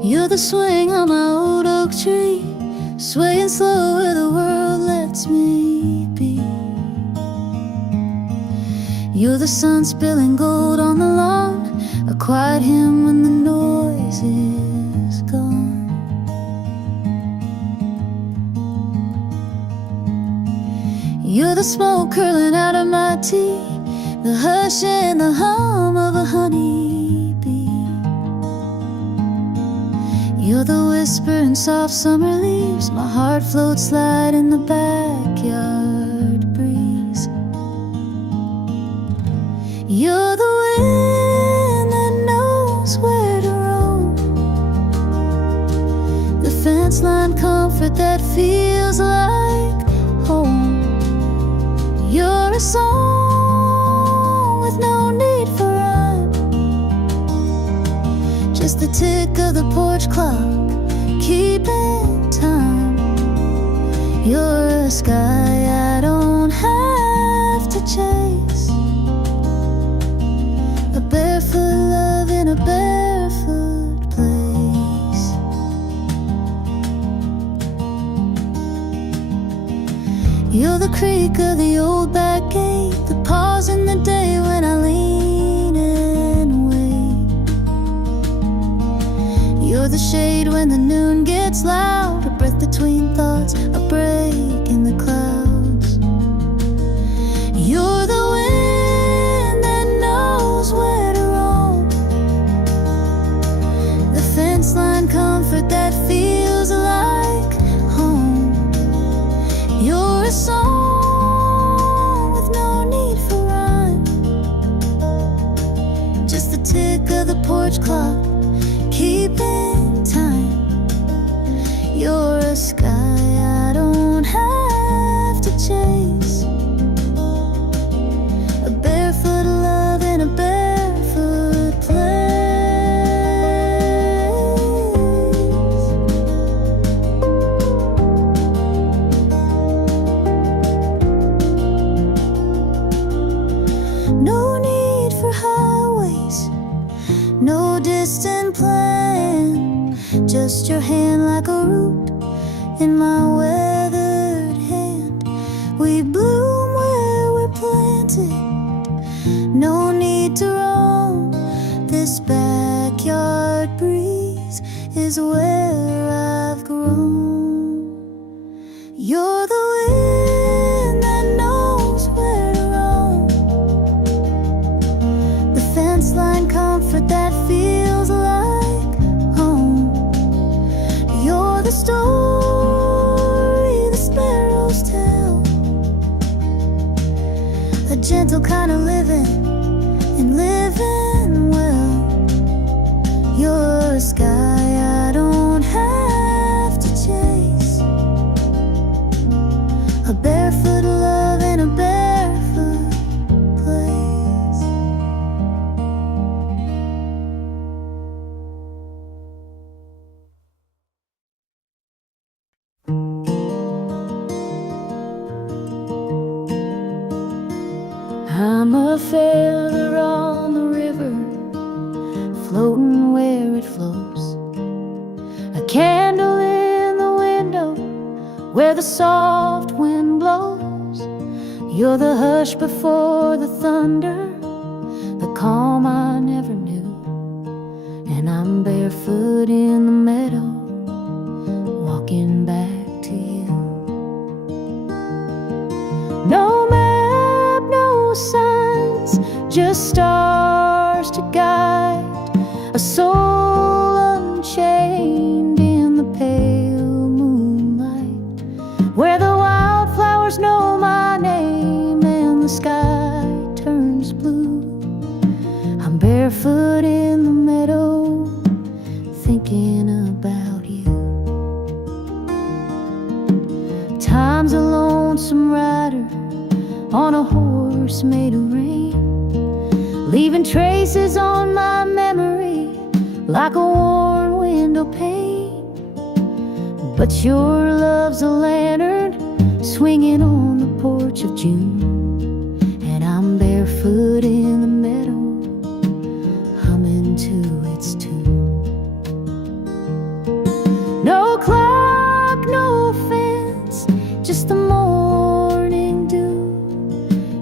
You're the swing on my old oak tree, swaying slow where the world lets me be. You're the sun spilling gold on the lawn, a quiet hymn when the noise is gone. You're the smoke curling out of my tea, the hush and the hum of a honeybee. You're the whisper in soft summer leaves, my heart floats light in the backyard breeze. You're the wind that knows where to roam, the fence line comfort that feels like home. You're a song with no need for rhyme, just the tick of the porch clock, keeping time. You're a sky I don't have to chase, a barefoot love in a barefoot place. You're the creak of the old back gate, the pause in the day when I lean and wait. You're the shade when the noon gets loud, a breath between thoughts, a break in the clouds. You're the wind that knows where to roam, the fence line comfort that feels like home. You're a song with no need for rhyme, just the tick of the porch clock, keeping time. You're a sky I don't have to chase, a barefoot love in a barefoot place. No need for highways, no distant plan, just your hand like a root in my weathered hand. We bloom where we're planted, no need to roam. This backyard breeze is where I've grown. You're the wind that knows where to roam, the fence line comfort that feels like home. You're the story the sparrows tell, a gentle kind of living and living well. You're a sky I don't have to chase, a barefoot love in a barefoot place. I'm a feather on the river, floating where it flows, a candle in the window where the soft wind blows. You're the hush before the thunder, the calm I never knew. And I'm barefoot in the meadow, walking back to you. No map, no signs, just stars to guide a soul unchained in the pale moonlight, where the wildflowers know my name and the sky turns blue. I'm barefoot in the meadow, thinking about you. Time's a lonesome rider on a horse made of rain, leaving traces on my memory like a worn window pane. But your love's a lantern swinging on the porch of June, and I'm barefoot in the meadow, humming to its tune.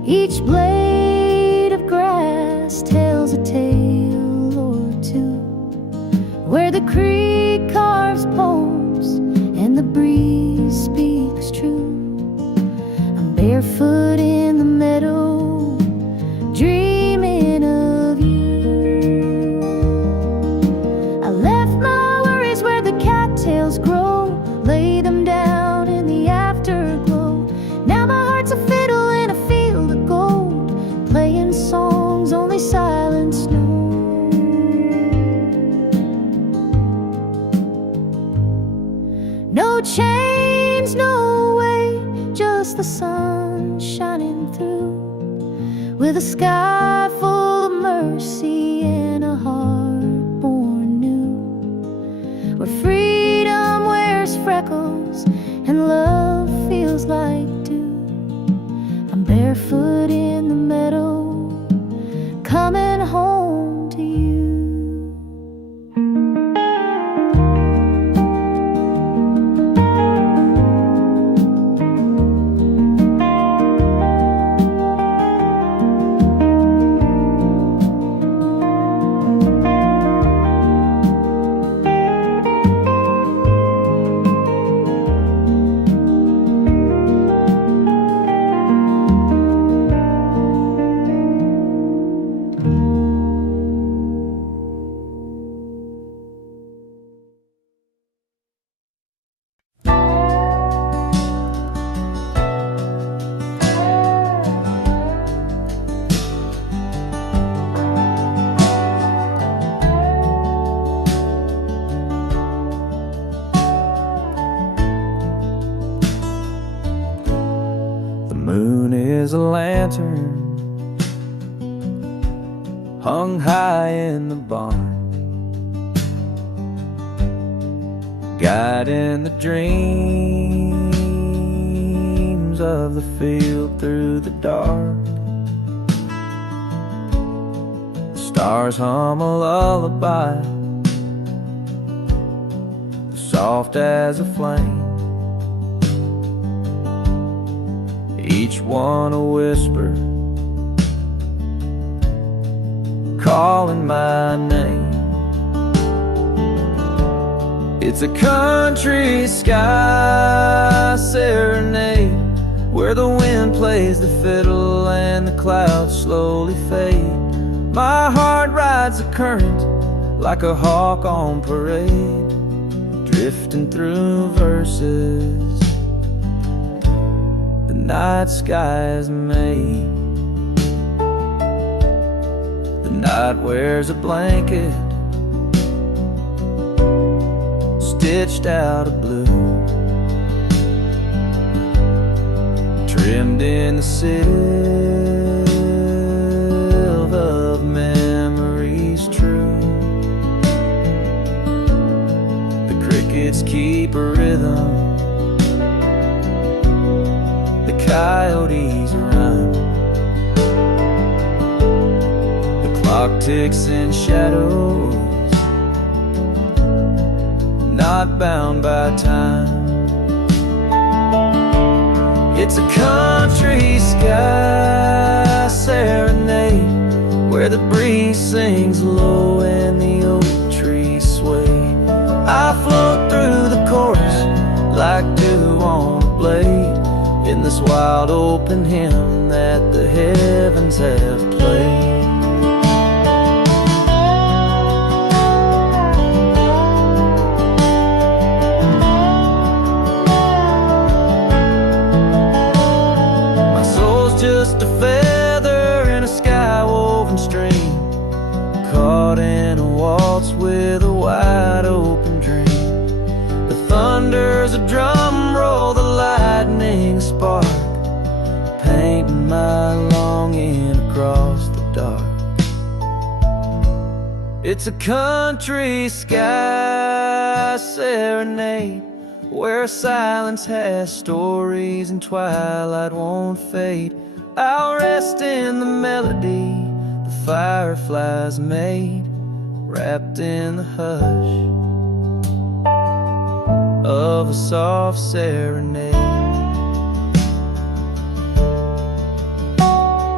Each blade of grass tells a tale or two, where the creek carves poems and the breeze speaks true. I'm barefoot in the meadow, dreaming of you. I left my worries where the cattails grow, lay them down in the afterglow. Now my heart's a fiddle in a field of gold, playing songs only silence knows. No chains, no way, just the sun shining through, with a sky full of mercy and a heart born new, where freedom wears freckles and love feels like dew. I'm barefoot in the meadow, coming home to you. Is a lantern hung high in the barn, guiding the dreams of the field through the dark. The stars hum a lullaby, soft as a flame, each one a whisper, calling my name. It's a country sky serenade, where the wind plays the fiddle and the clouds slowly fade. My heart rides the current like a hawk on parade, drifting through verses the night sky's made. The night wears a blanket stitched out of blue, trimmed in the silk of memories true. The crickets keep a rhythm, the coyotes run, the clock ticks in shadows, not bound by time. It's a country sky serenade, where the breeze sings low and the oak trees sway. I float through the chorus like dew on a blade, in this wild open hymn that the heavens have played. My soul's just a feather in a sky-woven stream, caught in a waltz with a wide open dream. The thunder's a drum roll, the lightning a spark, painting my longing across the dark. It's a country sky serenade, where silence has stories and twilight won't fade. I'll rest in the melody the fireflies made, wrapped in the hush of a soft serenade.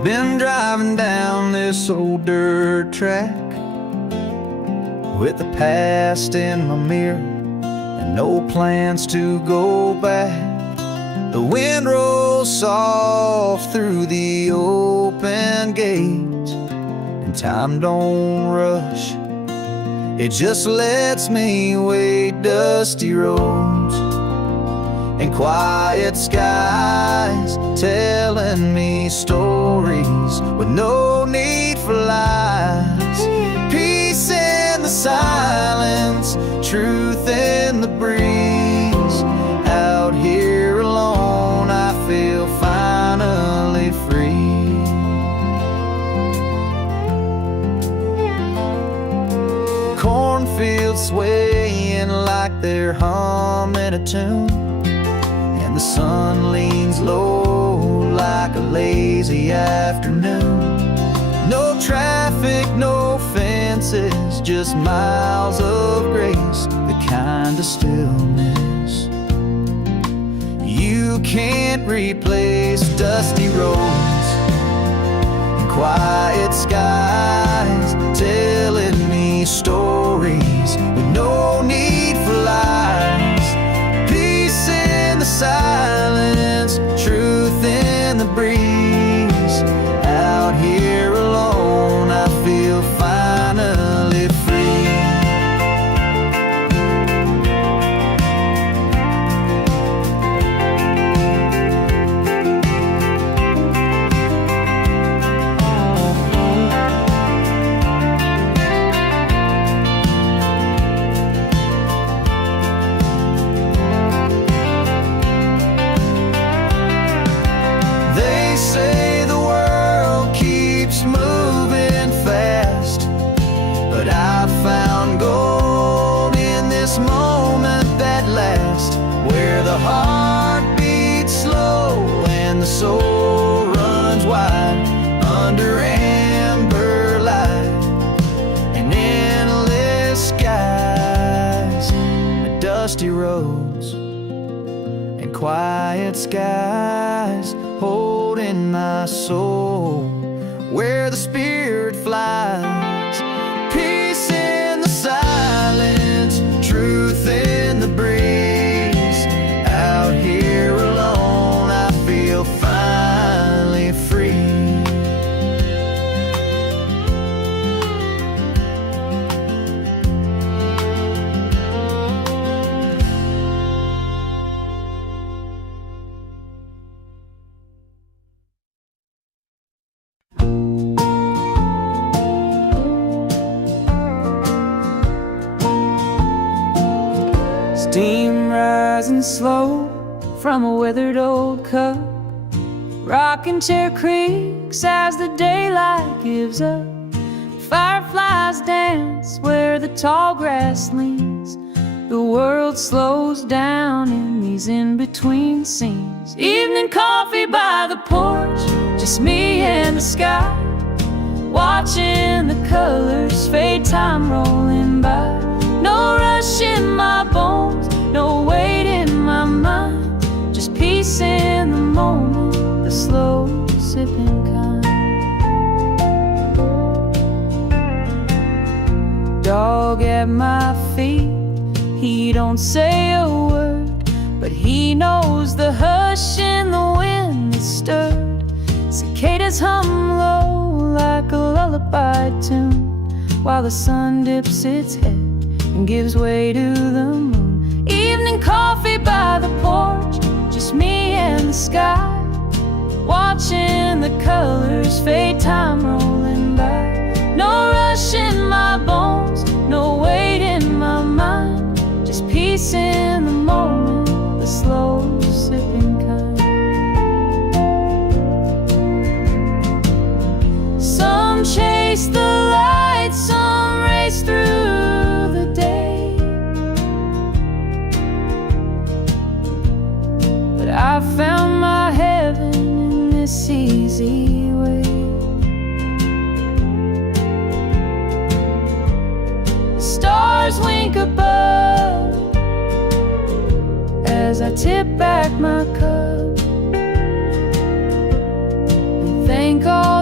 Been driving down this old dirt track with the past in my mirror and no plans to go back. The wind rolls soft through the open gate, and time don't rush, it just lets me wade dusty roads and quiet skies, telling me stories with no need for lies. Peace in the silence, truth in the breeze. Out here alone, I feel finally free. Cornfields swaying like they're humming a tune, and the sun leans low like a lazy afternoon. No traffic, no fences, just miles of grace, the kind of stillness you can't replace. Dusty roads and quiet skies, telling me stories with no need for lies. Peace in the silence, truth in the breeze. Out here alone, I feel finally free. They say the world keeps moving fast, but I found gold in this moment that lasts, where the heart beats slow and the soul runs wide under amber light and endless skies. Dusty roads and quiet skies, holding my soul where the spirit flies. Peace in the silence, truth in the breeze. Out here alone, I feel finally free. Steam rising slow from a withered old cup. Rocking chair creaks as the daylight gives up. Fireflies dance where the tall grass leans. The world slows down in these in-between scenes. Evening coffee by the porch, just me and the sky, watching the colors fade, time rolling by. No rush in my bones, no weight in my mind, just peace in the moment, the slow sipping kind. Dog at my feet, he don't say a word, but he knows the hush in the wind that stirred. Cicadas hum low like a lullaby tune, while the sun dips its head and gives way to the moon. Evening coffee by the porch, just me and the sky, watching the colors fade, time rolling by. No rush in my bones, no weight in my mind, just peace in the moment, the slow sipping kind. Some chase the light, some race through the day, but I found my heaven in this easy way. The stars wink above as I tip back my cup and thank all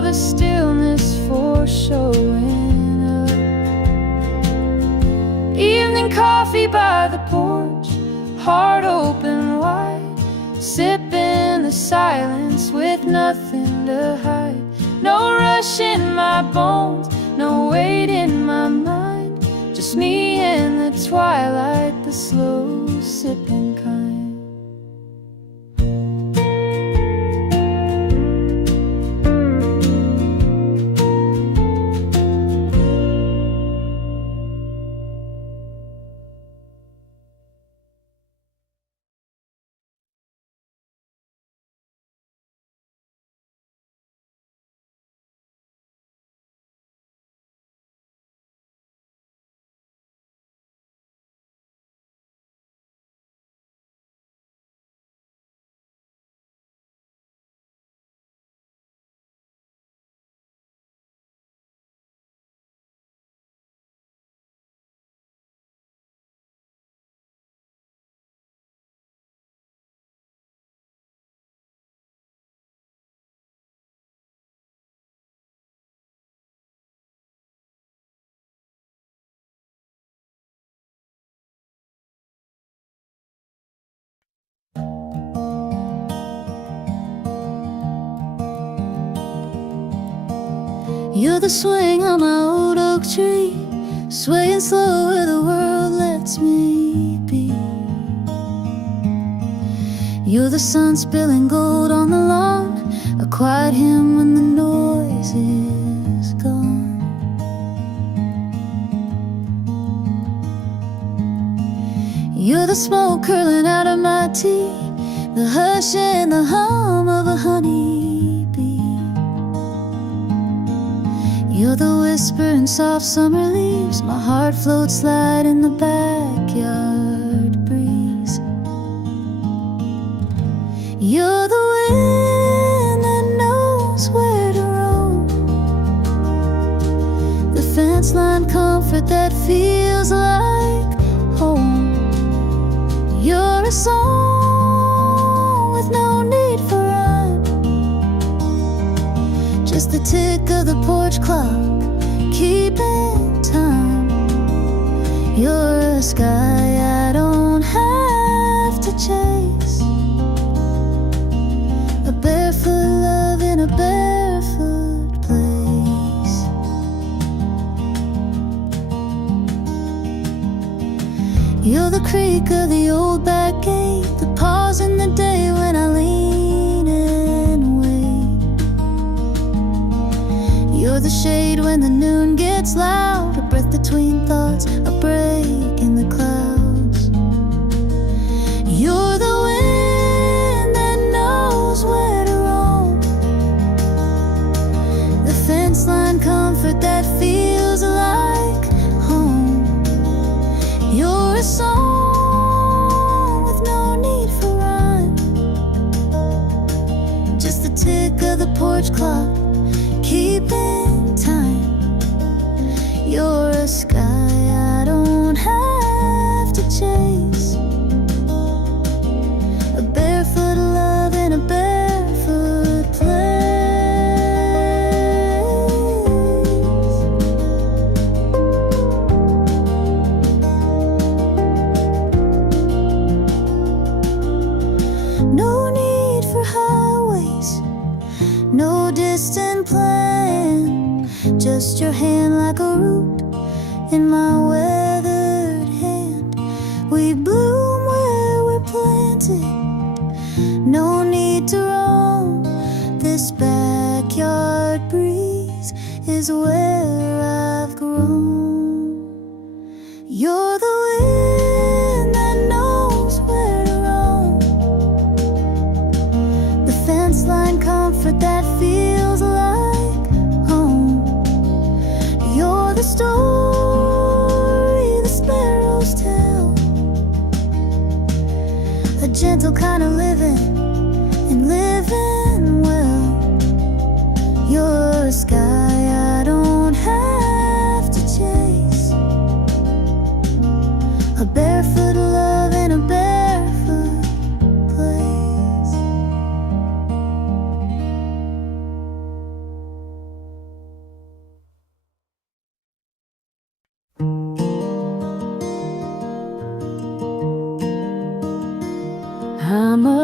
the stillness for showing up. Evening coffee by the porch, heart open wide, sipping the silence with nothing to hide. No rush in my bones, no weight in my mind, just me in the twilight, the slow sipping kind. You're the swing on my old oak tree, swaying slow where the world lets me be. You're the sun spilling gold on the lawn, a quiet hymn when the noise is gone. You're the smoke curling out of my tea, the hush and the hum of a honeybee. You're the whisper in soft summer leaves, my heart floats light in the backyard breeze. You're the wind that knows where to roam, the fence line comfort that feels like home. You're a song with no need for rhyme, just the tick of the porch clock keeping time. You're a sky I don't have to chase, a barefoot love in a barefoot place. You're the creak of the old back gate, the pause in the day when I lean and wait. You're the shade when the noon gets loud, a breath between thoughts, a break in the clouds. You're the wind that knows where to roam, the fence line comfort that feels like home. You're a song with no need for rhyme, just the tick of the porch clock keeping time. You're a sky I don't have to chase, a barefoot love in a barefoot place. No need for highways, no distant plan, just your hand like a root in my weathered hand. We bloom where we're planted, no need to roam, this backyard breeze is where I've grown. You're the wind that knows where to roam, the fence line comfort that feels like home. You're the story the sparrows tell, a gentle kind of living and living well. You're a sky I don't have to chase, a barefoot love in a barefoot place.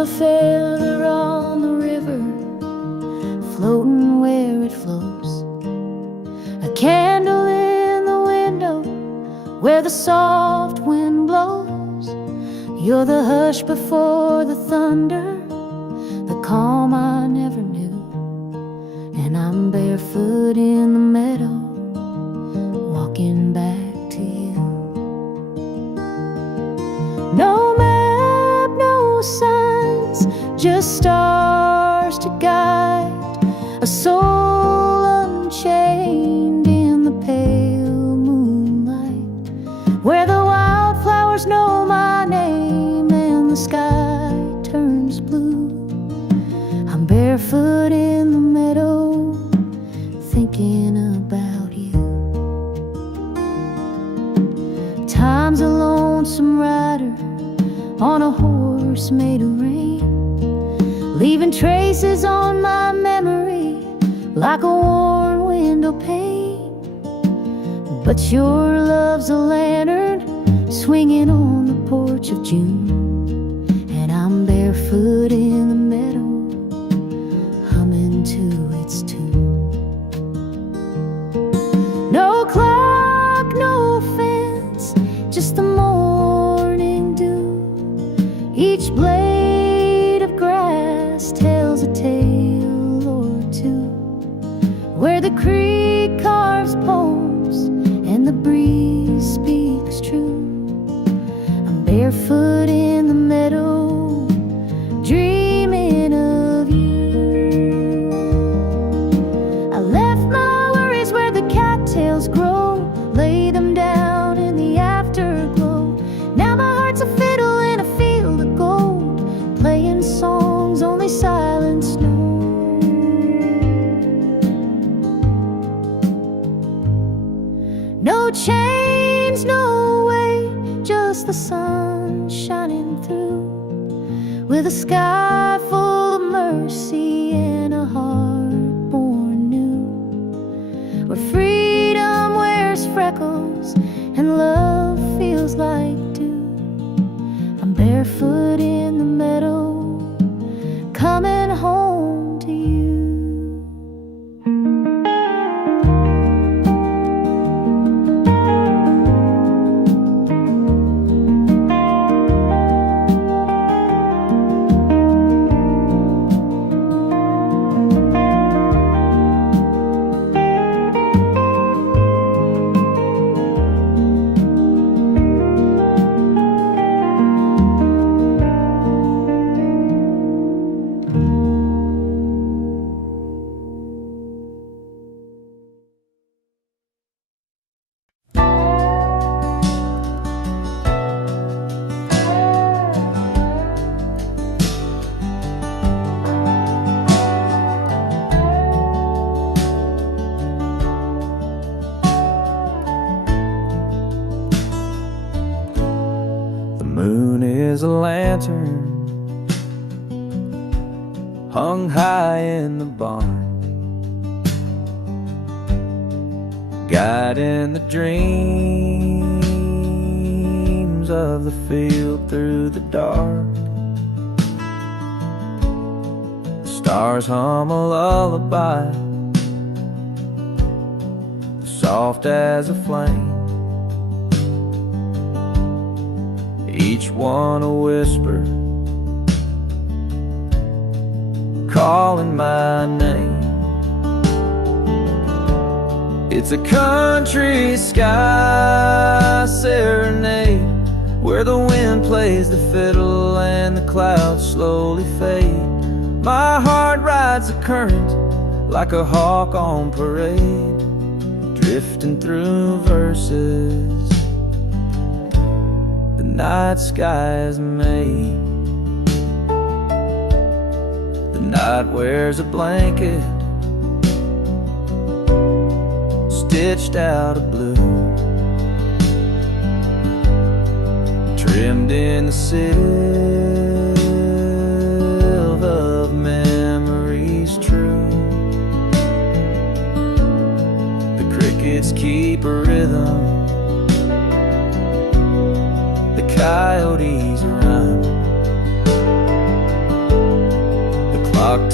a feather on the river, floating where it flows. A candle in the window where the soft wind blows. You're the hush before the thunder, the calm I never knew. And I'm barefoot in the meadow, walking back to you. No map, no signs, just stars to guide a soul unchained in the pale moonlight, where the wildflowers know my name and the sky turns blue. I'm barefoot in the meadow, thinking about you. Time's a lonesome rider on a horse made of rain, leaving traces on my memory like a worn window pane. But your love's a lantern swinging on the porch of June, and I'm barefoot in the meadow, humming to its tune. No clock, no fence, just the morning dew. Each blade of grass tells a tale or two, where the creek carves poems and the breeze speaks true. I'm barefoot in the meadow, dreaming of you. I left my worries where the cattails grow, lay them down in the afterglow. Now my heart's a fiddle in a field of gold, playing songs only silence knows. No chains, no weight, just the sun shining through, with a sky full of mercy and a heart born new, where freedom wears freckles and love feels like dew. I'm barefoot in the meadow, coming home to you. Is a lantern hung high in the barn, guiding the dreams of the field through the dark. The stars hum a lullaby, soft as a flame, each one a whisper, calling my name. It's a country sky serenade, where the wind plays the fiddle and the clouds slowly fade. My heart rides the current like a hawk on parade, drifting through verses night sky is made. The night wears a blanket stitched out of blue, trimmed in the silk of memories true. The crickets keep a rhythm, coyotes run,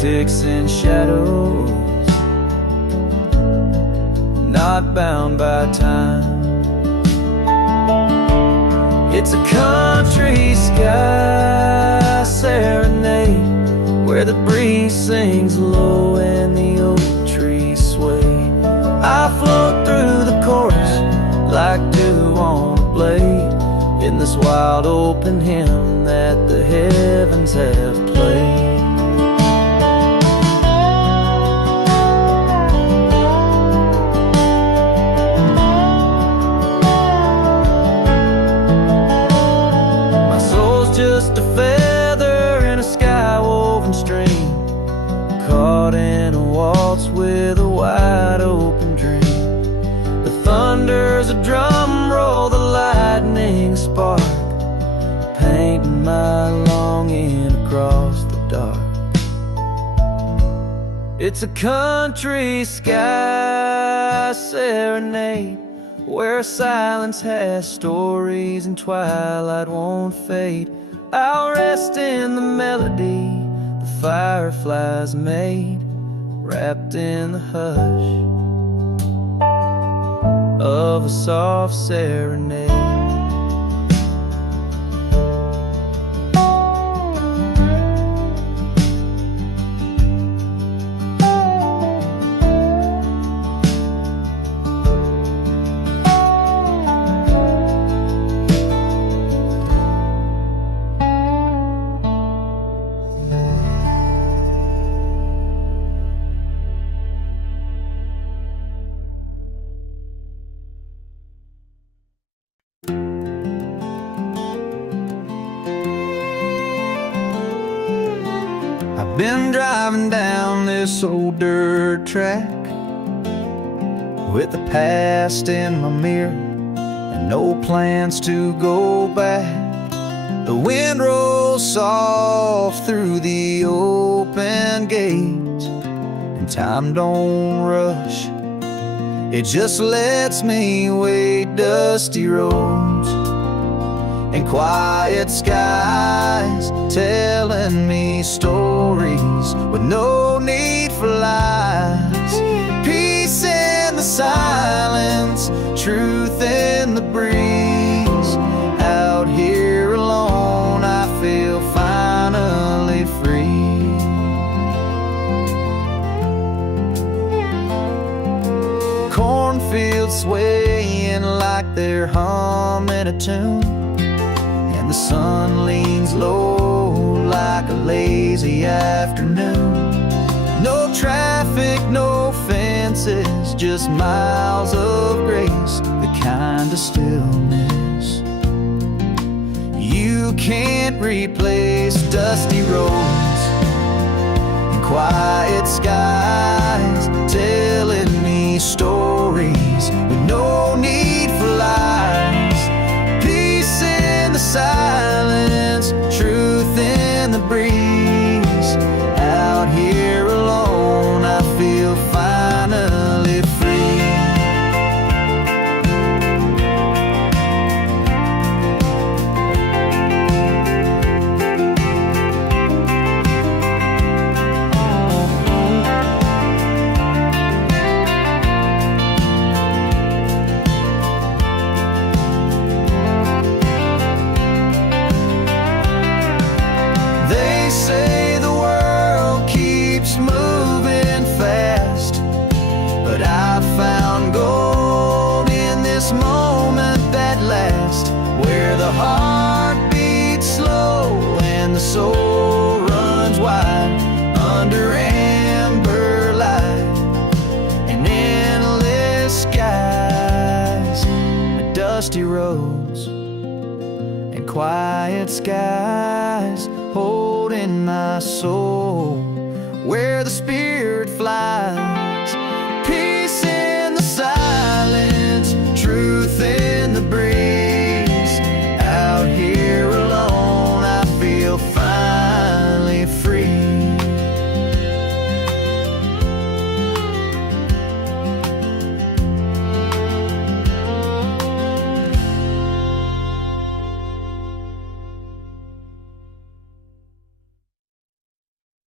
politics and shadows, not bound by time. It's a country sky serenade, where the breeze sings low and the oak trees sway. I float through the chorus like dew on a blade, in this wild open hymn that the heavens have played. Just a feather in a sky-woven stream, caught in a waltz with a wide-open dream. The thunder's a drum roll, the lightning spark, painting my longing across the dark. It's a country sky serenade, where silence has stories and twilight won't fade. I'll rest in the melody the fireflies made, wrapped in the hush of a soft serenade. Been driving down this old dirt track with the past in my mirror and no plans to go back. The wind rolls soft through the open gates, and time don't rush, it just lets me wait. Dusty roads and quiet skies telling me stories with no need for lies. Peace in the silence, truth in the breeze. Out here alone, I feel finally free. Cornfields swaying like they're humming a tune, the sun leans low like a lazy afternoon. No traffic, no fences, just miles of grace, the kind of stillness you can't replace. Dusty roads and quiet skies telling me stories with no need for lies. Peace in the silence, truth in the breeze. Out here alone, I feel finally free. Say the world keeps moving fast, but I found gold in this moment that lasts, where the heart beats slow and the soul runs wide under amber light and endless skies. Dusty roads and quiet skies holding my soul where the spirit flies. Peace in the silence, truth in the breeze. Out here alone, I feel finally free.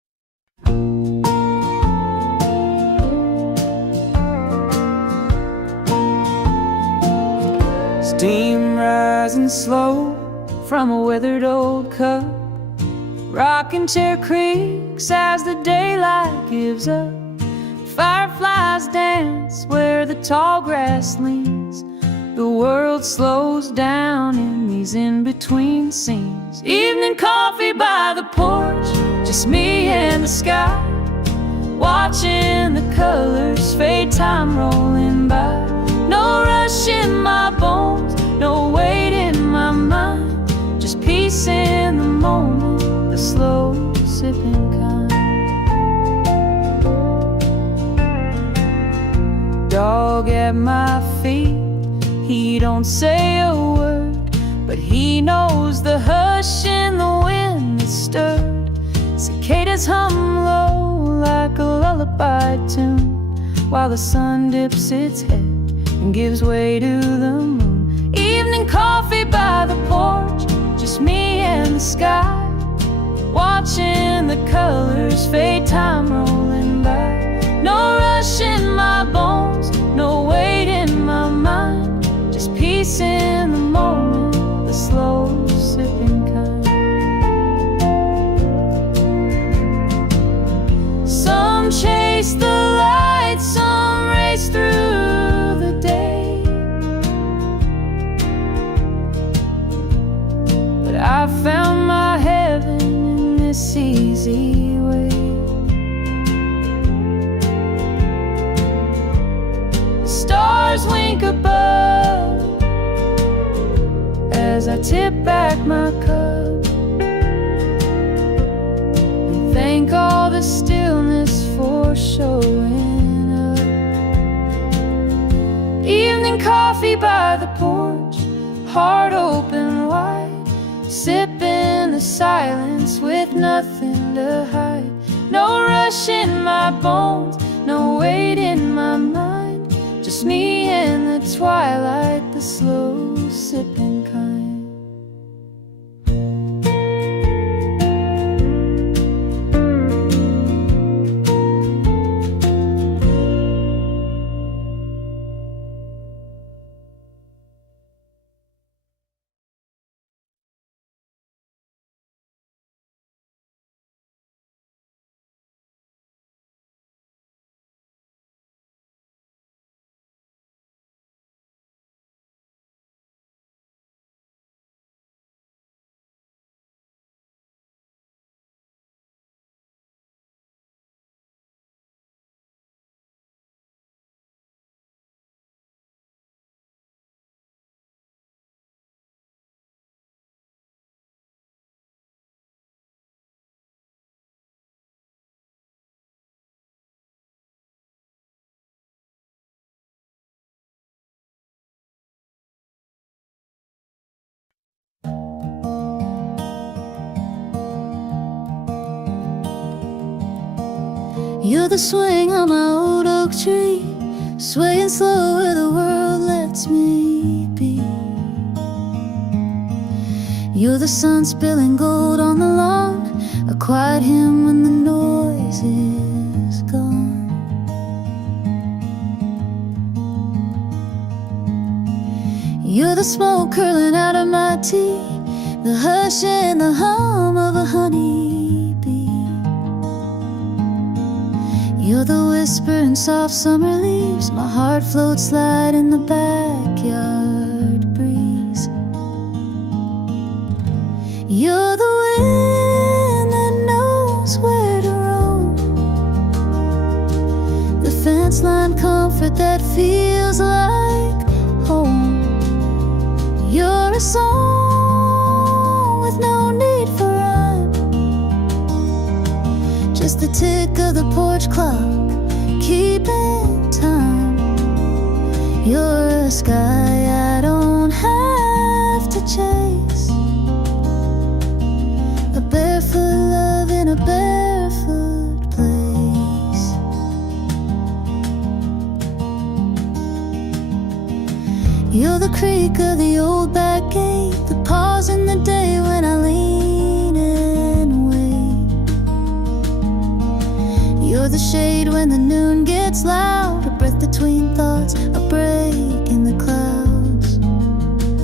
steam rising slow from a weathered old cup. Rocking chair creaks as the daylight gives up. Fireflies dance where the tall grass leans. The world slows down in these in-between scenes. Evening coffee by the porch, just me and the sky, watching the colors fade, time rolling by. No rush in my bones, no weight in my mind, just peace in the moment, the slow sipping kind. Dog at my feet, he don't say a word, but he knows the hush in the wind that stirred. Cicadas hum low like a lullaby tune, while the sun dips its head and gives way to the moon. Evening coffee by the porch, just me and the sky, watching the colors fade, time rolling by. No rush in my bones, no weight in my mind, just peace in the moment, the slow sipping kind. Some chase the light, some race through the day, but I found my heaven in this easy way. The stars wink above as I tip back my cup and thank all the stillness for showing up. Evening coffee by the porch, heart open wide, sipping the silence with nothing to hide. No rush in my bones, no weight in my mind, just me in the twilight, the slow sipping kind. You're the swing on my old oak tree, swaying slow where the world lets me be. You're the sun spilling gold on the lawn, a quiet hymn when the noise is gone. You're the smoke curling out of my tea, the hush and the hum of a honeybee. You're the whisper in soft summer leaves, my heart floats light in the backyard breeze. You're the wind that knows where to roam, the fence line comfort that feels like home. You're a song with no need for rhyme, just the tick of the porch clock keeping time. You're a sky I don't have to chase, a barefoot love in a barefoot place. You're the creak of the old back gate, the pause in the day when I lean and wait. You're the shade when the noon gets loud, a breath between thoughts, a break in the clouds.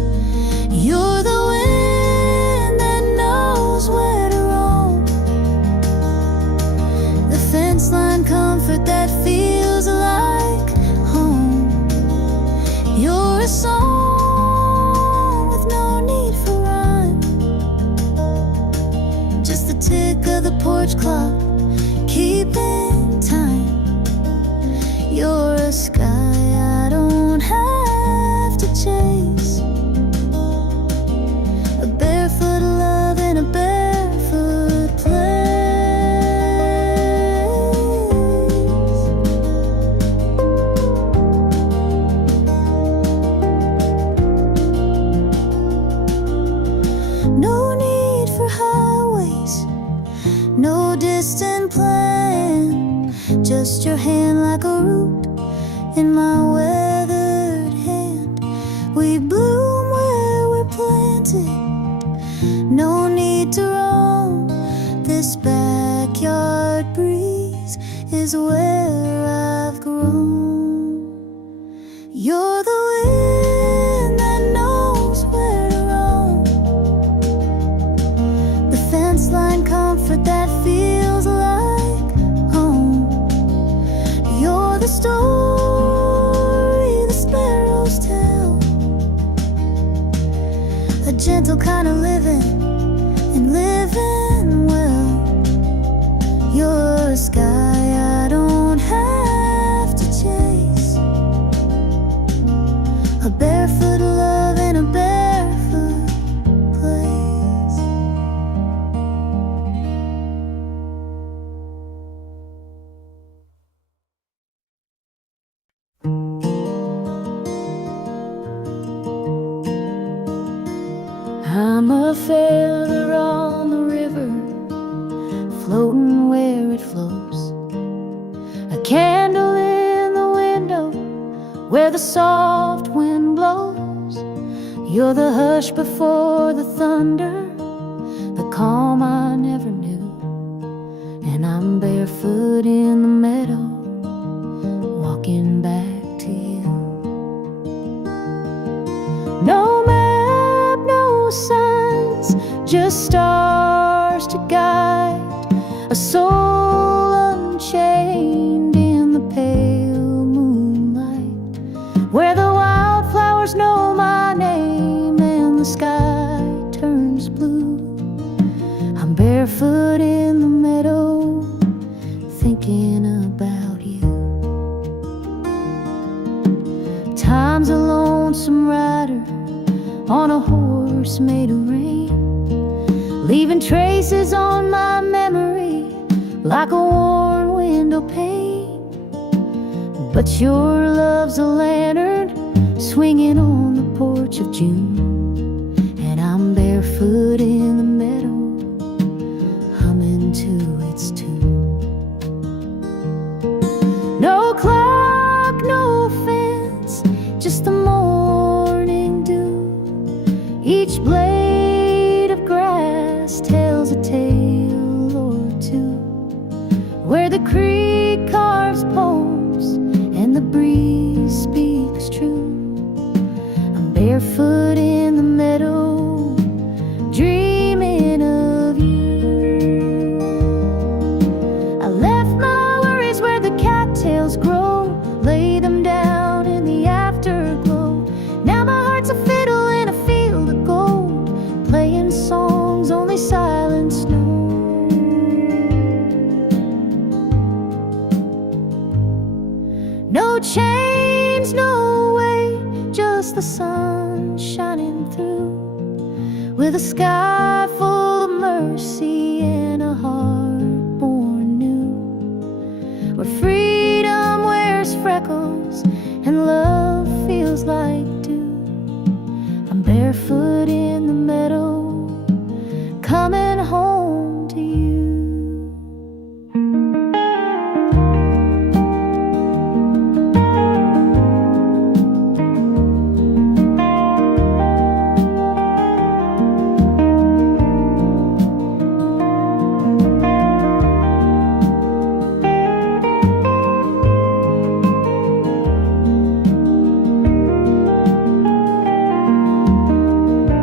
a sky I don't have to chase, a barefoot love in a barefoot place. No need for highways, no distant plan, just your hand like a root in my weathered hand. We bloom where we're planted, no need to roam. This backyard breeze is where I've grown. You're the wind that knows where to roam, the fence line comfort that feels like home. You're the story the sparrows tell, a gentle kind of living and living well. You're a sky I don't have to chase, a barefoot love in a barefoot place. I'm a feather on the river, floating where it flows, a candle in the window where the soft wind blows. You're the hush before the thunder, the calm I never knew. And I'm barefoot in the meadow, walking back to you. No map, no signs, just stars to guide a soul unchained in the pale moonlight, where the wildflowers know my name and the sky turns blue. I'm barefoot in the meadow, thinking about you. Time's a lonesome rider on a horse made of rain, leaving traces on my memory like a worn window pane. But your love's a lantern swinging on the porch of June, and I'm barefoot in the meadow, humming to its tune. No clock, no fence, just the morning dew. Each blade of grass tells a tale or two, where the creek carves poems and the breeze speaks true. I'm barefoot in the meadow, dreaming of you. I left my worries where the cattails grow, lay them down in the afterglow. Now my heart's a fiddle in a field of gold, playing songs only silence knows. No chains, no way, just the sun shining through, with a sky full of mercy and a heart born new, where freedom wears freckles and love feels like dew. I'm barefoot in the meadow, coming home to you.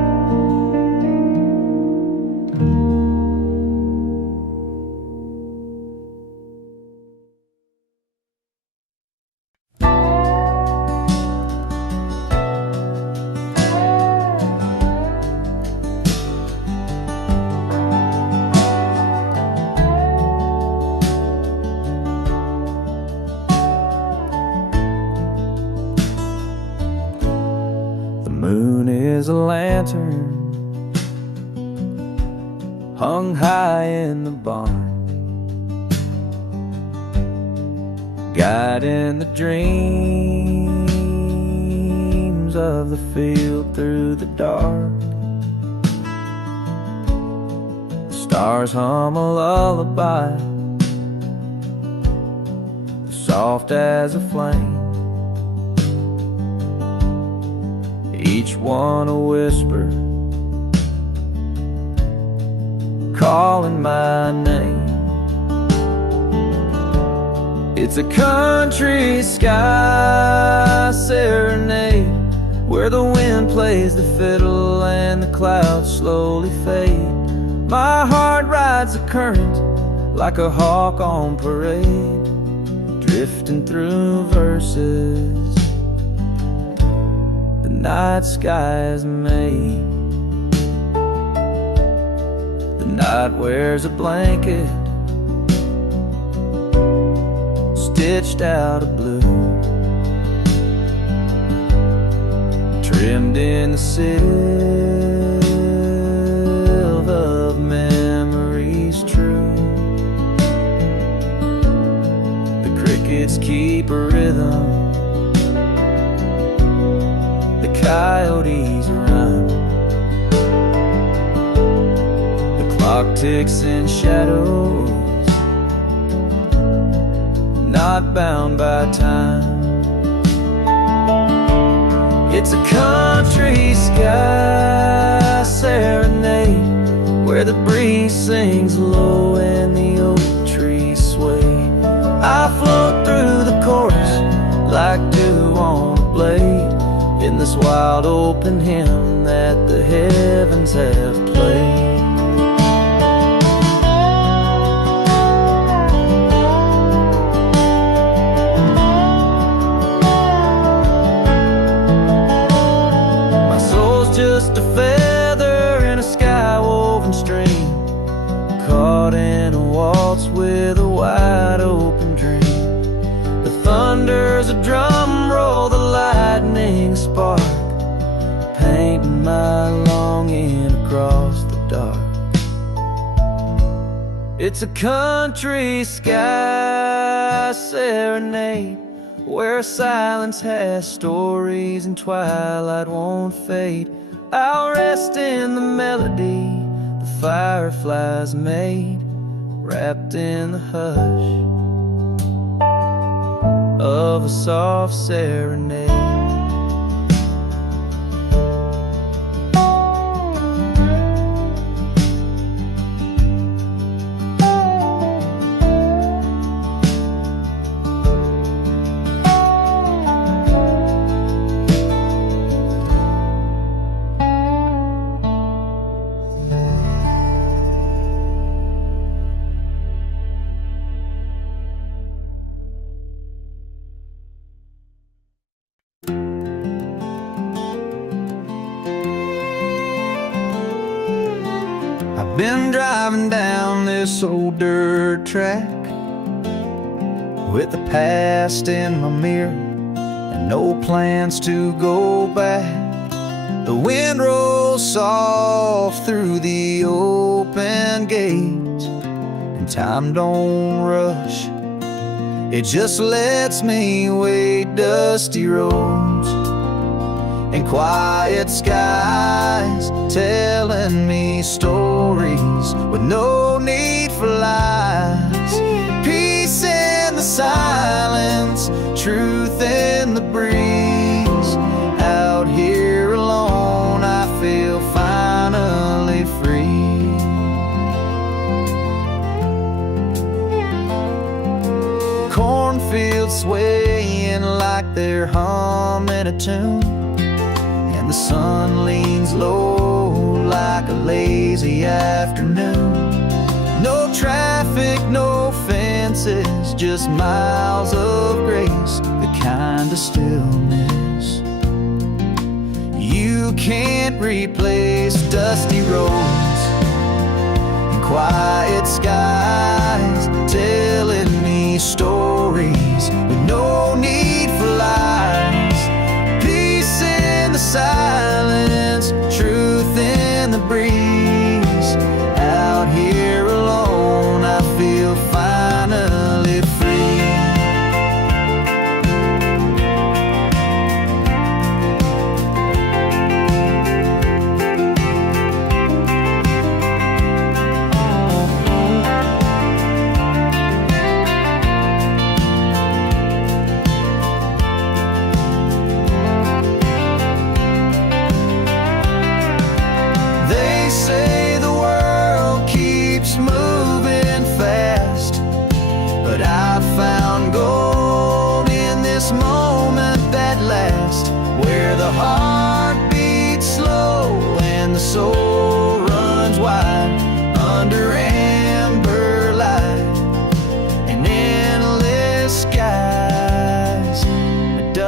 is a lantern hung high in the barn, guiding the dreams of the field through the dark. The stars hum a lullaby, soft as a flame, each one a whisper calling my name. It's a country sky serenade, where the wind plays the fiddle and the clouds slowly fade. My heart rides the current like a hawk on parade, drifting through verses the night sky has made. The night wears a blanket stitched out of blue, trimmed in the silver of memories true. The crickets keep a rhythm, the coyotes run, the clock ticks in shadows, not bound by time. It's a country sky serenade, where the breeze sings low and the oak trees sway. I float through the chorus like dew on a blade, in this wild open hymn that the heavens have played. Just a feather in a sky-woven stream, caught in a waltz with a wide open dream. The thunder's a drum roll, the lightning spark, painting my longing across the dark. It's a country sky serenade, where silence has stories and twilight won't fade. I'll rest in the melody the fireflies made, wrapped in the hush of a soft serenade. Been driving down this old dirt track with the past in my mirror and no plans to go back. The wind rolls soft through the open gate, and time don't rush, it just lets me wade dusty roads and quiet skies, telling me stories with no need for lies. Peace in the silence, truth in the breeze. Out here alone, I feel finally free. Cornfields swaying like they're humming a tune, the sun leans low like a lazy afternoon. No traffic, no fences, just miles of grace, the kind of stillness you can't replace. Dusty roads and quiet skies, telling me stories with no need for lies. Peace in the silence,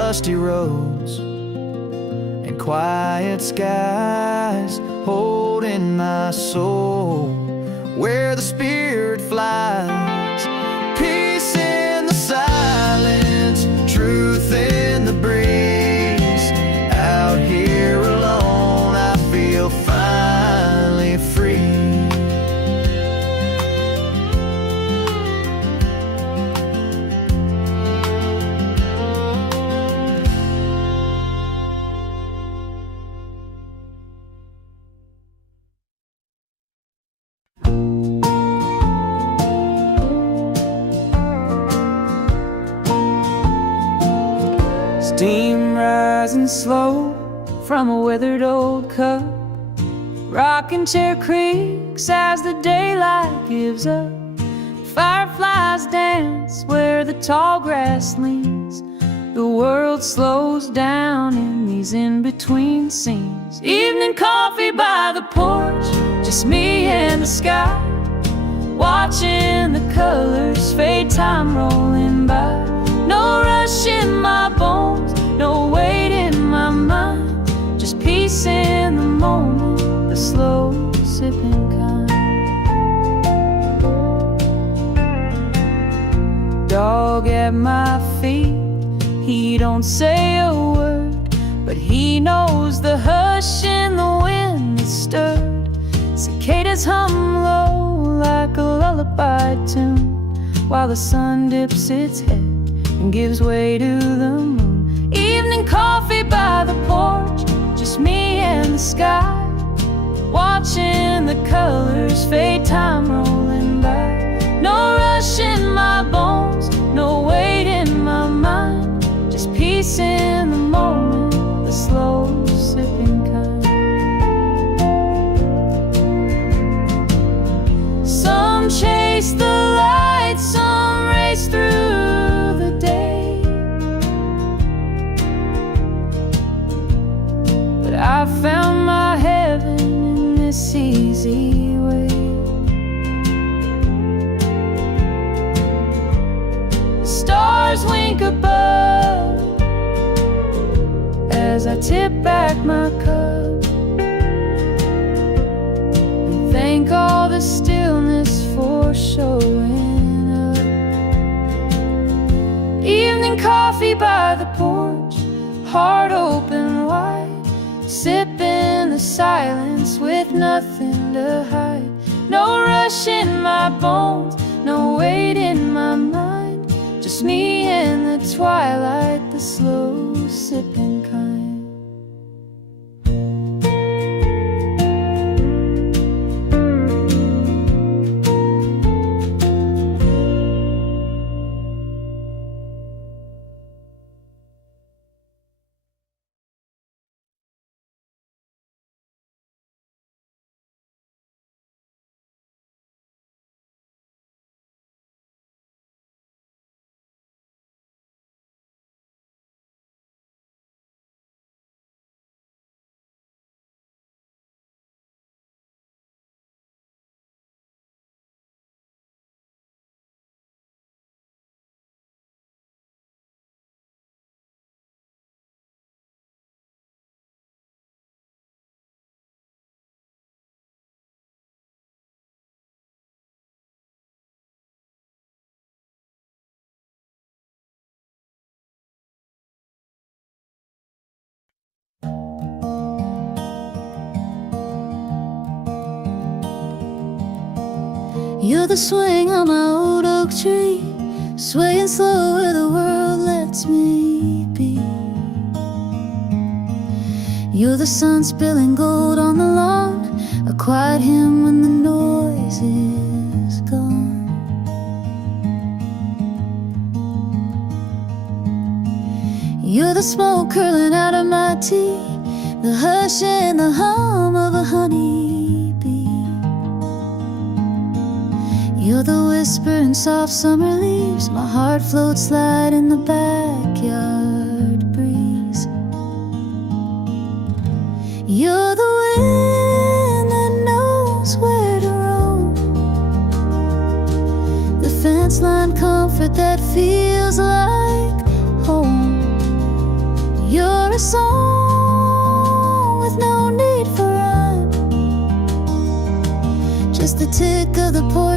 dusty roads and quiet skies, holding my soul where the spirit flies. Peace in the silence, truth in the breeze. Out here alone, I feel finally free. Steam rising slow from a withered old cup, rocking chair creaks as the daylight gives up. Fireflies dance where the tall grass leans. The world slows down in these in-between scenes. Evening coffee by the porch, just me and the sky, watching the colors fade, time rolling by. No rush in my bones, no weight in my mind, just peace in the moment, the slow sipping kind. Dog at my feet, he don't say a word, but he knows the hush in the wind that stirred. Cicadas hum low like a lullaby tune, while the sun dips its head and gives way to the moon. Evening coffee by the porch, just me and the sky, watching the colors fade, time rolling by. No rush in my bones, no weight in my mind, just peace in the moment, the slow sipping kind. Some chase the light, some race through the day, but I found my heaven in this easy way. The stars wink above as I tip back my cup and thank all the stillness for showing up. Evening coffee by the porch, heart open wide, sipping the silence with nothing to hide. No rush in my bones, no weight in my mind, just me in the twilight, the slow sipping kind. You're the swing on my old oak tree, swaying slow where the world lets me be. You're the sun spilling gold on the lawn, a quiet hymn when the noise is gone. You're the smoke curling out of my tea, the hush and the hum of a honeybee. You're the whisper in soft summer leaves, my heart floats light in the backyard breeze. You're the wind that knows where to roam, the fence line comfort that feels like home.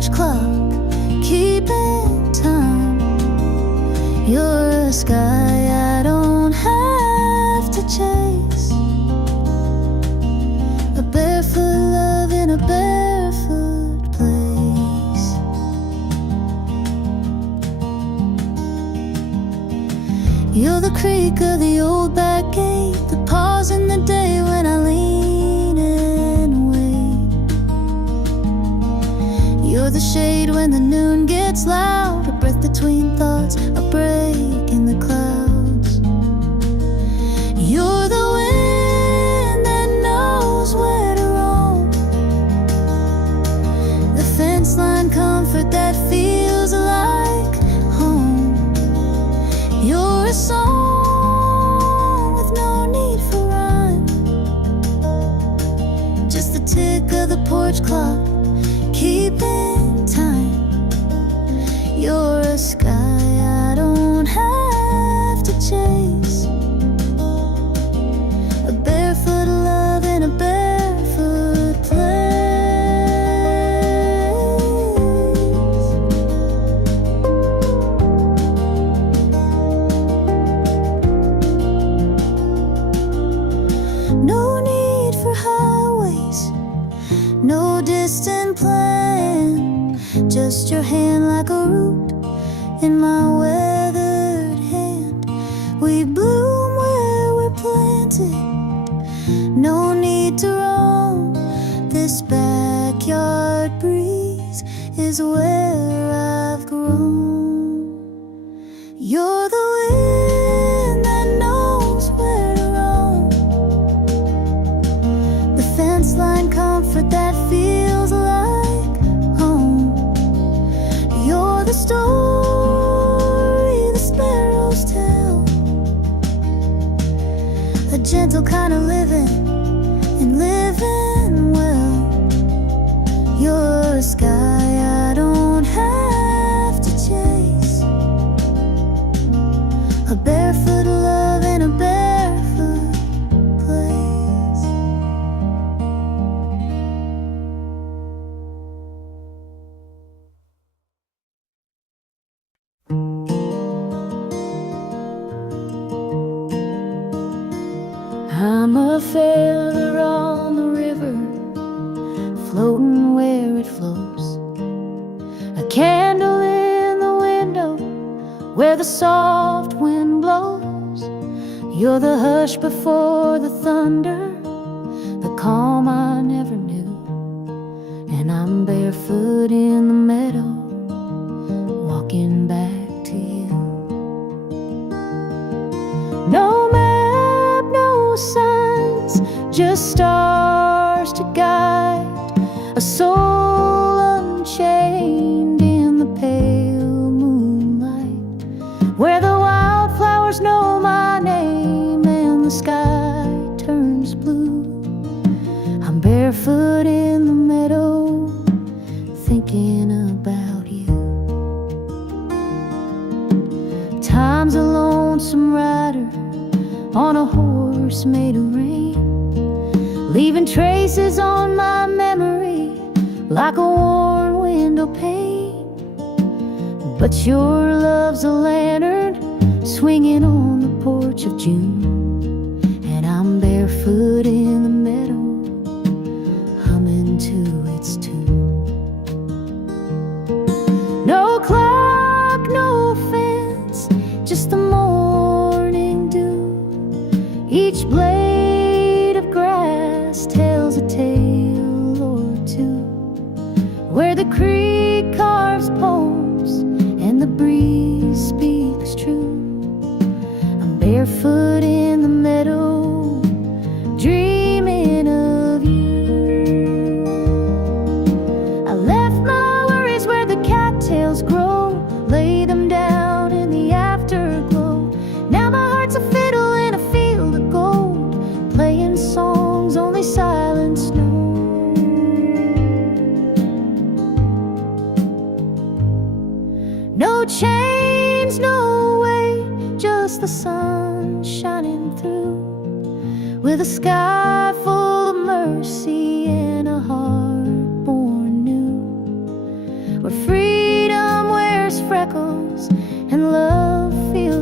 porch clock, keeping time. You're a sky I don't have to chase, a barefoot love in a barefoot place. You're the creak of the old back gate, the pause in the day when I lean and wait. You're the shade when the noon gets loud, a breath between thoughts, a break in the clouds. You're the wind that knows where to roam, the fence line comfort that feels like home. You're a song with no need for rhyme, just the tick of the porch clock, keeping time. You're a sky I don't have to chase, a barefoot love in a barefoot place. No need for highways, no distant plan, just your hand like a root in my weathered hand. We bloom where we're planted, no need to roam. This backyard breeze is where I've grown. You're the wind that knows where to roam, the fence line comfort that feels like home. You're the story the sparrows tell, a gentle kind of living and living well. You're a sky I don't have to chase, a barefoot love in a barefoot place. I'm a feather on the river, floating where it flows, a candle in the window where the soft wind blows. You're the hush before the thunder, the calm I never knew. And I'm barefoot in the meadow, walking back to you. No map, no signs, just stars to guide a soul unchained in the pale moonlight, where the wildflowers know my name and the sky turns blue. I'm barefoot in the meadow, thinking about you. Time's a lonesome rider on a horse made of rain, leaving traces on my memory like a worn window pane. But your love's a lantern swinging on the porch of June, and I'm barefoot in the meadow, humming to its tune. No clock, no fence, just the morning dew. Each blade of grass tells a tale or two, where the creek carves poems and the breeze speaks true. I'm barefoot in the meadow, dreaming of you. I left my worries where the cattails grow, lay them down in the afterglow. Now my heart's a fiddle in a field of gold, playing songs only silence knows. No chains, no way, just the sun shining through, with a sky full of mercy and a heart born new.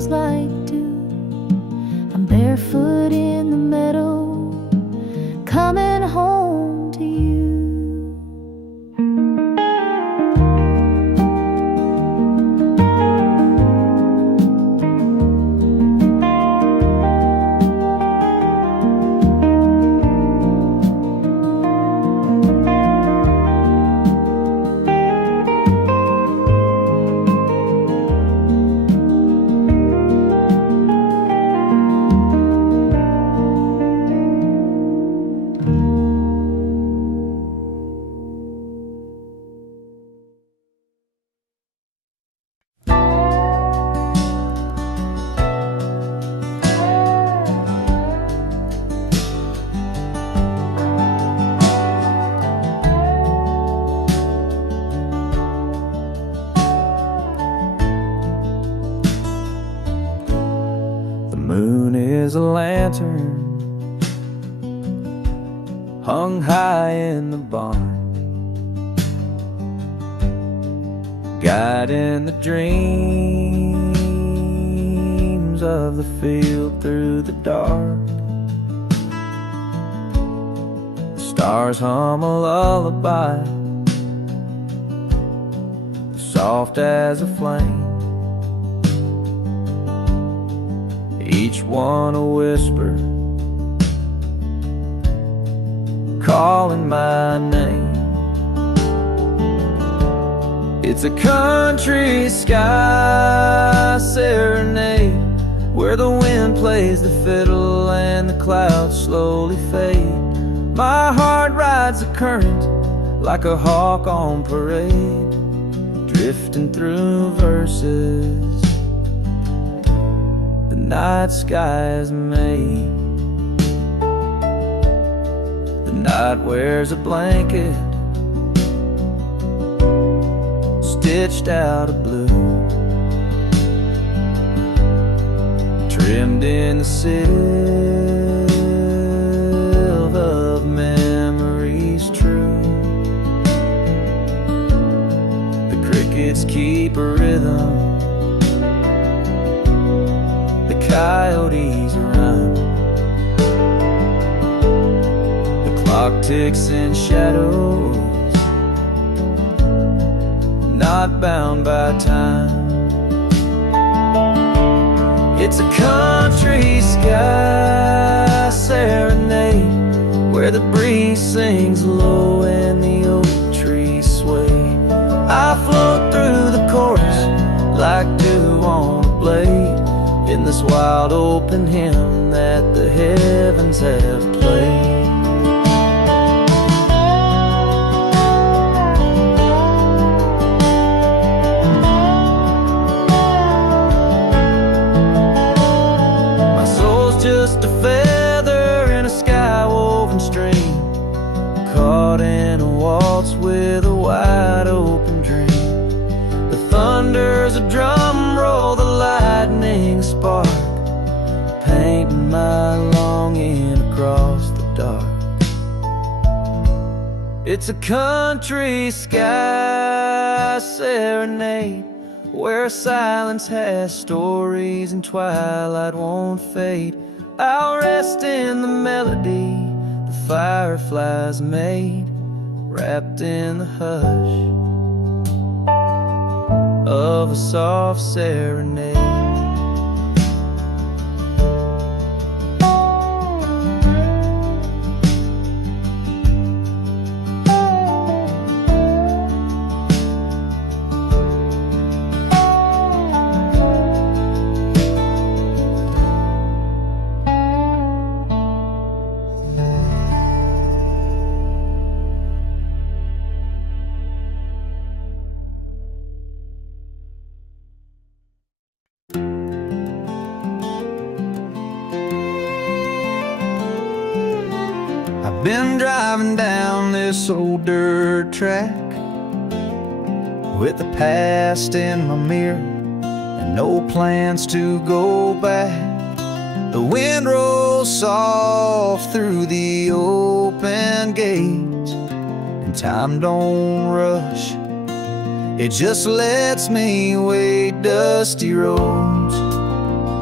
like dew. I'm barefoot in the meadow, coming home to you. Is a lantern hung high in the barn, guiding the dreams of the field through the dark. The stars hum a lullaby, soft as a flame, each one a whisper, calling my name. It's a country sky serenade, where the wind plays the fiddle and the clouds slowly fade. My heart rides the current like a hawk on parade, drifting through verses the night sky is made. The night wears a blanket stitched out of blue, trimmed in the silver of memories true. The crickets keep a rhythm, the coyotes run, the clock ticks in shadows, not bound by time. It's a country sky serenade, where the breeze sings low and the oak trees sway. I float through the chorus like dew on a blade, in this wild open hymn that the heavens have played. Just a feather in a sky-woven stream, caught in a waltz with a wide open dream. The thunder's a drum roll, the lightning spark, painting my longing across the dark. It's a country sky serenade, where silence has stories and twilight won't fade. I'll rest in the melody the fireflies made, wrapped in the hush of a soft serenade. Been driving down this old dirt track with the past in my mirror and no plans to go back. The wind rolls soft through the open gates, and time don't rush, it just lets me wade dusty roads.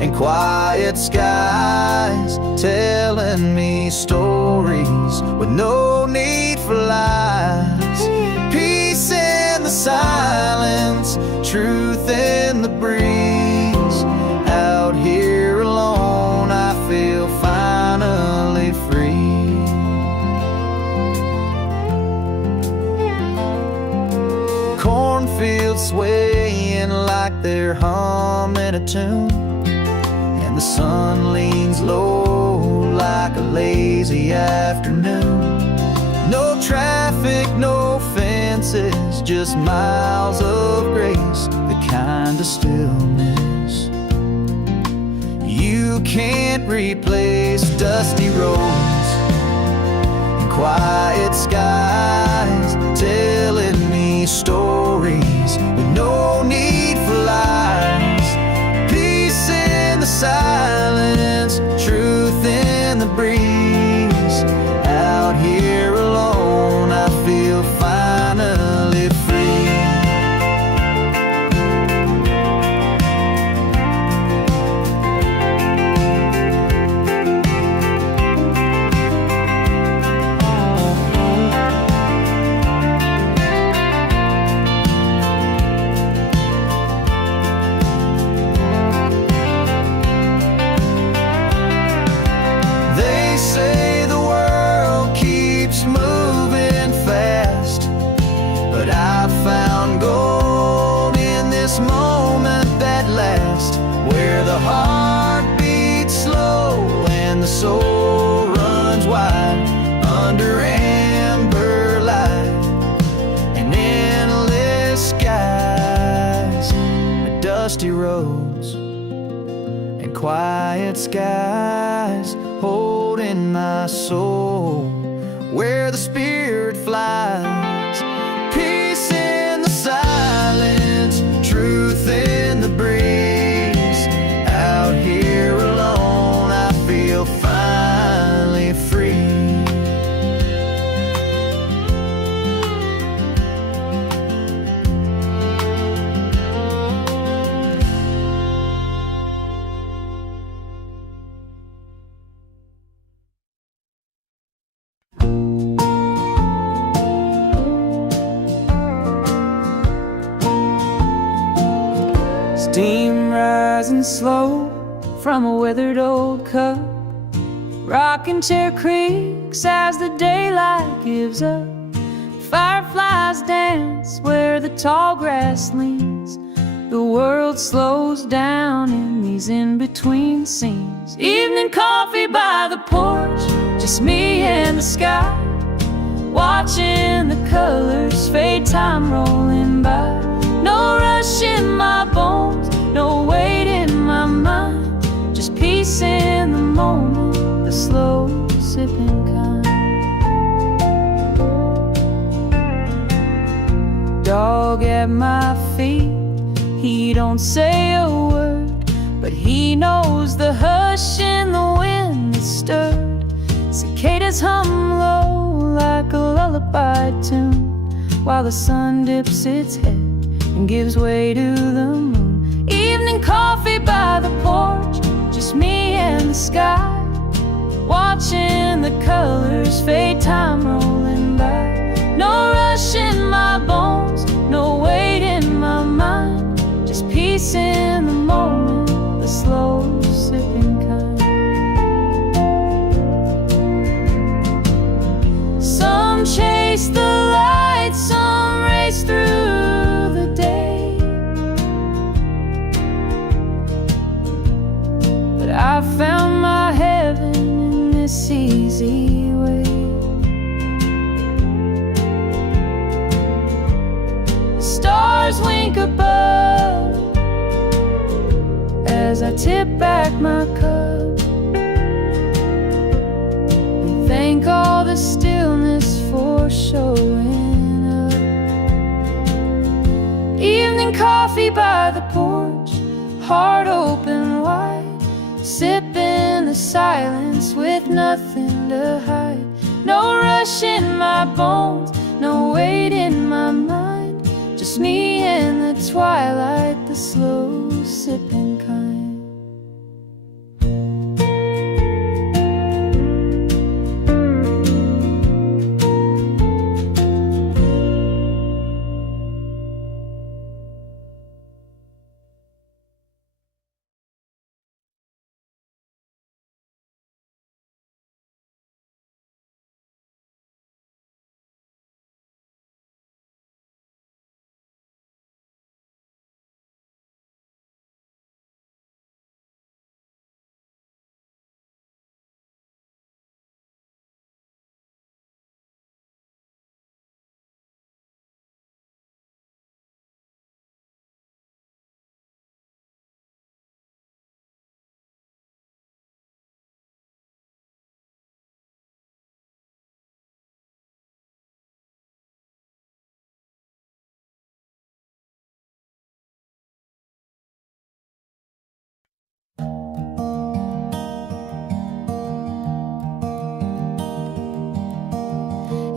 and quiet skies, telling me stories with no need for lies. Peace in the silence, truth in the breeze. Out here alone, I feel finally free. Cornfields swaying like they're humming a tune, and the sun leans low like a lazy afternoon. No traffic, no fences, just miles of grace, the kind of stillness you can't replace. Dusty roads and quiet skies, telling me stories with no need for lies. Peace in the silence, truth in the breeze. Out here alone, I feel finally free. They say the world keeps moving fast, but I found gold in this moment that lasts, where the heart beats slow and the soul runs wide under amber light and endless skies. Dusty roads and quiet skies, holding my soul where the spirit flies. Peace in the silence, truth in the breeze. Out here alone, I feel finally free. Steam rising slow from a withered old cup. Rocking chair creaks as the daylight gives up. Fireflies dance where the tall grass leans. The world slows down in these in-between scenes. Evening coffee by the porch, just me and the sky, watching the colors fade, time rolling by. No rush in my bones, no weight in my mind, just peace in the moment, the slow sipping kind. Dog at my feet, he don't say a word, but he knows the hush in the wind that stirred. Cicadas hum low like a lullaby tune, while the sun dips its head and gives way to the moon. Evening coffee by the porch, just me and the sky, watching the colors fade, time rolling by. No rush in my bones, no weight in my mind, just peace in the moment, the slow sipping kind. Some chase the light, some race through the day, but I found my heaven in this easy way. The stars wink above as I tip back my cup and thank all the stillness for showing up. Evening coffee by the porch, heart open wide, sipping the silence with nothing to hide. No rush in my bones, no weight in my mind, just me and the twilight, the slow sipping kind.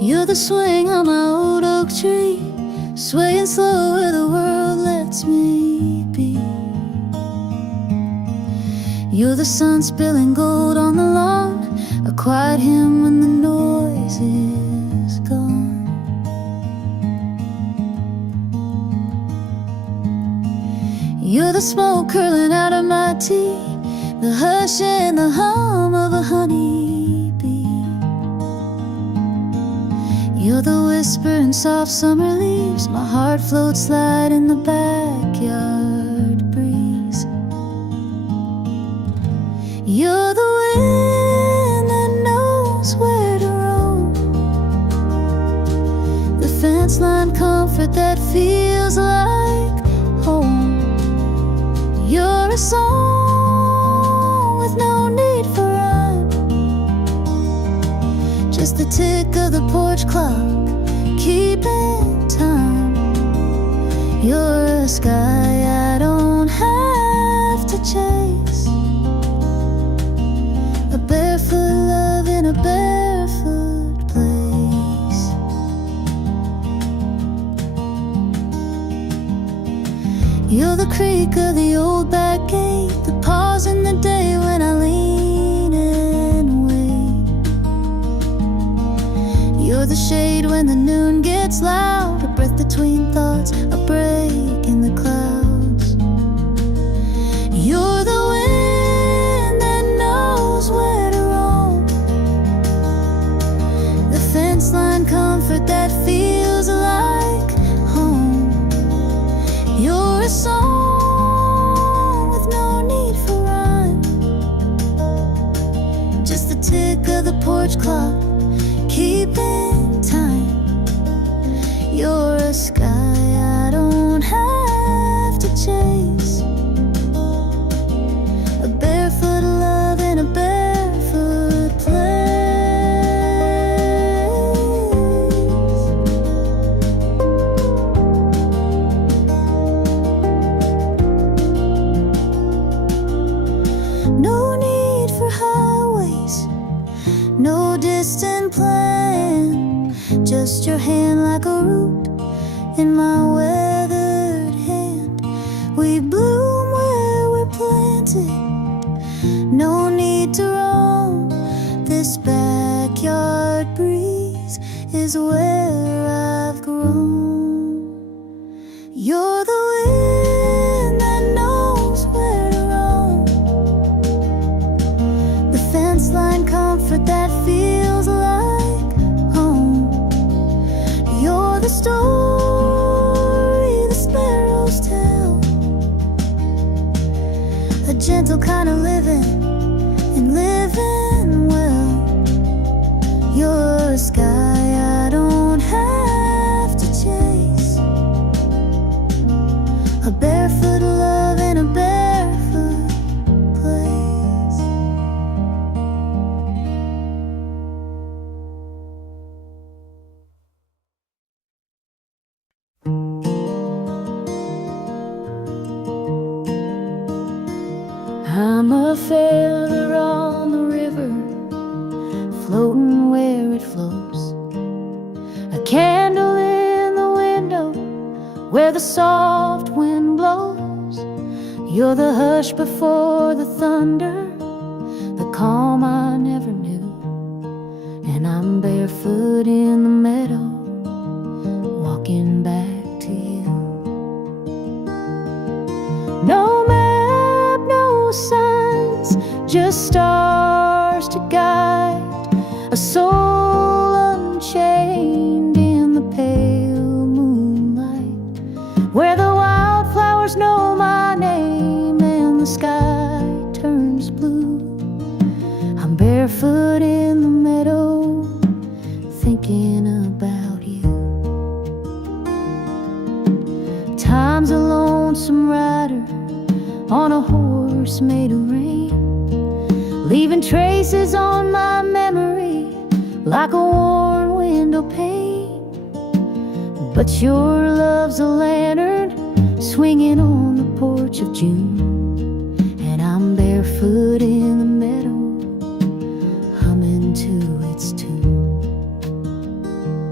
You're the swing on my old oak tree, swaying slow where the world lets me be. You're the sun spilling gold on the lawn, a quiet hymn when the noise is gone. You're the smoke curling out of my tea, the hush and the hum of a honeybee. You're the whisper in soft summer leaves, my heart floats light in the backyard breeze. You're the wind that knows where to roam, the fence line comfort that feels like home. You're a song with no need for rhyme, just the tick of the porch clock keeping time. You're a sky I don't have to chase, a barefoot love in a barefoot place. You're the creak of the old back gate, the pause in the day when I lean and wait. You're the shade when the noon gets loud, a breath between thoughts, a break in the clouds. You're the wind that knows where to roam, the fence line comfort that feels like home. You're a song with no need for rhyme, just the tick of the porch clock keeping time. You're a sky I don't have to chase, a barefoot love in a barefoot place. No need for highways, no distant plan, just your hand like a root in my weathered hand. We bloom where we're planted, no need to roam, this backyard breeze is where I've grown. You're the wind that knows where to roam, the fence line comfort that feels like home. You're the story the sparrows tell, a gentle kind of living and living well. You're a sky I don't have to chase, a barefoot love in a barefoot place. I'm a feather on the river, floating where it flows, a candle in the window where the soft wind blows. You're the hush before the thunder, the calm I never knew, and I'm barefoot in the meadow, walking back to you. No map, no signs, just stars to guide a soul unchained in the pale moonlight, where the wildflowers know my name and the sky turns blue. I'm barefoot in the meadow, thinking about you. Time's a lonesome rider on a horse made of rain, leaving traces on my memory like a worn window pane. But your love's a lantern swinging on the porch of June, and I'm barefoot in the meadow, humming to its tune.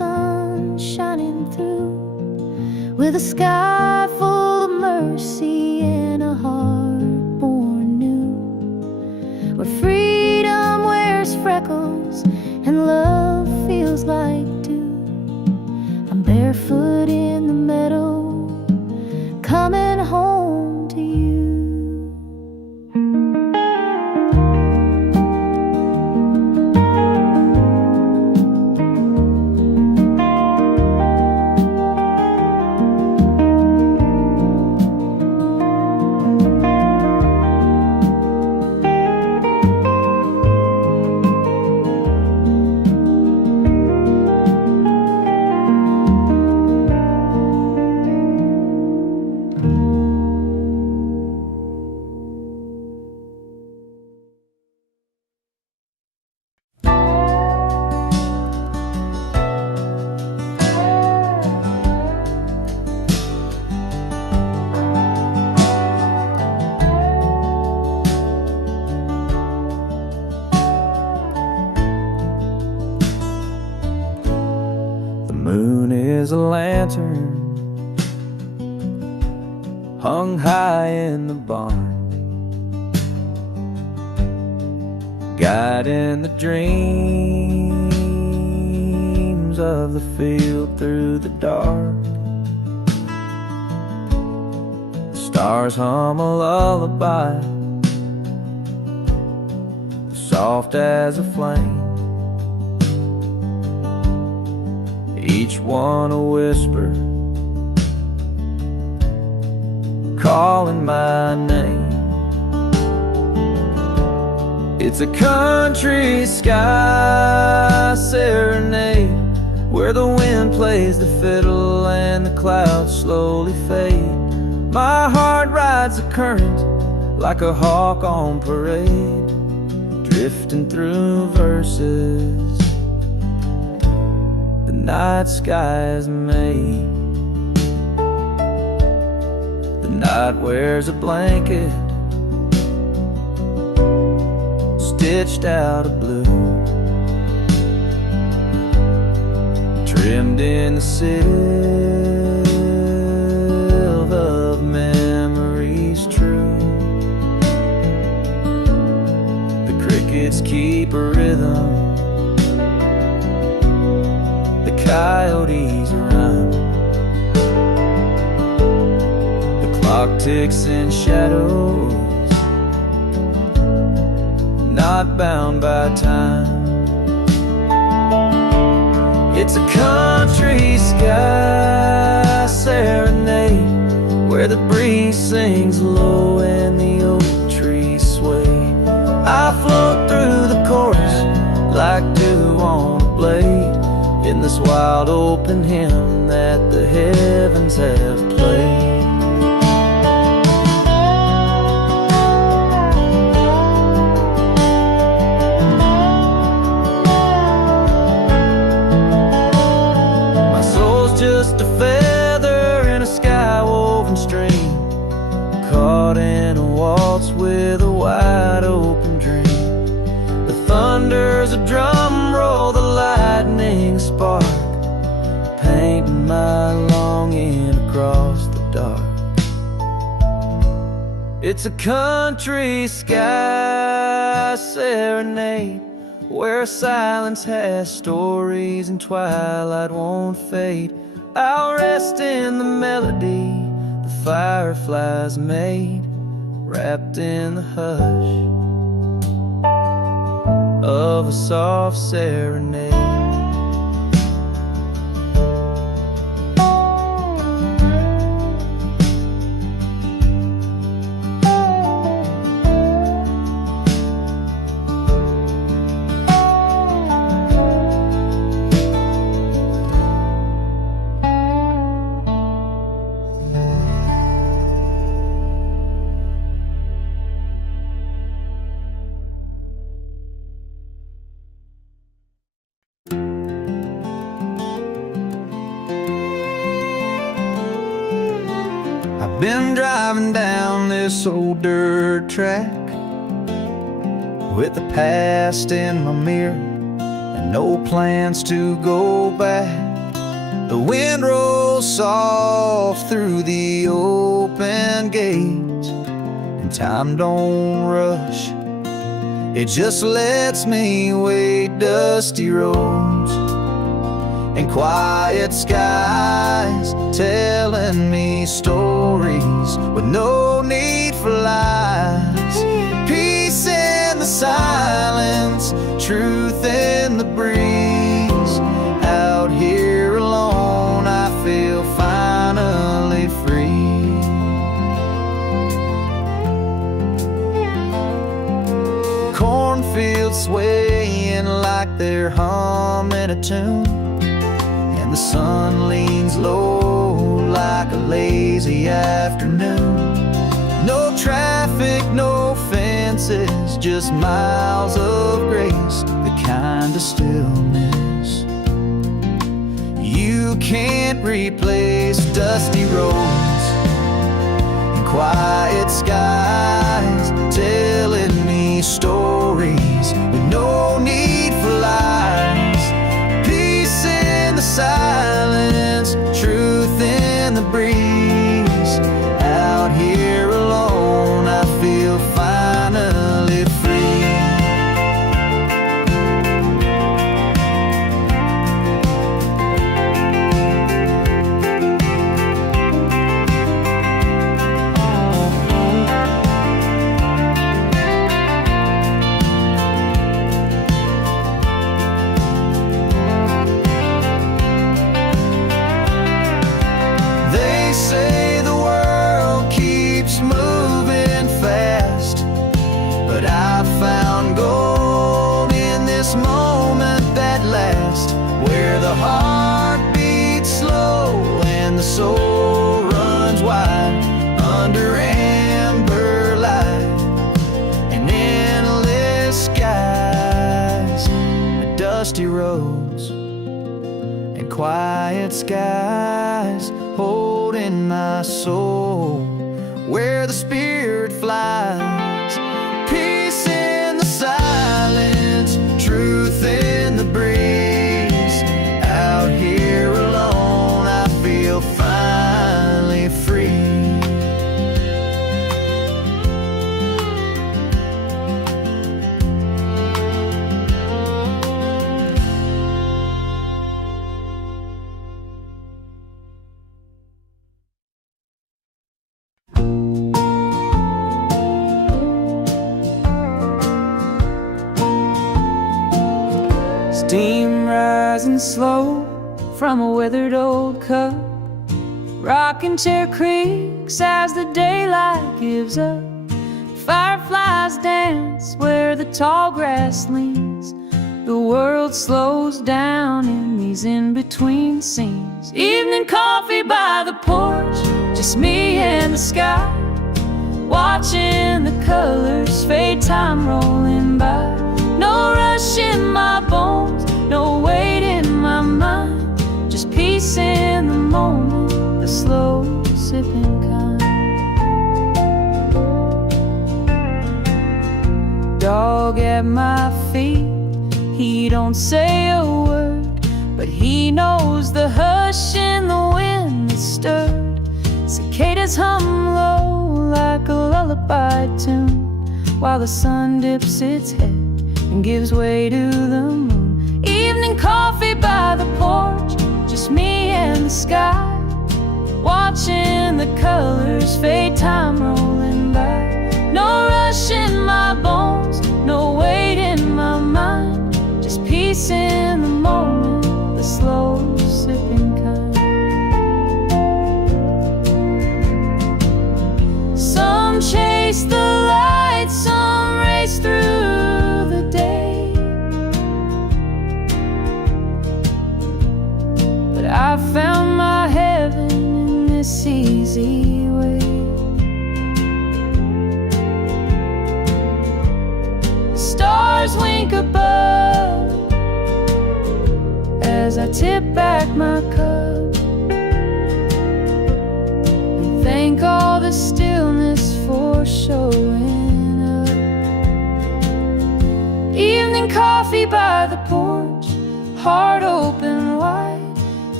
with a sky full of mercy and a heart born new, where freedom wears freckles and love feels like dew. I'm barefoot in the meadow, coming home to you. Is a lantern hung high in the barn, guiding the dreams of the field through the dark. The stars hum a lullaby, soft as a flame, each one a whisper, calling my name. It's a country sky serenade, where the wind plays the fiddle and the clouds slowly fade. My heart rides the current like a hawk on parade, drifting through verses night skies made. The night wears a blanket stitched out of blue, trimmed in the silver of memories true. The crickets keep a rhythm, coyotes run, the clock ticks in shadows, not bound by time. It's a country sky serenade, where the breeze sings low and the oak trees sway. I float through the chorus like dew on a blade, in this wild open hymn that the heavens have played. My soul's just a feather in a sky-woven stream, caught in a waltz with a wide open dream. The thunder's a drum roll, the lightning spark, painting my longing across the dark. It's a country sky serenade, where silence has stories and twilight won't fade. I'll rest in the melody the fireflies made, wrapped in the hush of a soft serenade. Been driving down this old dirt track with the past in my mirror and no plans to go back. The wind rolls soft through the open gate, and time don't rush, it just lets me wait. Dusty roads and quiet skies telling me stories with no need for lies. Peace in the silence, truth in the breeze. Out here alone, I feel finally free. Cornfields swaying like they're humming a tune, and the sun leans low like a lazy afternoon. No traffic, no fences, just miles of grace, the kind of stillness you can't replace. Dusty roads and quiet skies telling me stories with no need for lies. Peace in the silence, truth in the breeze. Out here alone, I feel finally free. They say the world keeps moving fast, but I found gold in this moment that lasts, where the heart beats slow and the soul runs wide under amber light and endless skies. Dusty roads and quiet skies holding my soul where the spirit flies. Peace in the silence, truth in the breeze. Out here alone, I feel finally free. Steam rising slow from a withered old cup, rocking chair creaks as the daylight gives up. Fireflies dance where the tall grass leans. The world slows down in these in-between scenes. Evening coffee by the porch, just me and the sky, watching the colors fade, time rolling by. No rush in my bones, no weight in my mind, just peace in the moment, the slow sipping kind. Dog at my feet, he don't say a word, but he knows the hush in the wind that stirred. Cicadas hum low like a lullaby tune, while the sun dips its head and gives way to the moon. Evening coffee by the porch, just me and the sky, watching the colors fade, time rolling by. No rush in my bones, no weight in my mind, just peace in the moment, the slow sipping kind. Some chase the light, some race through the day, but I found my heaven in this easy way. The stars wink above as I tip back my cup and thank all the stillness for showing up. Evening coffee by the porch, heart open wide,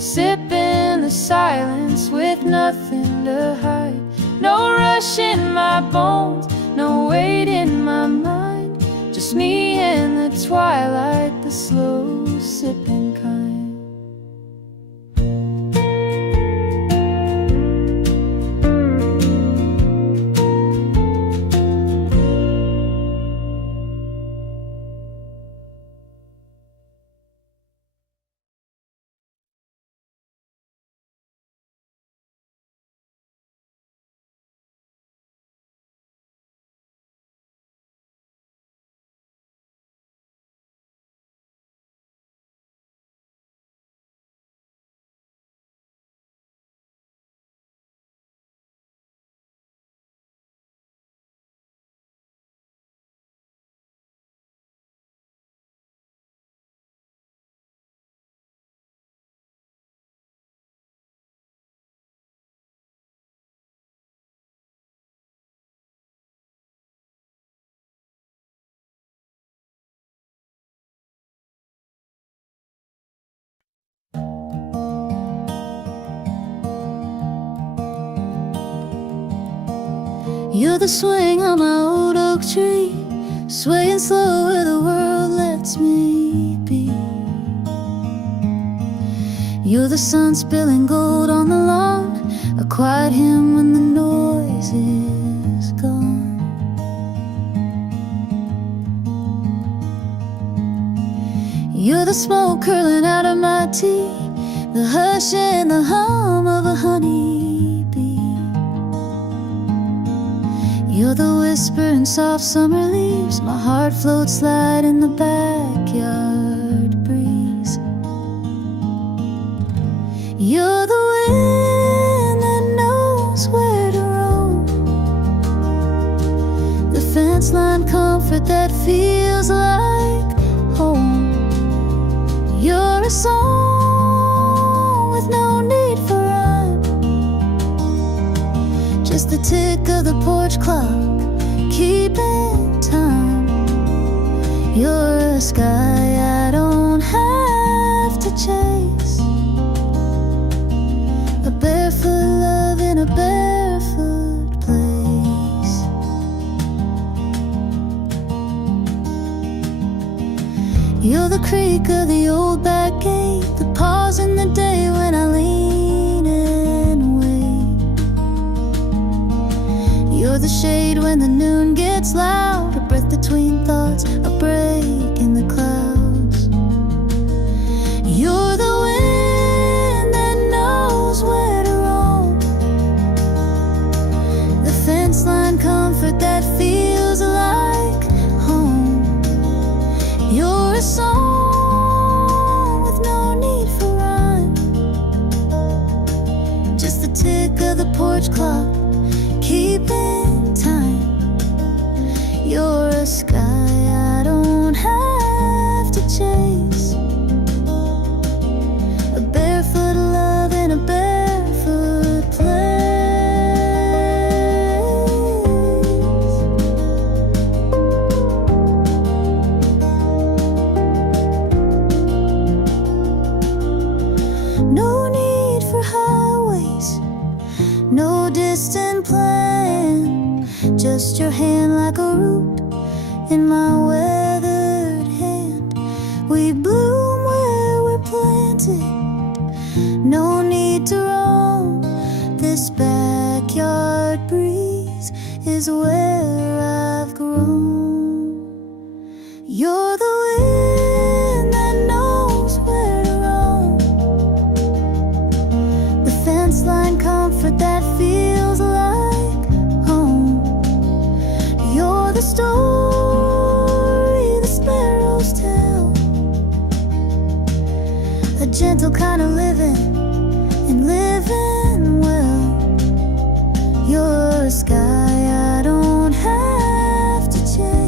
sipping the silence with nothing to hide. No rush in my bones, no weight in my mind, just me and the twilight, the slow sipping kind. You're the swing on my old oak tree, swaying slow where the world lets me be. You're the sun spilling gold on the lawn, a quiet hymn when the noise is gone. You're the smoke curling out of my tea, the hush and the hum of a honeybee. You're the whisper in soft summer leaves, my heart floats light in the backyard breeze. You're the wind that knows where to roam, the fence line comfort that feels like home. You're a song with no need for rhyme, just the tick of the porch clock, keeping time. You're a sky I don't have to chase, a barefoot love in a barefoot place. You're the creak of the old back gate, the pause in the day when I lean and wait. You're the shade when the noon gets loud, a breath between thoughts, a break in the clouds. You're the wind that knows where to roam, the fence line comfort that feels like home. You're a song with no need for rhyme, just the tick of the porch clock, keeping time. You're a sky I don't have to chase, a barefoot love in a barefoot place. No need for highways, no distant plan, just your hand like a root in my weathered hand. We bloom where we're planted, no need to roam, this backyard breeze is where I've grown. You're the wind that knows where to roam, the fence line comfort that feels like home. You're the story the sparrows tell, a gentle kind of living and living well. You're a sky I don't have to chase,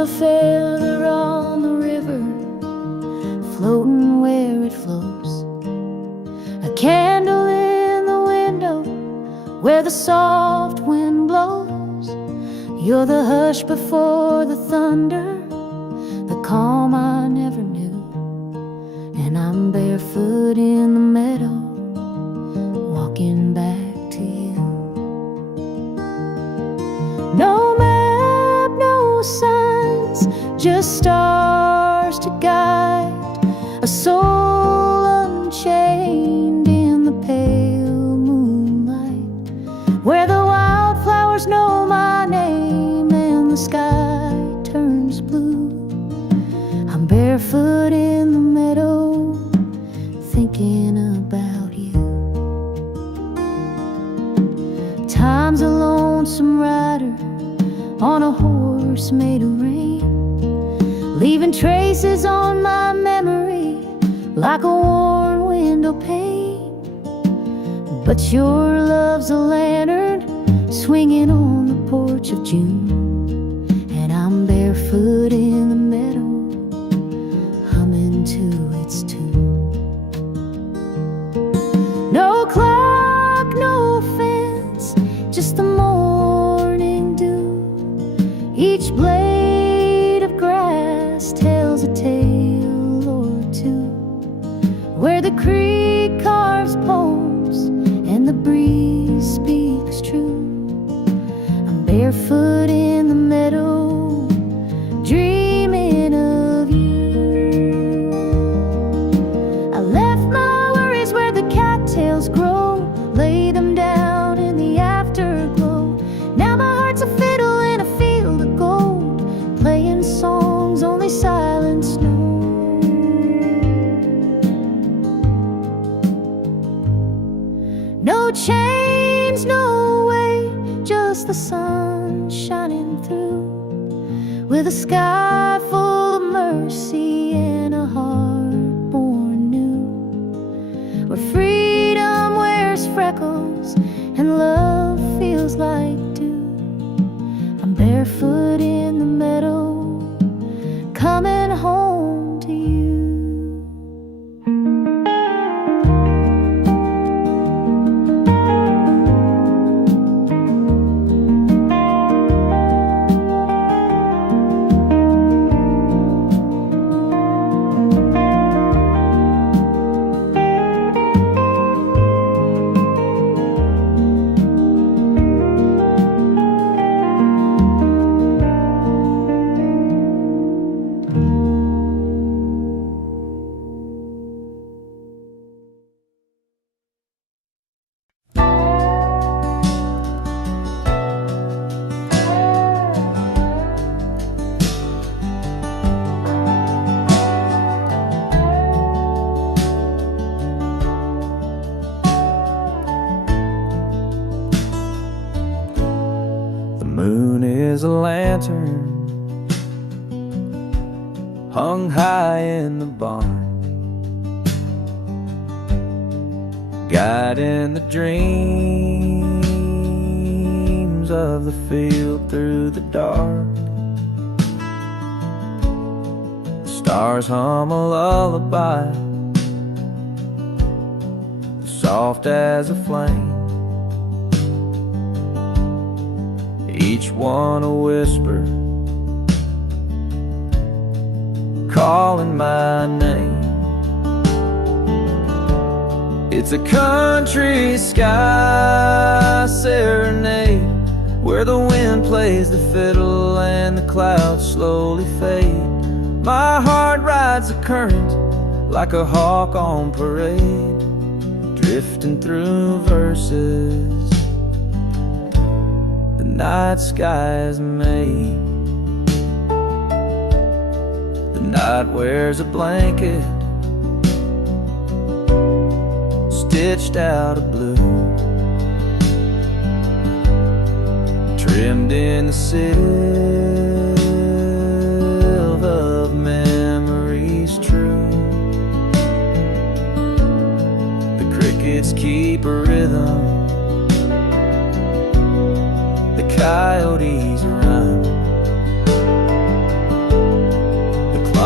a feather on the river, floating where it flows. A candle in the window where the soft wind blows. You're the hush before the thunder, the calm I never knew. And I'm barefoot in the meadow, walking back to you. No map, no signs, just stars to guide a soul unchained in the pale moonlight, where the wildflowers know my name and the sky turns blue. I'm barefoot in the meadow, thinking about you. Time's a lonesome rider on a horse made of rain, leaving traces on my memory like a worn window pane. But your love's a lantern swinging on the porch of June, and I'm barefoot in the meadow, humming to its tune. No clock, no fence, just the morning dew. Each blade of grass tells a tale or two, where the creek carves poems and the breeze speaks true. I'm barefoot in the meadow, dreaming of you. I left my worries where the cattails grow, lay them down in the afterglow. Now my heart's a fiddle in a field of gold, playing songs only silence knows. No chains, no way, just the sun shining through, with a sky full of mercy and a heart born new, where freedom wears freckles and love feels like dew. I'm barefoot in the meadow, coming home to you. Is a lantern hung high in the barn, guiding the dreams of the field through the dark. The stars hum a lullaby, soft as a flame, each one a whisper, calling my name. It's a country sky serenade, where the wind plays the fiddle and the clouds slowly fade. My heart rides the current like a hawk on parade, drifting through verses the night sky's made. The night wears a blanket stitched out of blue, trimmed in the silver of memories true. The crickets keep a rhythm, the coyotes run,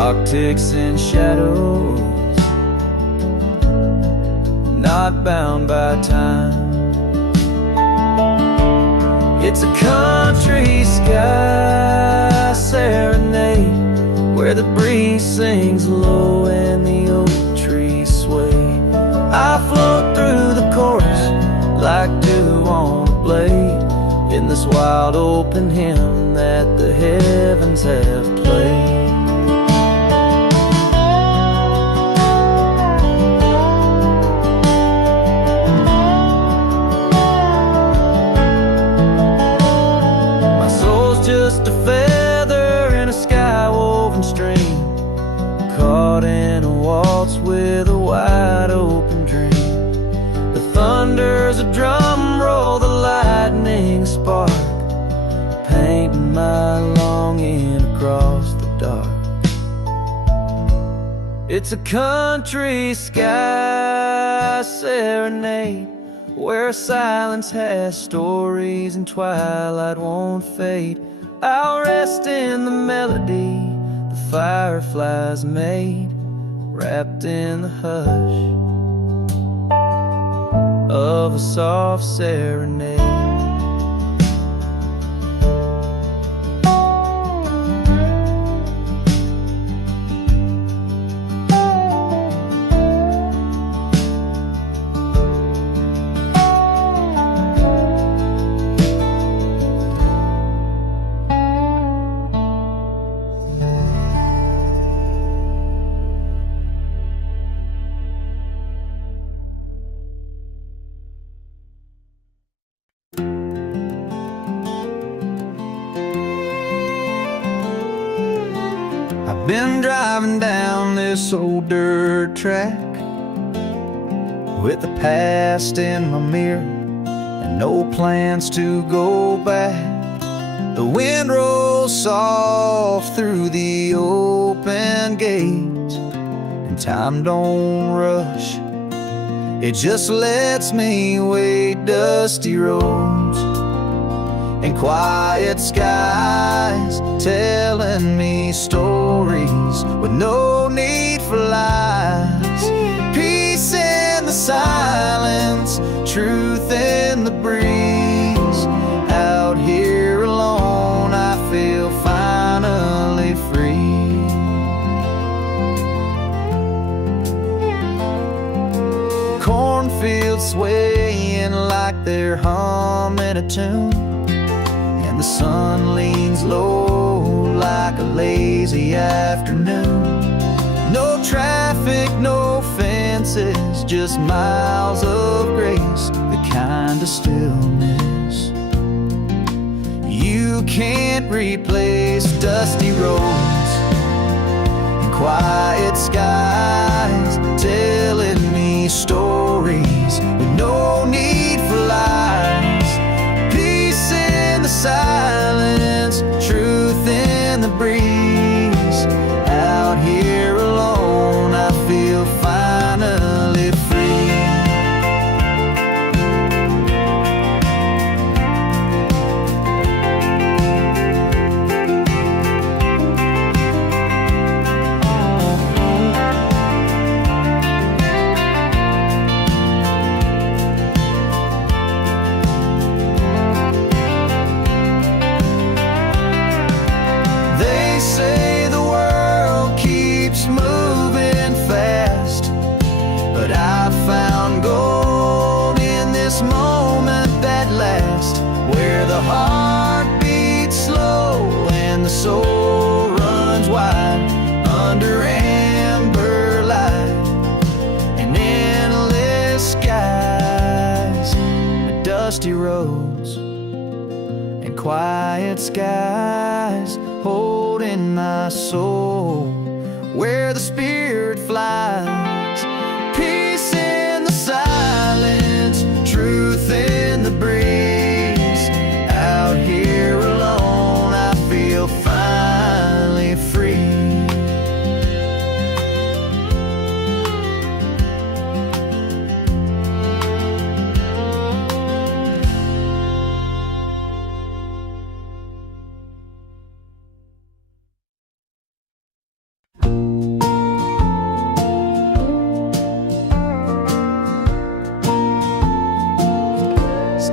clock ticks in shadows, not bound by time. It's a country sky serenade, where the breeze sings low and the oak trees sway. I float through the chorus like dew on a blade, in this wild open hymn that the heavens have played. Just a feather in a sky-woven stream, caught in a waltz with a wide-open dream. The thunder's a drum roll, the lightning a spark, painting my longing across the dark. It's a country sky serenade, where silence has stories and twilight won't fade. I'll rest in the melody the fireflies made, wrapped in the hush of a soft serenade. Been driving down this old dirt track with the past in my mirror and no plans to go back. The wind rolls soft through the open gates, and time don't rush, it just lets me wade dusty roads and quiet skies, telling me stories with no need for lies. Peace in the silence, truth in the breeze. Out here alone, I feel finally free. Cornfields swaying like they're humming a tune, the sun leans low like a lazy afternoon. No traffic, no fences, just miles of grace, the kind of stillness you can't replace. Dusty roads and quiet skies, telling me stories with no need for lies. Silence, truth in the breeze. Out here alone, I feel finally free. The heart beats slow and the soul runs wide under amber light and endless skies, dusty roads and quiet skies, holding my soul where the spirit flies. Peace in the silence, truth in the breeze. Out here alone, I feel finally free.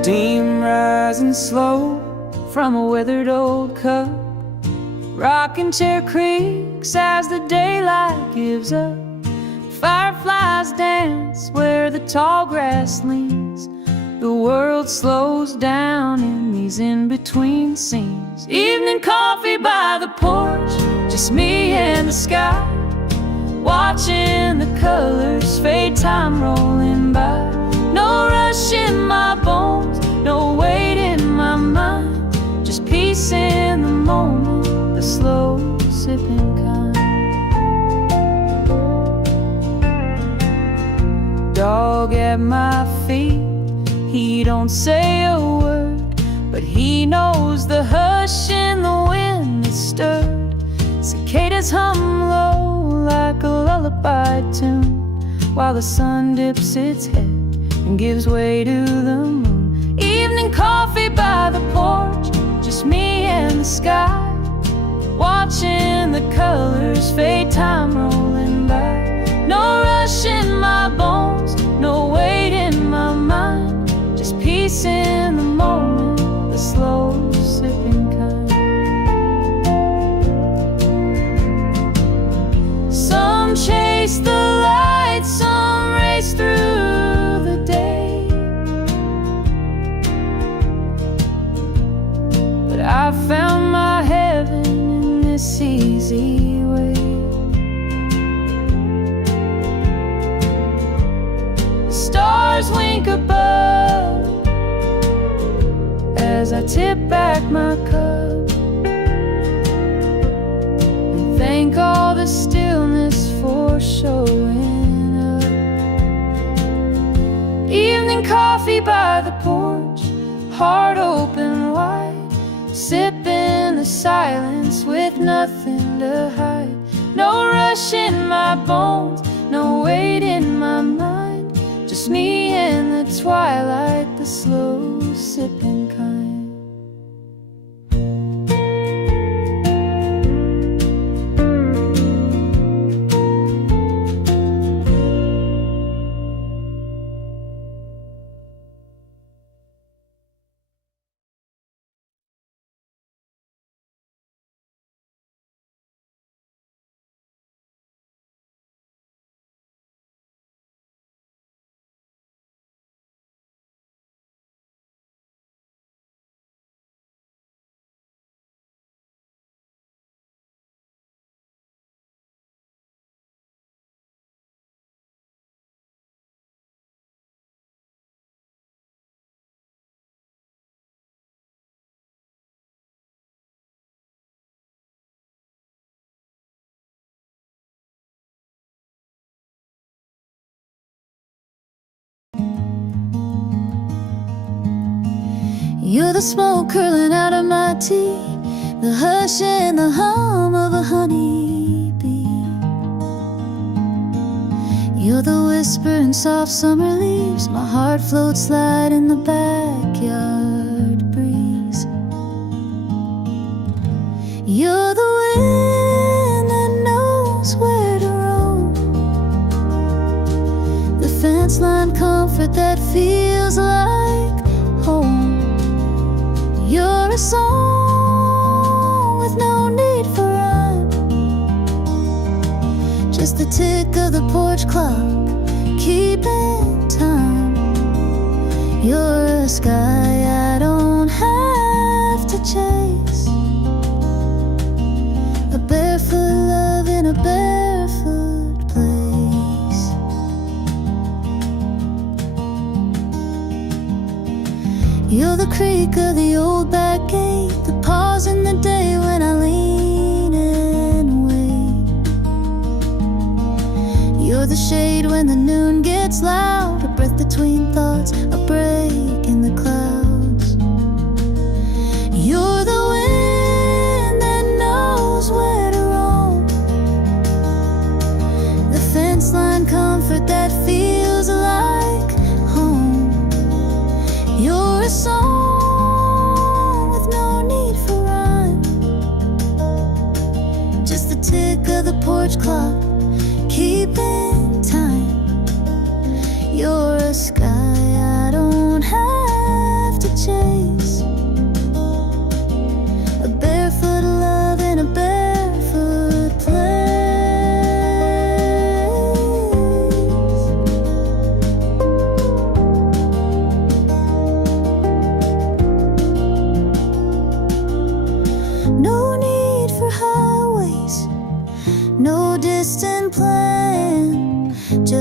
Steam rising slow from a withered old cup. Rocking chair creaks as the daylight gives up. Fireflies dance where the tall grass leans. The world slows down in these in-between scenes. Evening coffee by the porch, just me and the sky, watching the colors fade, time rolling by. No rush in my bones, no weight in my mind, just peace in the moment, the slow sipping kind. Dog at my feet, he don't say a word, but he knows the hush in the wind is stirred. Cicadas hum low like a lullaby tune, while the sun dips its head and gives way to the moon. Evening coffee by the porch, just me and the sky, watching the colors fade, time rolling by. No rush in my bones, no weight in my mind, just peace in the moment, the slow sipping kind. Some chase the light, some race through the day, but I found my heaven in this easy way. Stars wink above as I tip back my cup and thank all the stillness for showing up. Evening coffee by the porch, heart open wide, sipping the silence with nothing to hide. No rush in my bones, no weight in my mind, just me in the twilight, the slow sipping kind. You're the smoke curling out of my tea, the hush and the hum of a honeybee. You're the whisper in soft summer leaves, my heart floats light in the backyard breeze. You're the wind that knows where to roam, the fence line comfort that feels like home. You're a song with no need for rhyme, just the tick of the porch clock keeping time. You're a sky I don't have to chase, a barefoot love in a barefoot place. You're the creak of the old back gate, the pause in the day when I lean and wait. You're the shade when the noon gets loud, a breath between thoughts, a break in the clouds. You're the wind that knows where to roam, the fence line comfort that feels like home. You're a song with no need for rhyme, just the tick of the porch clock keeping time. You're a sky I don't have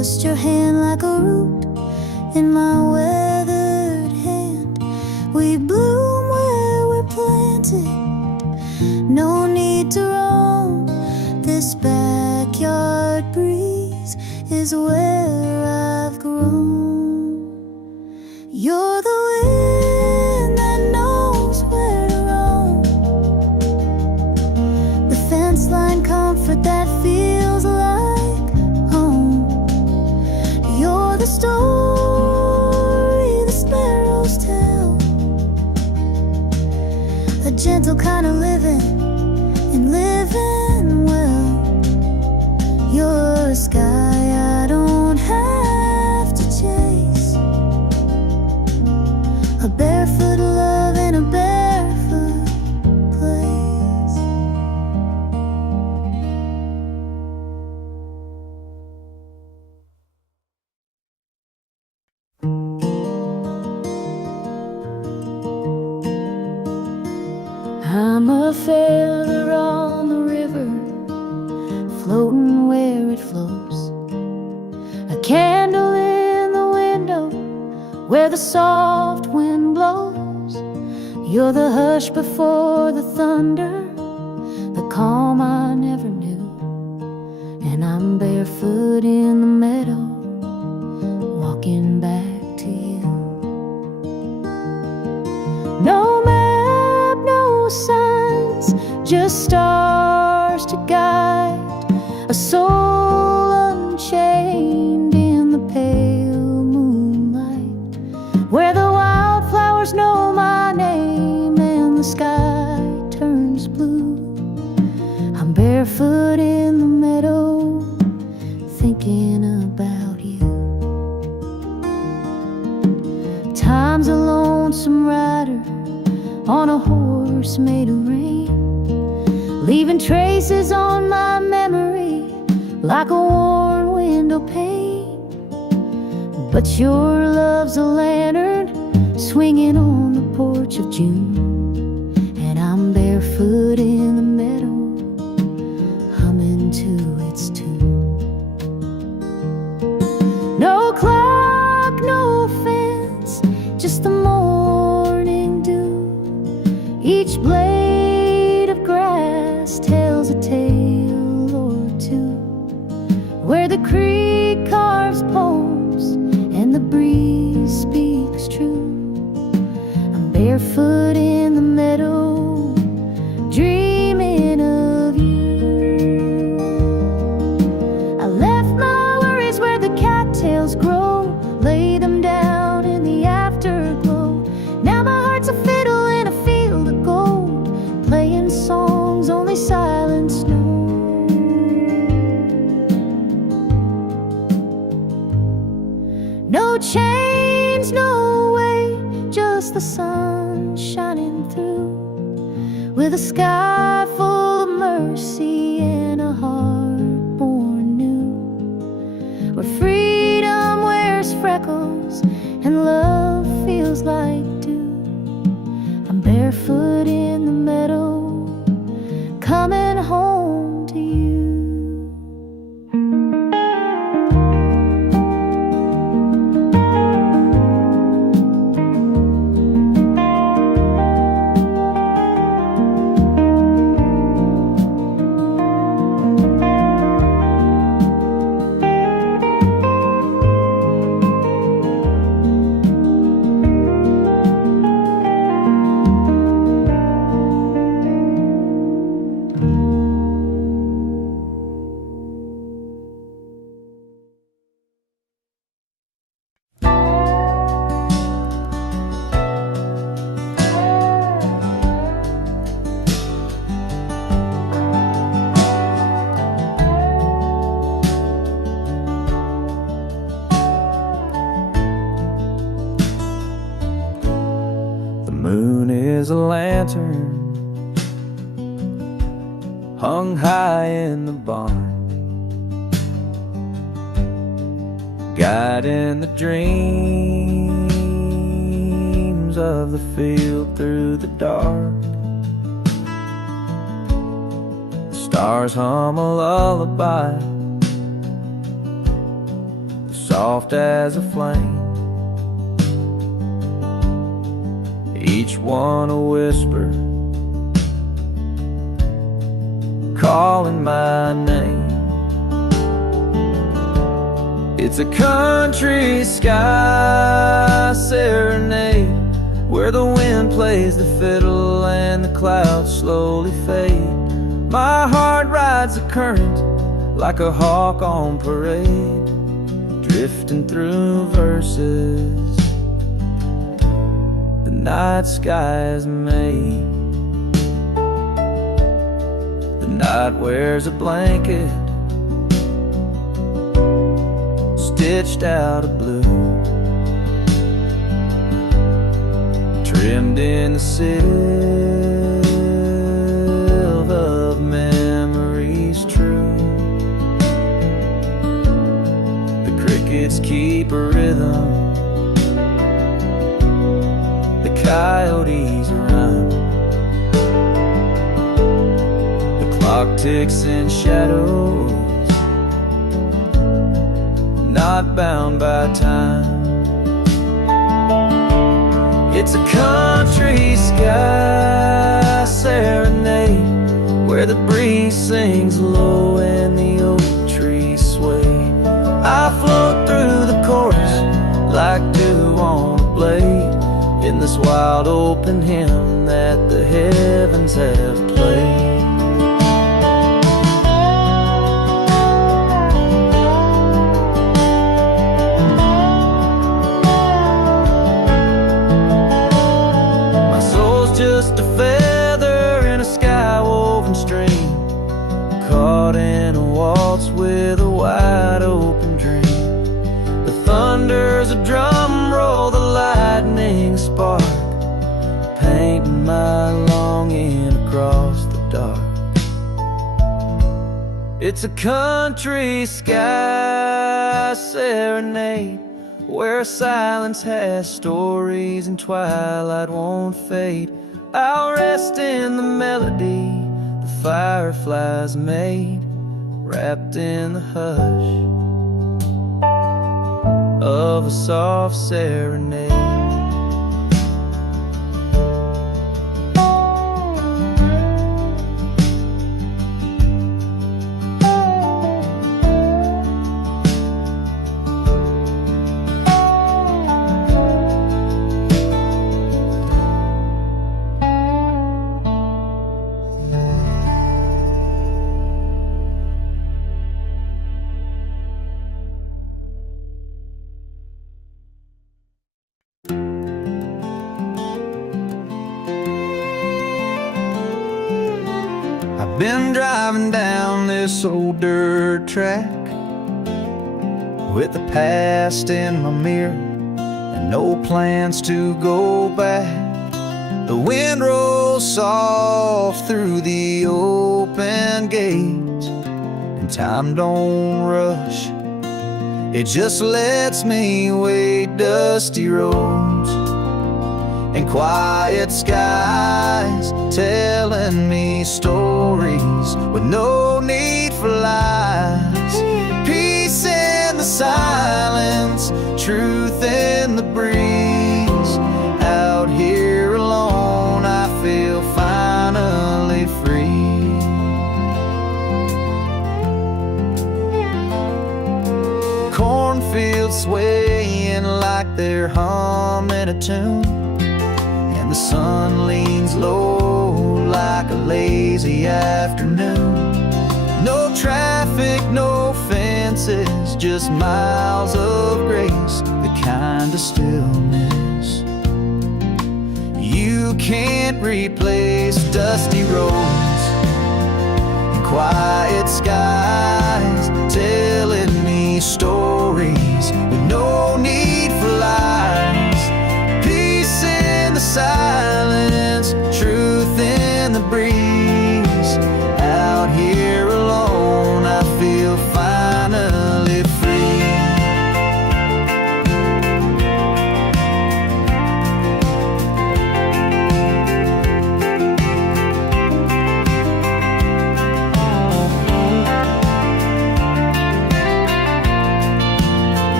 just your hand like a root in my weathered hand. We bloom where we're planted, no need to roam. This backyard breeze is where I've grown. You're the wind that knows where to roam, the fence line comfort that feels like home. You're the story the sparrows tell, a gentle kind of living and living well. You're a sky I don't have to chase, a barefoot love in a barefoot place. I'm a feather on the river, floating where it flows, a candle in the window where the soft wind blows. You're the hush before the thunder, the calm I never knew. And I'm barefoot in the meadow, walking back to you. No map, no signs, just stars to guide a soul unchained in the pale moonlight, where the wildflowers know my name and the sky turns blue. I'm barefoot in the meadow, thinking about you. Time's a lonesome rider on a horse made of rain, leaving traces on my memory like a worn window pane. But your love's a lantern swinging on the porch of June, and I'm barefoot in the meadow, humming to its tune. No clock, no fence, just the morning dew. Each blade of grass tells a tale or two, where the creek carves poems and the breeze speaks true. I'm barefoot in the meadow, dreaming of you. I left my worries where the cattails grow, lay them down in the afterglow. Now my heart's a fiddle in a field of gold, playing songs only silence knows. No chains, no weight, just the sun shining through, with a sky full of mercy and a heart born new, where freedom wears freckles and love feels like dew. I'm barefoot in the meadow, coming home to you. Is a lantern hung high in the barn, guiding the dreams of the field through the dark. The stars hum a lullaby soft as a flame, each one a whisper, calling my name. It's a country sky serenade, where the wind plays the fiddle and the clouds slowly fade. My heart rides the current like a hawk on parade, drifting through verses the night sky is made. The night wears a blanket stitched out of blue, trimmed in the silver of memories true. The crickets keep a rhythm, the coyotes run, the clock ticks in shadows, not bound by time. It's a country sky serenade, where the breeze sings low and the oak trees sway. I float through the chorus like dew on a blade, in this wild open hymn that the heavens have played. Just a feather in a sky-woven stream, caught in a waltz with a wide open dream. The thunder's a drum roll, the lightning spark, painting my longing across the dark. It's a country sky serenade, where silence has stories and twilight won't fade. I'll rest in the melody the fireflies made, wrapped in the hush of a soft serenade. Been driving down this old dirt track with the past in my mirror and no plans to go back. The wind rolls soft through the open gates, and time don't rush, it just lets me wait. Dusty roads and quiet skies telling me stories with no need for lies. Peace in the silence, truth in the breeze. Out here alone, I feel finally free. Cornfields swaying like they're humming a tune, the sun leans low like a lazy afternoon. No traffic, no fences, just miles of grace, the kind of stillness you can't replace. Dusty roads and quiet skies telling me stories with no need for lies. Peace in the silence, truth in the breeze. Out here alone, I feel finally free.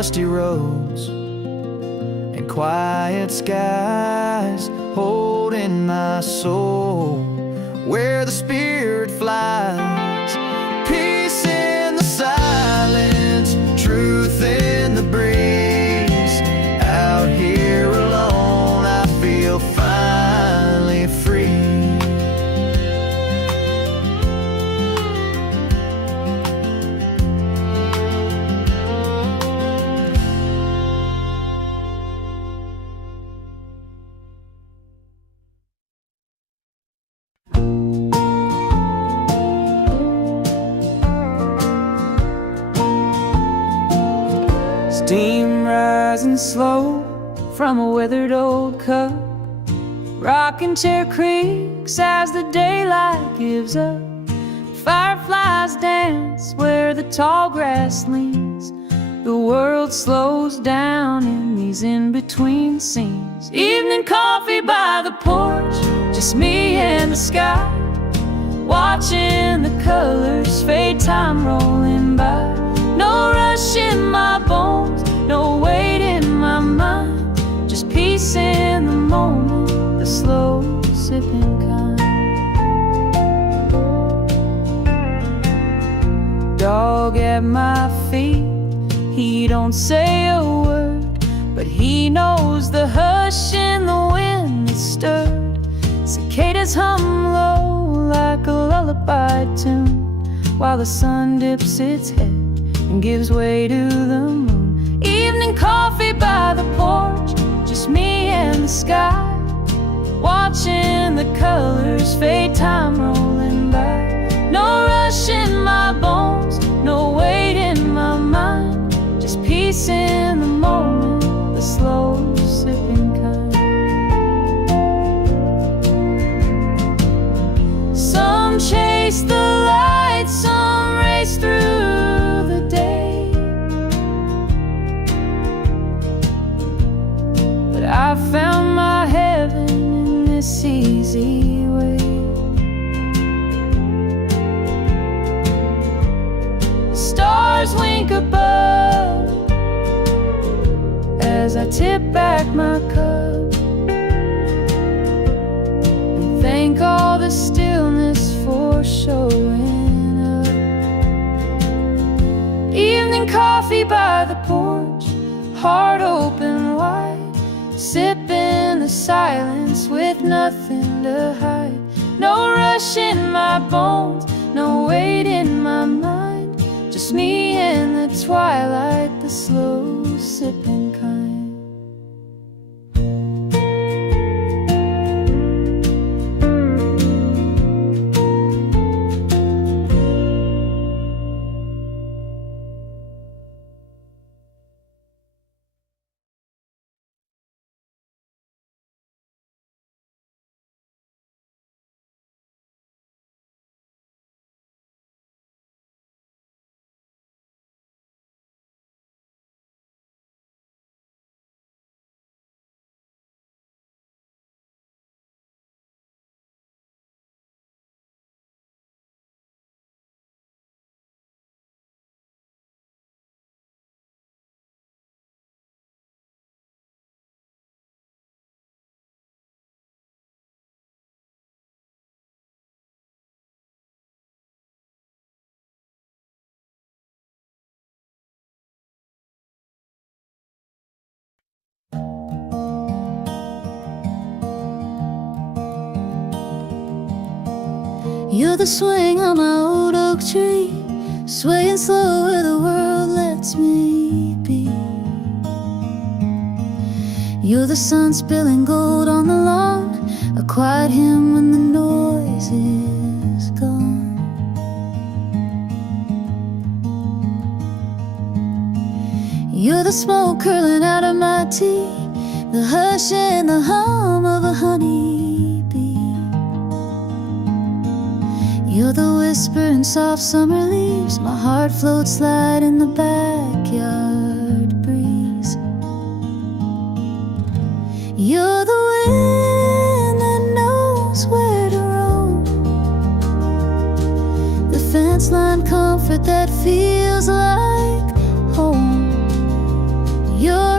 dusty roads and quiet skies, holding my soul where the spirit flies. Peace in the silence, truth in the breeze. Out here alone, I feel finally free. Steam rising slow from a weathered old cup, rocking chair creaks as the daylight gives up. Fireflies dance where the tall grass leans. The world slows down in these in-between scenes. Evening coffee by the porch, just me and the sky, watching the colors fade, time rolling by. No rush in my bones, no weight in my mind, just peace in the moment, the slow sipping kind. Dog at my feet, he don't say a word, but he knows the hush in the wind that stirred. Cicadas hum low like a lullaby tune, while the sun dips its head and gives way to the moon. Evening coffee by the porch, just me and the sky, watching the colors fade, time rolling by. No rush in my bones, no weight in my mind, just peace in the moment, the slow sipping kind. Some chase the light, some race through the day, but I found my heaven in this easy way. The stars wink above as I tip back my cup and thank all the stillness for showing up. Evening coffee by the porch, heart open wide, sipping the silence with nothing to hide. No rush in my bones, no weight in my mind, just me in the twilight, the slow sipping kind. You're the swing on my old oak tree, swaying slow where the world lets me be. You're the sun spilling gold on the lawn, a quiet hymn when the noise is gone. You're the smoke curling out of my tea, the hush and the hum of a honeybee. You're the whisper in soft summer leaves, my heart floats light in the backyard breeze. You're the wind that knows where to roam, the fence line comfort that feels like home.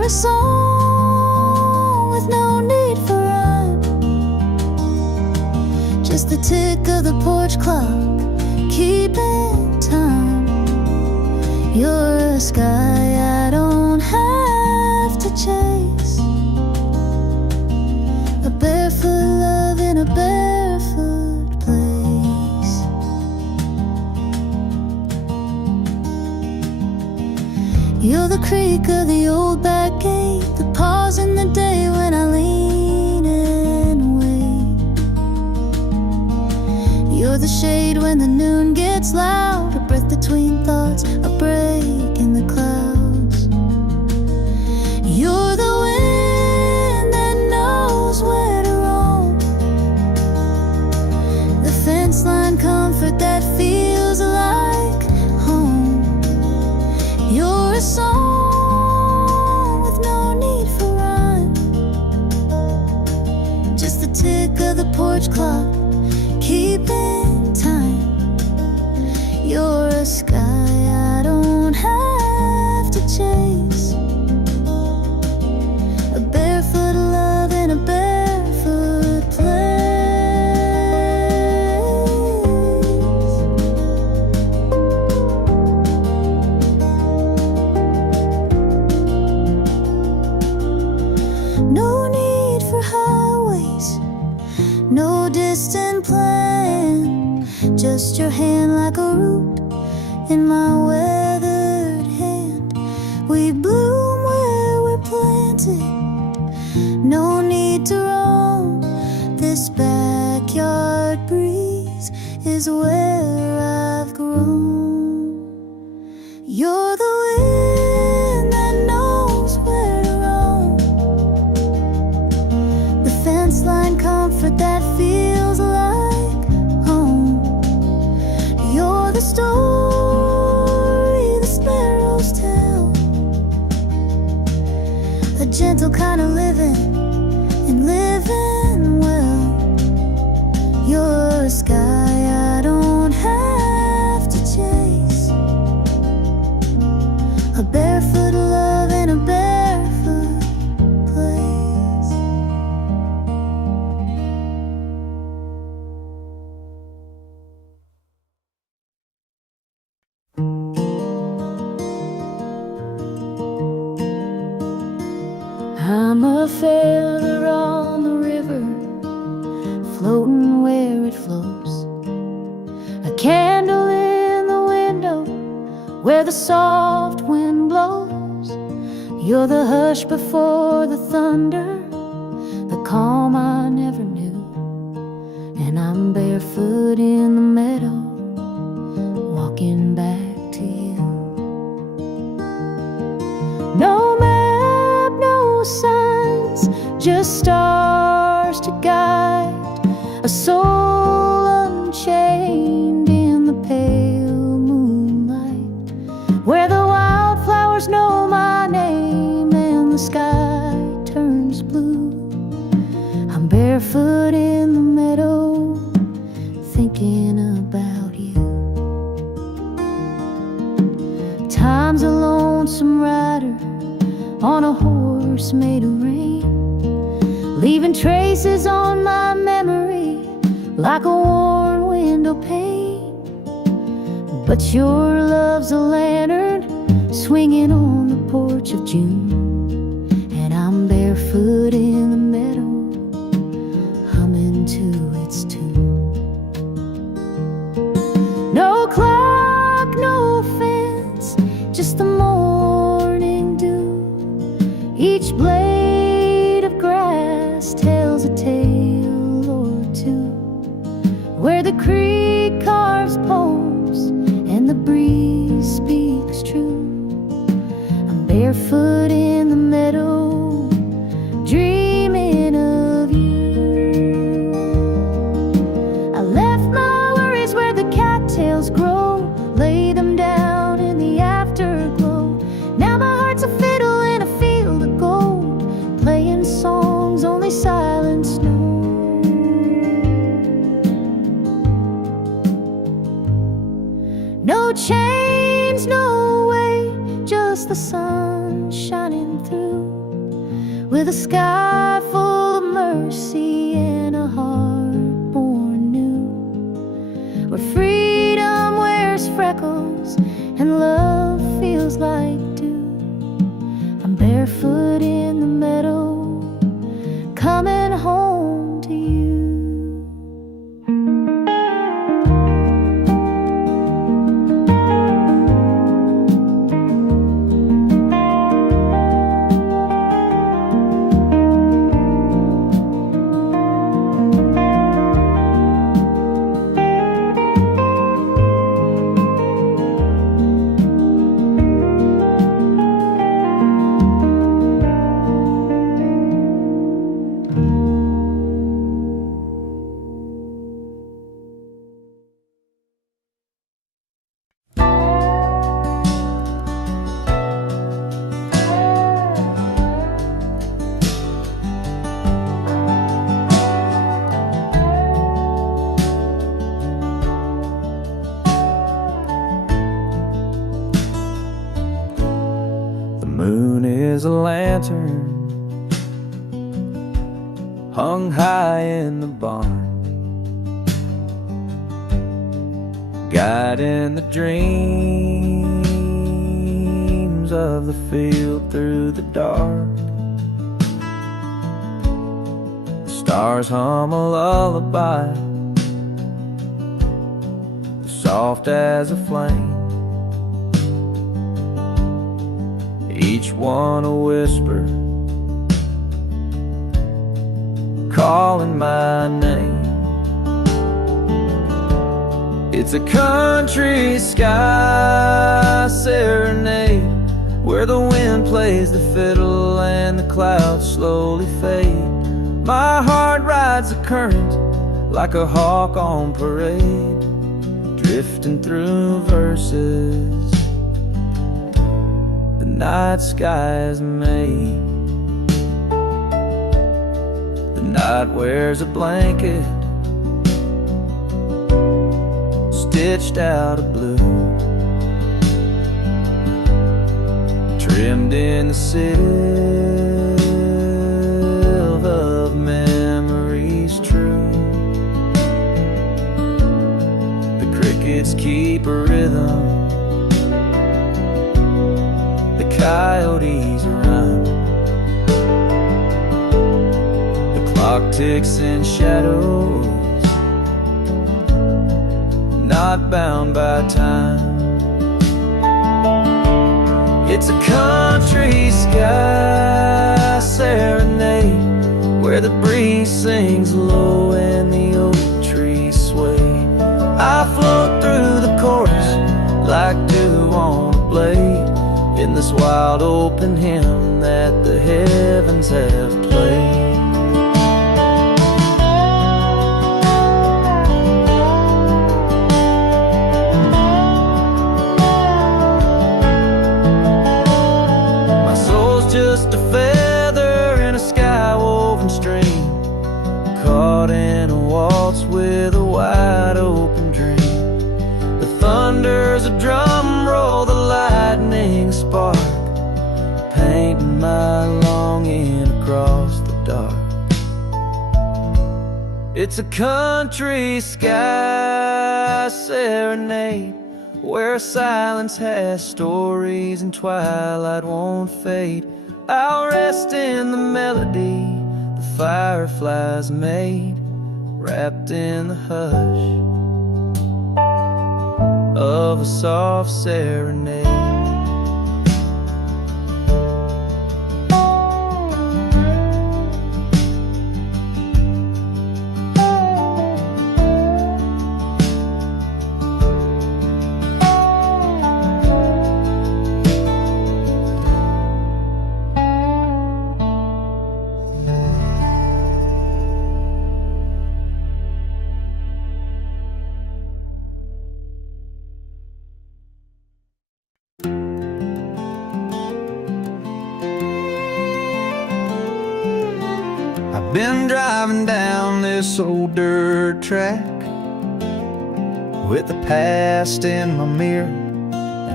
You're a song with no need for rhyme, just the tick of the porch clock keeping time. You're a sky I don't have to chase, a barefoot love in a barefoot place. You're the creak of the old back gate, the pause in the day when I lean and wait. You're the shade when the noon gets loud, a breath between thoughts, a break in the clouds. You're the wind that knows where to roam, the fence line comfort that feels like home. You're a song with no need for rhyme, just the tick of the porch clock keeping time. You're a sky I don't have to chase, a barefoot love in a barefoot place. No need for highways, no distant plan, just your hand like a root in my weathered hand. We bloom where we're planted, no need to roam. This backyard breeze is where I've grown. You're the wind that knows where to roam, the fence line comfort that feels like home. You're the story the sparrows tell, a gentle kind of living and living well. You're a sky I don't have to chase, a barefoot love in a barefoot place. I'm a feather on the river, floating where it flows, a candle in the window where the soft wind blows. You're the hush before the thunder, the calm I never knew. And I'm barefoot in the meadow, walking back to you. No map, no signs, just stars to guide a soul unchained in the pale moonlight, where the wildflowers know my name and the sky turns blue. I'm barefoot in the meadow, thinking about you. Time's a lonesome rider on a horse made of rain, leaving traces on my memory like a worn window pane. But your love's a lantern swinging on the porch of June, and I'm barefoot in the meadow, humming to its tune. No clock, no fence, just the morning dew. Each blade of grass tells a tale or two, where the creek carves poems and the breeze speaks true. I'm barefoot in the meadow, dreaming of you. I left my worries where the cattails grow, lay them down in the afterglow. Now my heart's a fiddle in a field of gold, playing songs only silence knows. No chains, no way, just just the sun shining through, with a sky full of mercy and a heart born new, where freedom wears freckles and love feels like dew. I'm barefoot in the meadow, coming home to you. Is a lantern hung high in the barn, guiding the dreams of the field through the dark. The stars hum a lullaby, soft as a flame, each one a whisper, calling my name. It's a country sky serenade, where the wind plays the fiddle and the clouds slowly fade. My heart rides the current like a hawk on parade, drifting through verses the night sky's made. The night wears a blanket stitched out of blue, trimmed in the silver of memories true. The crickets keep a rhythm, the coyotes run, the clock ticks in shadows, not bound by time. It's a country sky serenade, where the breeze sings low and the oak trees sway. I float through the chorus like dew on a blade, in this wild open hymn that the heavens have played. My soul's just a feather in a sky-woven stream, caught in a waltz with a wide open dream. The thunder's a drum roll, the lightning spark, painting my longing across the dark. It's a country sky serenade, where silence has stories and twilight won't fade. I'll rest in the melody the fireflies made, wrapped in the hush of a soft serenade. Been driving down this old dirt track with the past in my mirror and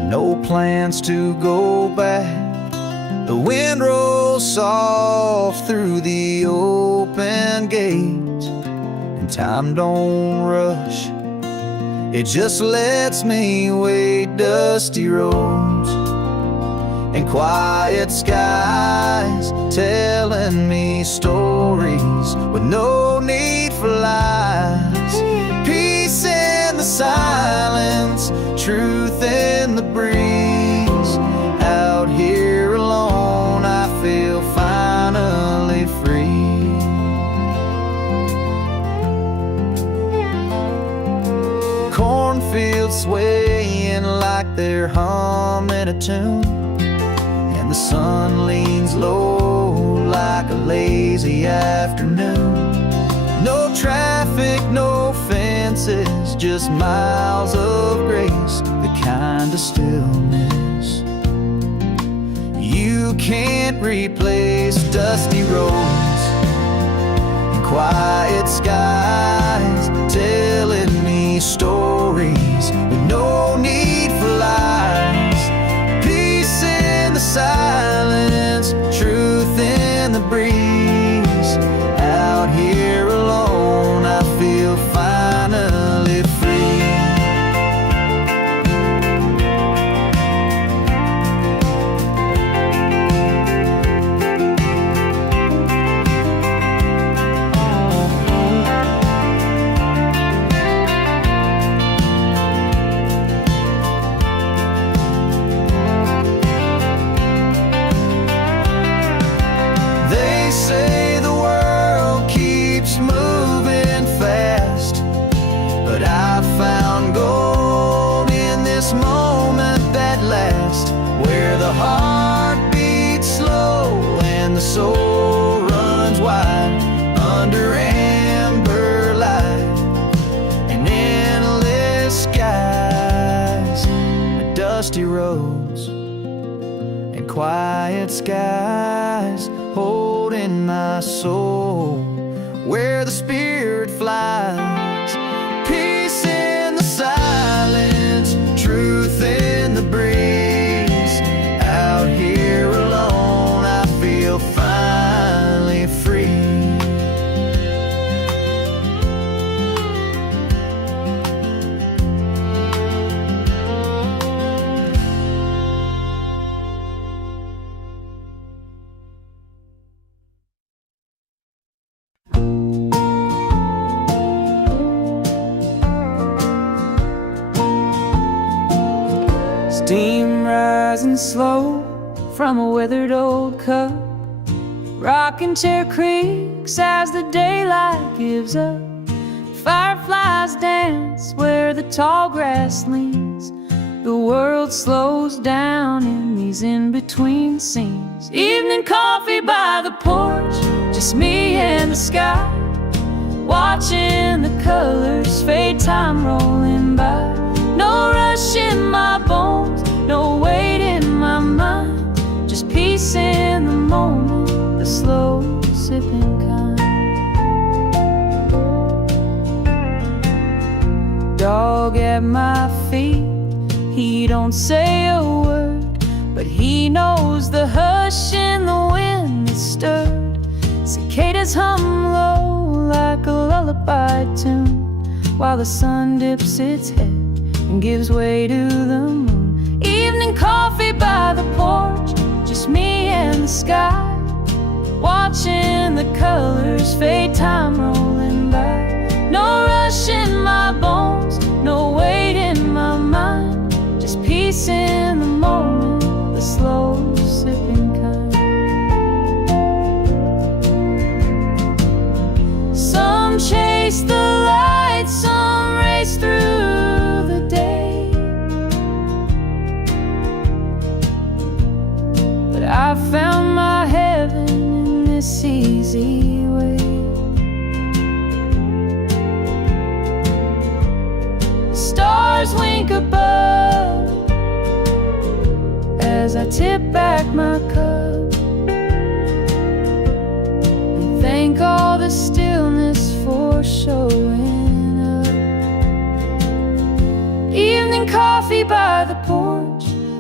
no plans to go back. The wind rolls soft through the open gate, and time don't rush, it just lets me wade dusty roads and quiet skies, telling me stories with no need for lies. Peace in the silence, truth in the breeze. Out here alone, I feel finally free. Cornfields swaying like they're humming a tune, and the sun leans low like a lazy afternoon. No traffic, no fences, just miles of grace, the kind of stillness you can't replace. Dusty roads and quiet skies, telling me stories with no need for lies. Peace in the silence, truth in the breeze. Out here alone, I feel finally free. They say the world keeps moving fast, but I found gold in this moment that lasts, where the heart beats slow and the soul runs wide under amber light and endless skies. Dusty roads and quiet skies, holding my soul where the spirit flies. Peace in the silence, truth in the breeze. Out here alone, I feel finally free. Steam rising slow from a withered old cup, rocking chair creaks as the daylight gives up. Fireflies dance where the tall grass leans. The world slows down in these in-between scenes. Evening coffee by the porch, just me and the sky, watching the colors fade, time rolling by. No rush in my bones, no weight in my mind, just peace in the moment, the slow sipping kind. Dog at my feet, he don't say a word, but he knows the hush in the wind is stirred. Cicadas hum low like a lullaby tune, while the sun dips its head and gives way to the moon. Evening coffee by the porch, just me and the sky, watching the colors fade, time rolling by. No rush in my bones, no weight in my mind, just peace in the moment, the slow sipping kind. Some chase the light, some race through the day, but I found my heaven in this easy way. Stars wink above as I tip back my cup and thank all the stillness for showing up. Evening coffee by the porch,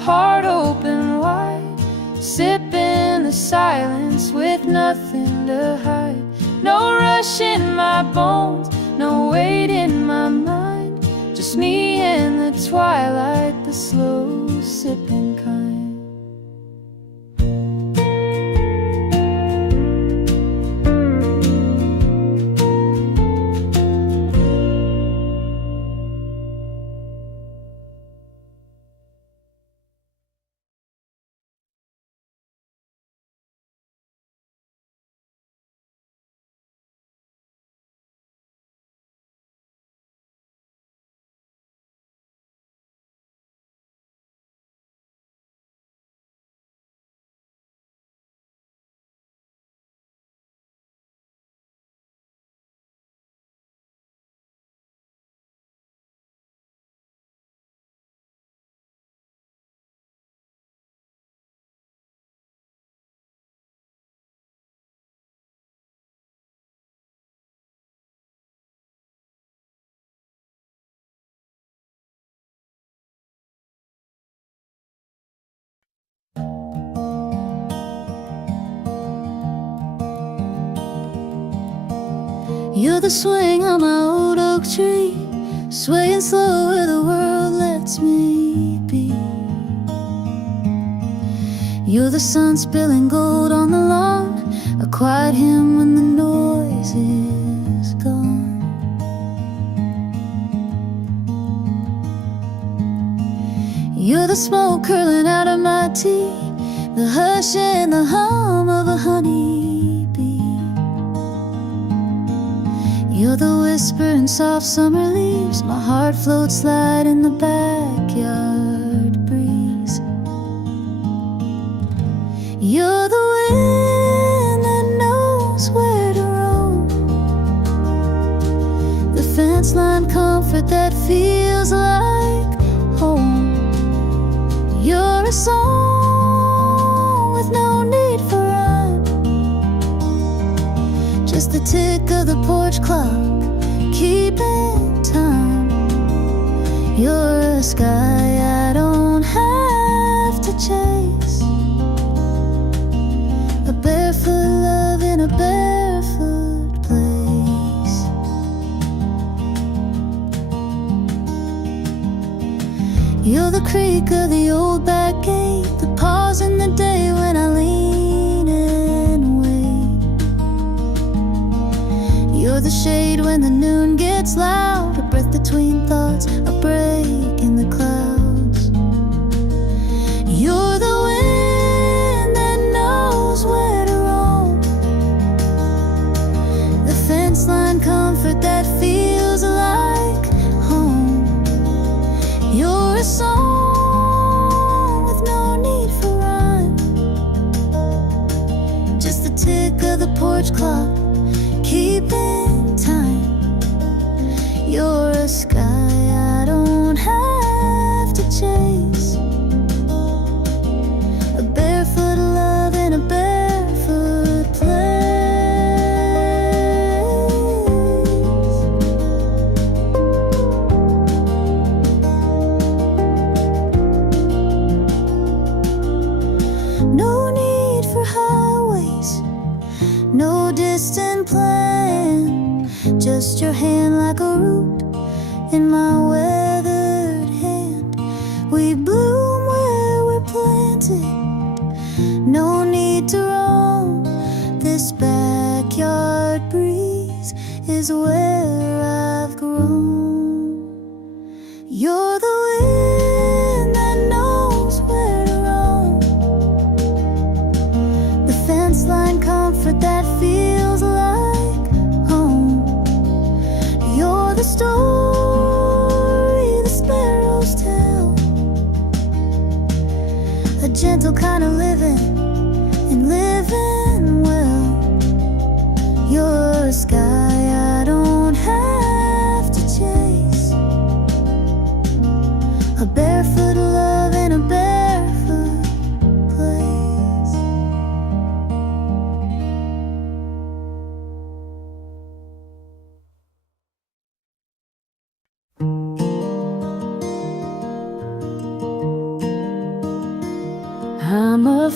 heart open wide, sipping the silence with nothing to hide. No rush in my bones, no weight in my mind, just me and the twilight, the slow sipping kind. You're the swing on my old oak tree, swaying slow where the world lets me be. You're the sun spilling gold on the lawn, a quiet hymn when the noise is gone. You're the smoke curling out of my tea, the hush and the hum of a honeybee. You're the whisper in soft summer leaves, my heart floats light in the backyard breeze. You're the wind that knows where to roam, the fence line comfort that feels like home. You're a song with no need for rhyme, just the tick of the porch clock, keeping time. You're a sky I don't have to chase, a barefoot love in a barefoot place. You're the creak of the old back gate, the pause in the day when I lean and wait. You're the shade when the noon gets loud, a breath between thoughts, a break in the clouds. You're the wind that knows where to roam, the fence line comfort that feels like home. You're a song with no need for rhyme, just the tick of the porch clock, keeping time. You're a sky I don't have to chase, a barefoot love in a barefoot place. No need for highways, no distant plan, just your hand like a root in my weathered hand. We bloom where we're planted, no need to roam, this backyard breeze is where I've grown. You're the wind that knows where to roam, the fence line comfort that feels like home. You're the story the sparrows tell, a gentle kind of living and living well. You're a sky I don't have to chase, a barefoot love in a barefoot place.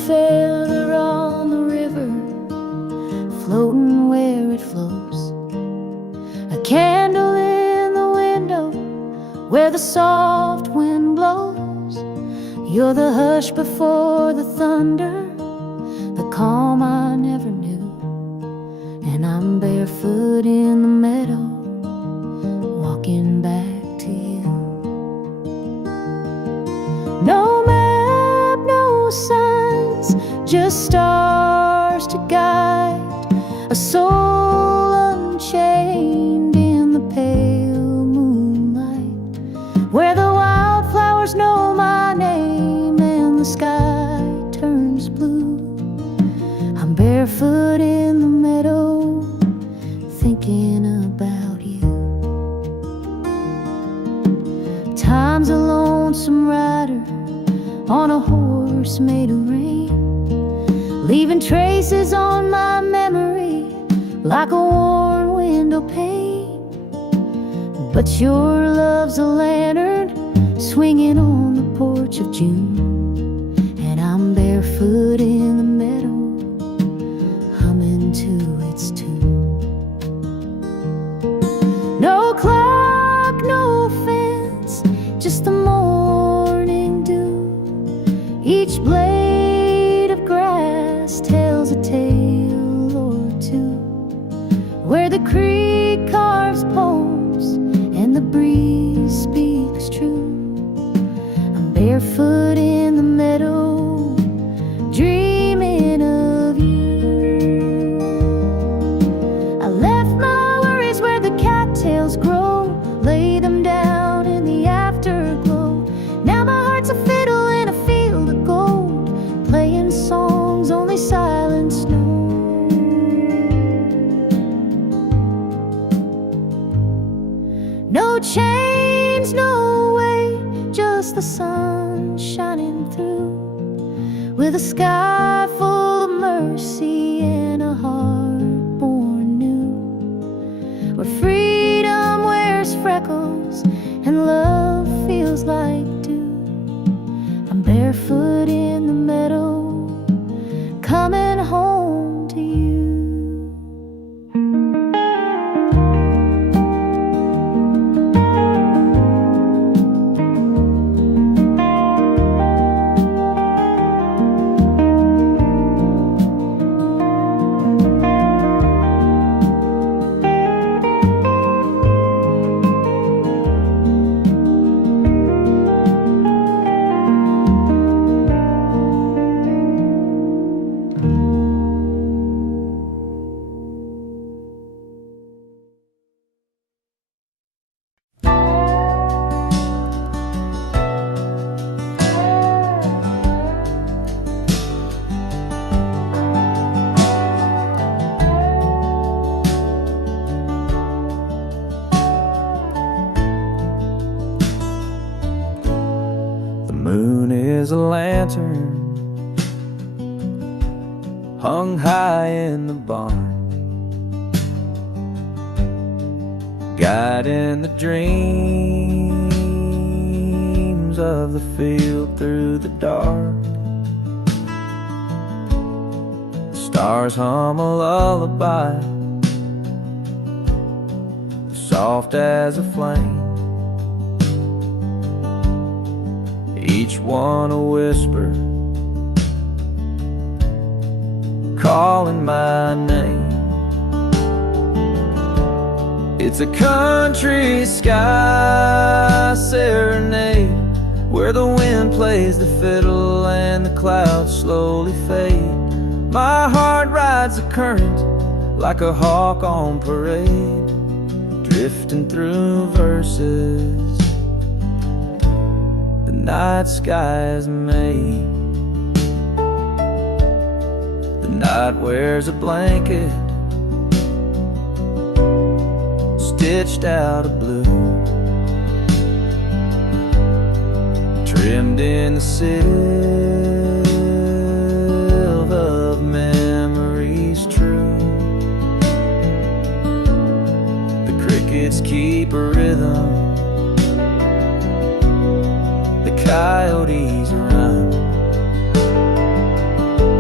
feather on the river, floating where it flows. A candle in the window where the soft wind blows. You're the hush before the thunder, the calm I never knew. And I'm barefoot in the meadow, walking back to you. No map, no signs, just stars to guide a soul unchained in the pale moonlight, where the wildflowers know my name and the sky turns blue. I'm barefoot in the meadow, thinking about you. Time's a lonesome rider on a horse made of rain, leaving traces on my memory like a worn window pane. But your love's a lantern swinging on the porch of June, and I'm barefoot in the meadow, humming to its tune. No clock, no fence, just the morning dew. Each blade of grass tells a tale or two, where the creek carves poems and the breeze speaks true. I'm barefoot in the meadow, dreaming of you. I left my worries where the cattails grow, lay them down in the afterglow. Now my heart's a fiddle in a field of gold, playing songs only silence knows. No chains, no way, just the sun shining through, with a sky full of mercy and a heart born new, where freedom wears freckles and love feels like dew. I'm barefoot in the meadow, coming home to you. Is a lantern hung high in the barn, guiding the dreams of the field through the dark. The stars hum a lullaby, soft as a flame, each one a whisper, calling my name. It's a country sky serenade, where the wind plays the fiddle and the clouds slowly fade. My heart rides the current like a hawk on parade, drifting through verses the night sky is made. The night wears a blanket stitched out of blue, trimmed in the silver of memories true. The crickets keep a rhythm, the coyotes run,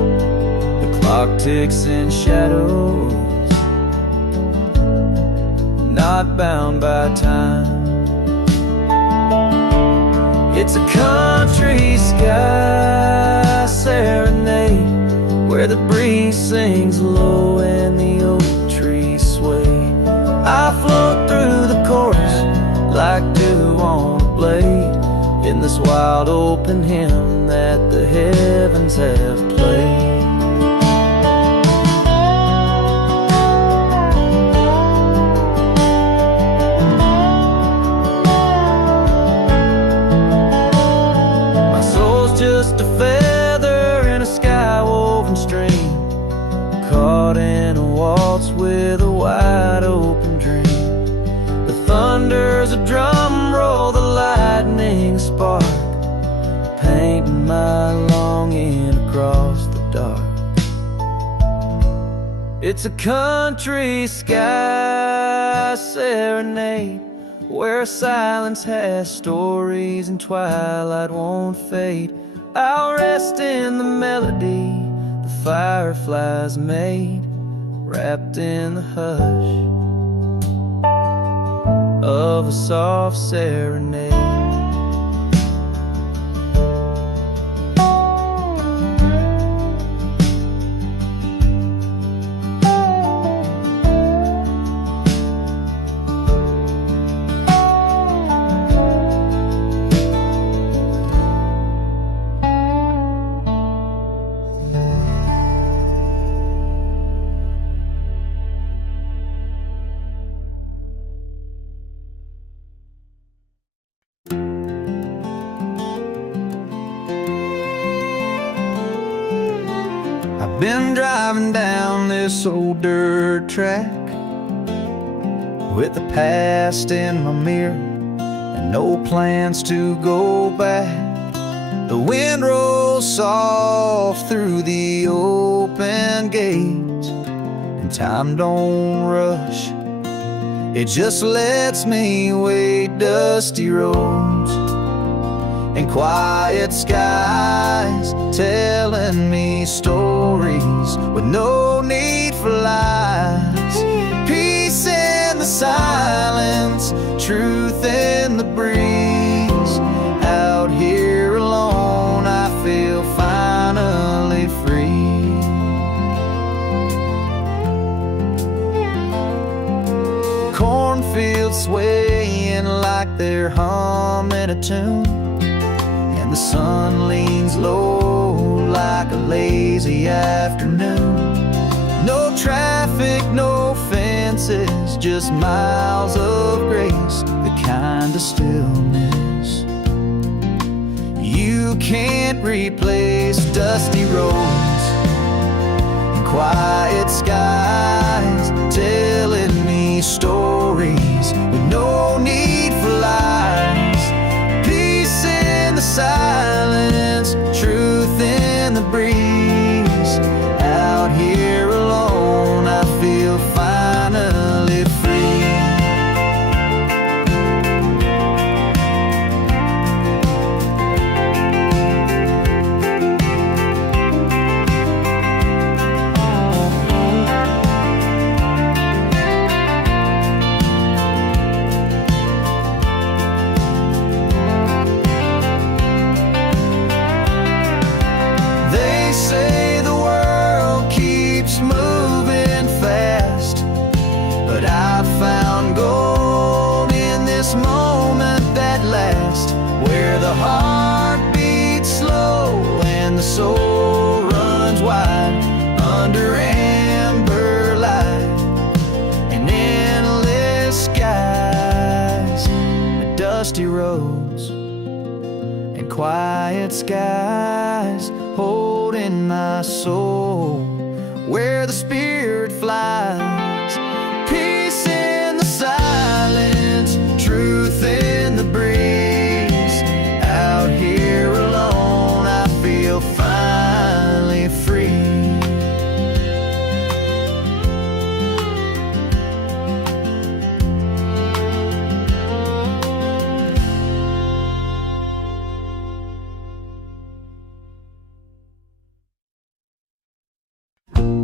clock ticks in shadows, not bound by time. It's a country sky serenade, where the breeze sings low and the oak trees sway. I float through the chorus like dew on a blade, in this wild open hymn that the heavens have played. Just a feather in a sky-woven stream, caught in a waltz with a wide-open dream. The thunder's a drum roll, the lightning spark, painting my longing across the dark. It's a country sky serenade, where silence has stories and twilight won't fade. I'll rest in the melody the fireflies made, wrapped in the hush of a soft serenade. Been driving down this old dirt track with the past in my mirror and no plans to go back. The wind rolls soft through the open gates, and time don't rush, it just lets me wade dusty roads and quiet skies, telling me stories with no need for lies. Peace in the silence, truth in the breeze. Out here alone, I feel finally free. Cornfields swaying like they're humming a tune, the sun leans low like a lazy afternoon. No traffic, no fences, just miles of grace, the kind of stillness you can't replace. Dusty roads and quiet skies, telling me stories with no need for lies. The silence, truth in the breeze. Out here alone, I feel finally free. Say the world keeps moving fast, but I've found gold in this moment that lasts, where the heart beats slow and the soul runs wide under amber light and endless skies. Dusty roads and quiet skies, holding my soul where the spirit flies. Peace in the silence, truth in the breeze. Out here alone, I feel finally free.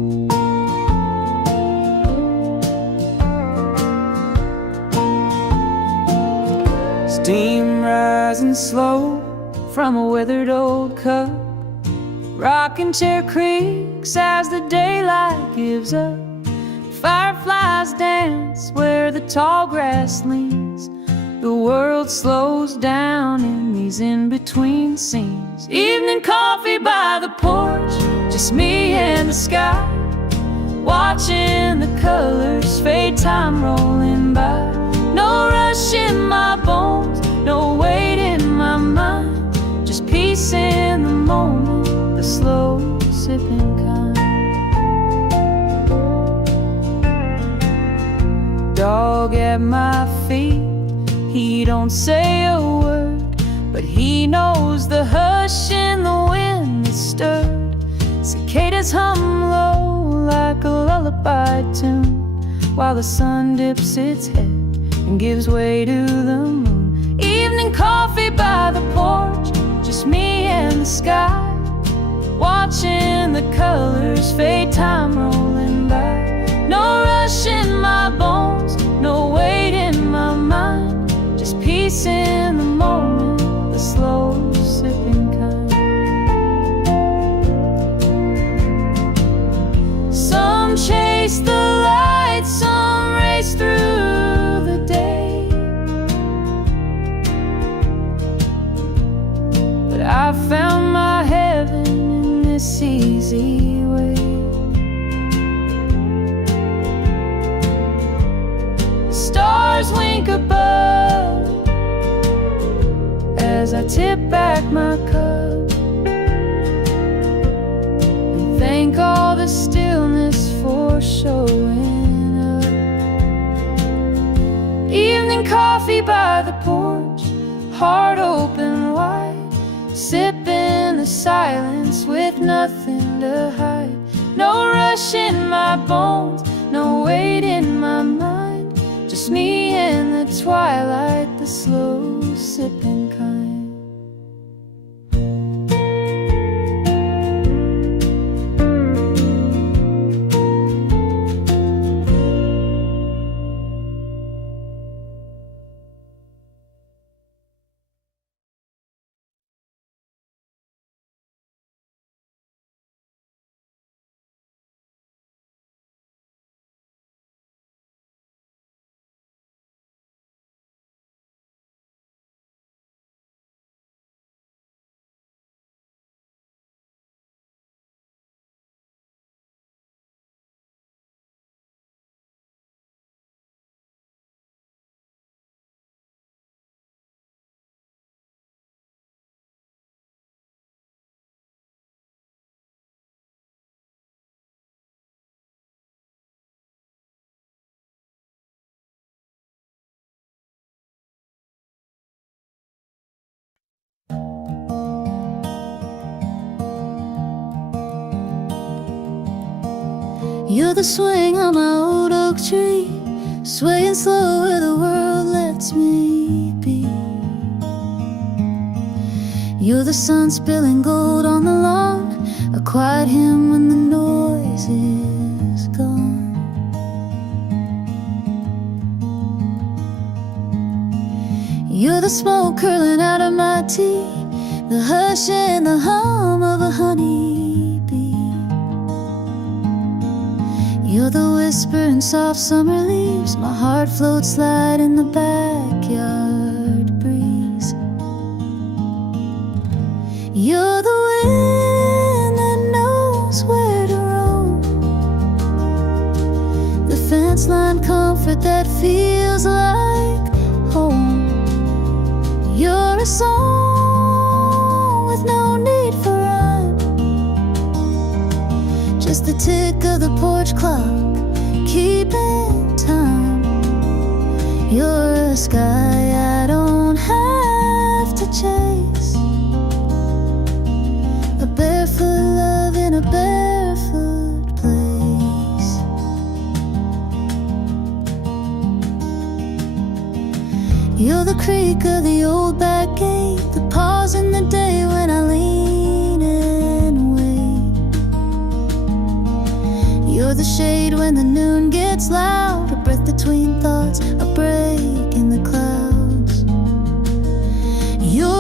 rising slow from a withered old cup. Rocking chair creaks as the daylight gives up. Fireflies dance where the tall grass leans. The world slows down in these in-between scenes. Evening coffee by the porch, just me and the sky, watching the colors fade, time rolling by. No rush in my bones, no weight in my mind, just peace in the moment, the slow sipping kind. Dog at my feet, he don't say a word, but he knows the hush in the wind that stirred. Cicadas hum low like a lullaby tune, while the sun dips its head and gives way to the moon. Evening coffee by the porch, just me and the sky, watching the colors fade, time rolling by. No rush in my bones, no weight in my mind, just peace in the moment, the slow sipping kind. Some chase the light, some race through the day, but I found my heaven in this easy way. The stars wink above as I tip back my cup and thank all the stillness for showing up. Evening coffee by the porch, heart open wide, sipping the silence with nothing to hide. No rush in my bones, no weight in my mind, just me in the twilight, the slow sipping kind. You're the swing on my old oak tree, swaying slow where the world lets me be. You're the sun spilling gold on the lawn, a quiet hymn when the noise is gone. You're the smoke curling out of my tea, the hush and the hum of a honeybee. You're the whisper in soft summer leaves, my heart floats light in the backyard breeze. You're the wind that knows where to roam, the fence line comfort that feels like home. You're a song with no need for rhyme, just the tick of the porch clock, keeping time. You're a sky I don't have to chase, a barefoot love in a barefoot place. You're the creak of the old back gate, the pause in the day when I lean and wait. You're the shade when the noon gets loud, a breath between thoughts, a break in the clouds. You're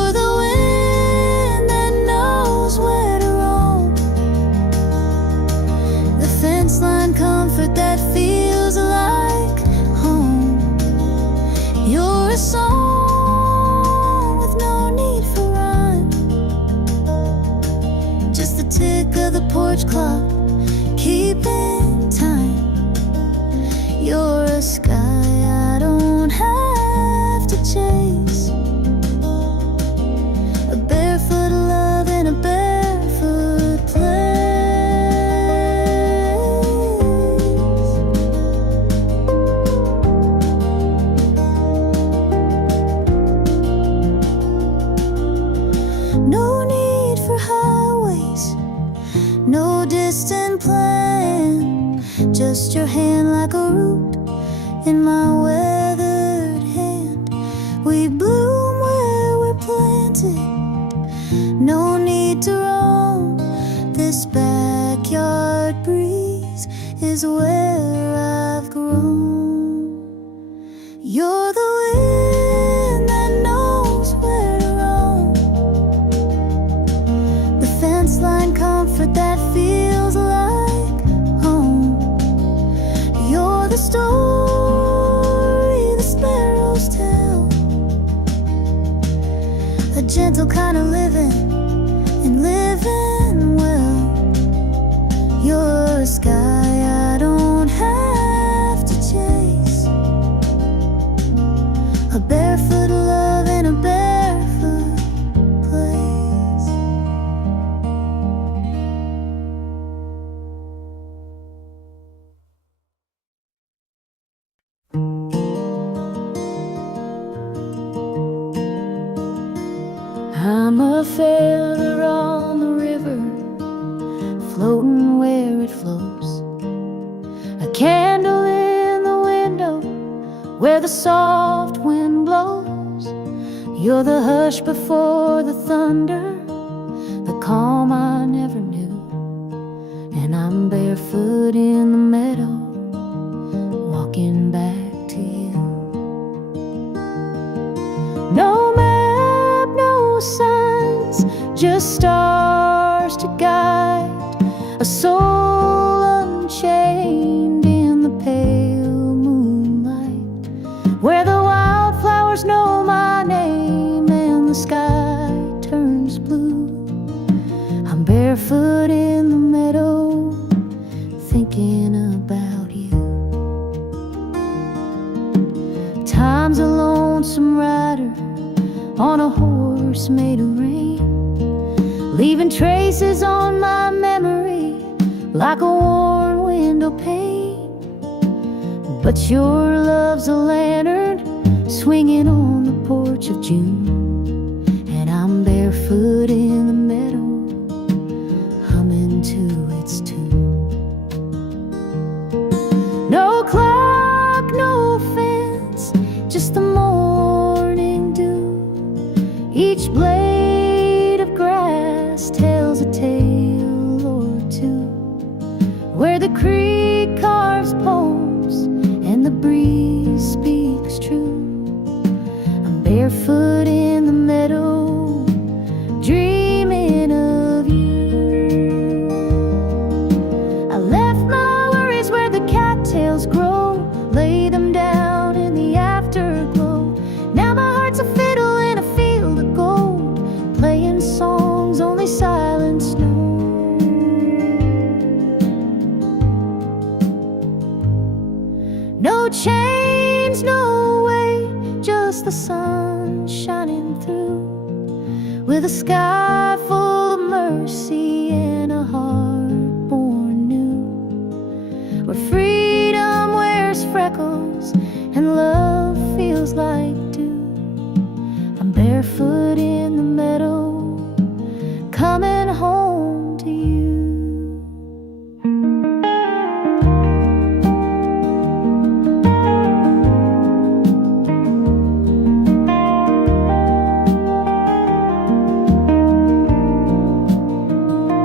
comfort that feels like home. You're a song with no need for rhyme, just the tick of the porch clock keeping time. You're a sky I don't have to chase, a barefoot love in a barefoot place. No need for highways, no distant plan, just your hand like a root in my weathered hand. We bloom where we're planted, no need to roam. This backyard breeze is where I've grown. You're the wind that knows where to roam, the fence line comfort that feels like home. You're the story the sparrows tell, a gentle kind of living and living well. You're a sky I don't have to chase, a barefoot love in a barefoot place. I'm a feather on the river, floating where it flows, a candle in the window where the soft wind blows. You're the hush before the thunder, the calm I never knew. And I'm barefoot in the meadow, walking back to you. No map, no signs, just stars to guide a soul unchained in the pale moonlight, where the wildflowers know my name and the sky turns blue. I'm barefoot in the meadow, thinking about you. Time's a lonesome rider on a horse made of rain, leaving traces on my memory like a worn window pane. But your love's a lantern swinging on the porch of June, and I'm barefoot in the meadow, humming to its tune. No clock, no fence, just the morning dew. Each blade of grass tells a tale or two, where the creek carves poems and the breeze speaks true. I'm barefoot in the meadow, dreaming of you. I left my worries where the cattails grow, lay them down in the afterglow. Now my heart's a fiddle in a field of gold, playing songs only silence knows. No chains, no weight, just the sun shining through, with a sky full of mercy and a heart born new, where freedom wears freckles and love feels like dew. I'm barefoot in the meadow, coming home to you.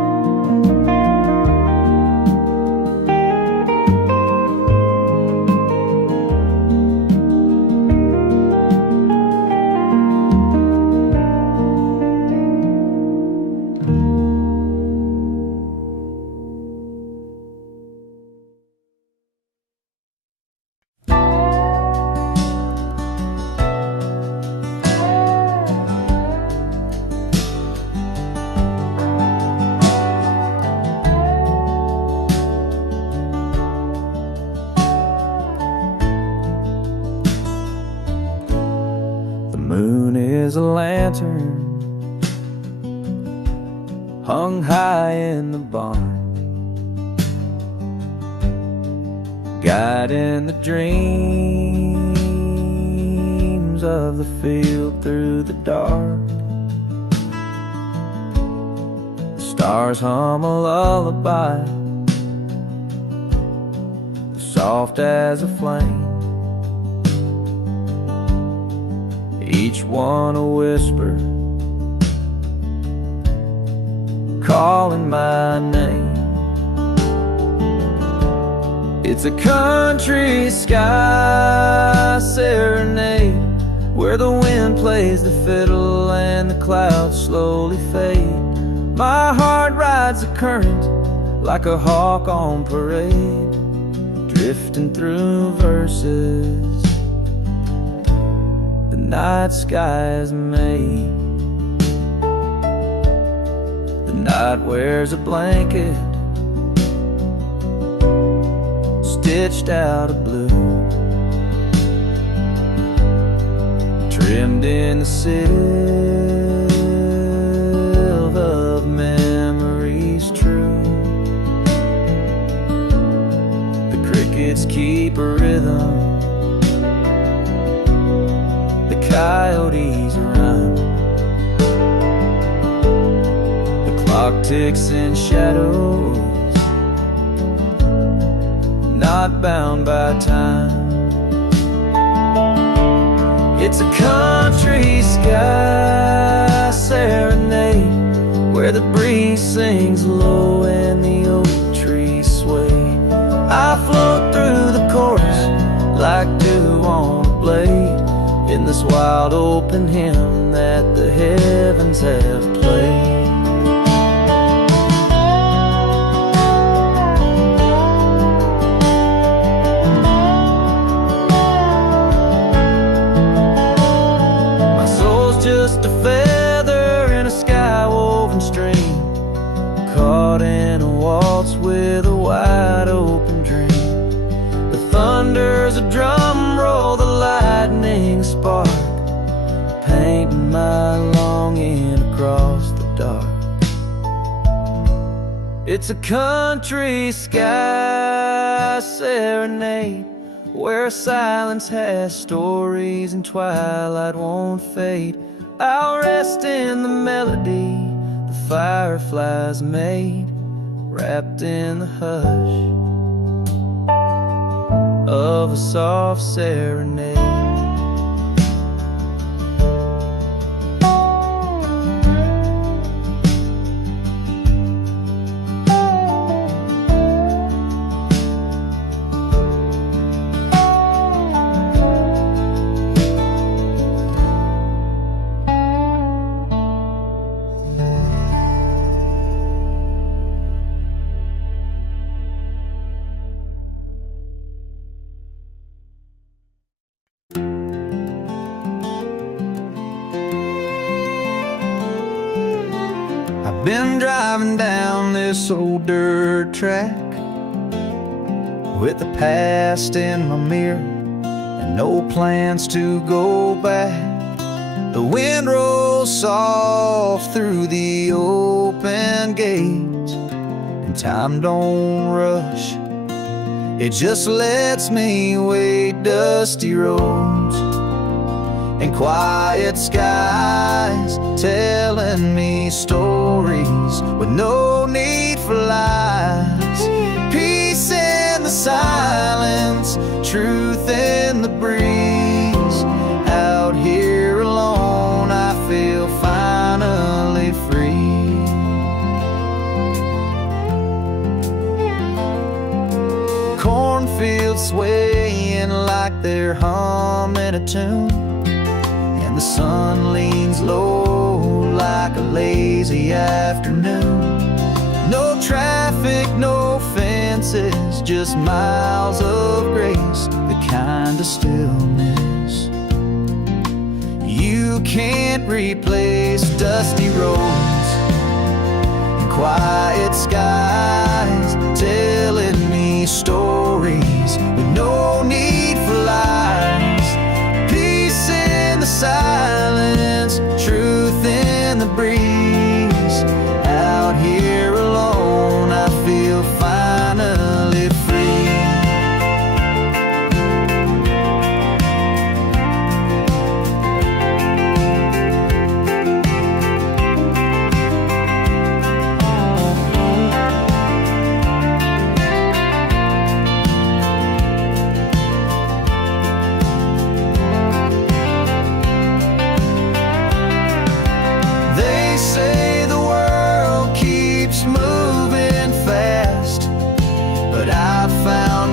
there's a lantern hung high in the barn, guiding the dreams of the field through the dark. The stars hum a lullaby, soft as a flame, each one a whisper calling my name. It's a country sky serenade, where the wind plays the fiddle and the clouds slowly fade. My heart rides the current like a hawk on parade, drifting through verses the night sky has made. The night wears a blanket stitched out of blue, trimmed in the silver of memories true. The crickets keep a rhythm, the coyotes run, the clock ticks in shadows, not bound by time. It's a country sky serenade, where the breeze sings low and the oak trees sway. I float through the chorus like dew on a blade, in this wild open hymn that the heavens have played. Just a feather in a sky-woven stream, caught in a waltz with a wide open dream. The thunder's a drum roll, the lightning spark, painting my longing across the dark. It's a country sky serenade, where silence has stories and twilight won't fade. I'll rest in the melody the fireflies made, wrapped in the hush of a soft serenade. Been driving down this old dirt track with the past in my mirror and no plans to go back. The wind rolls soft through the open gates, and time don't rush, it just lets me wade dusty roads and quiet skies, telling me stories with no need for lies. Peace in the silence, truth in the breeze. Out here alone, I feel finally free. Cornfields swaying like they're humming a tune, the sun leans low like a lazy afternoon. No traffic, no fences, just miles of grace, the kind of stillness you can't replace. Dusty roads and quiet skies, telling me stories with no need for lies. Peace in the silence,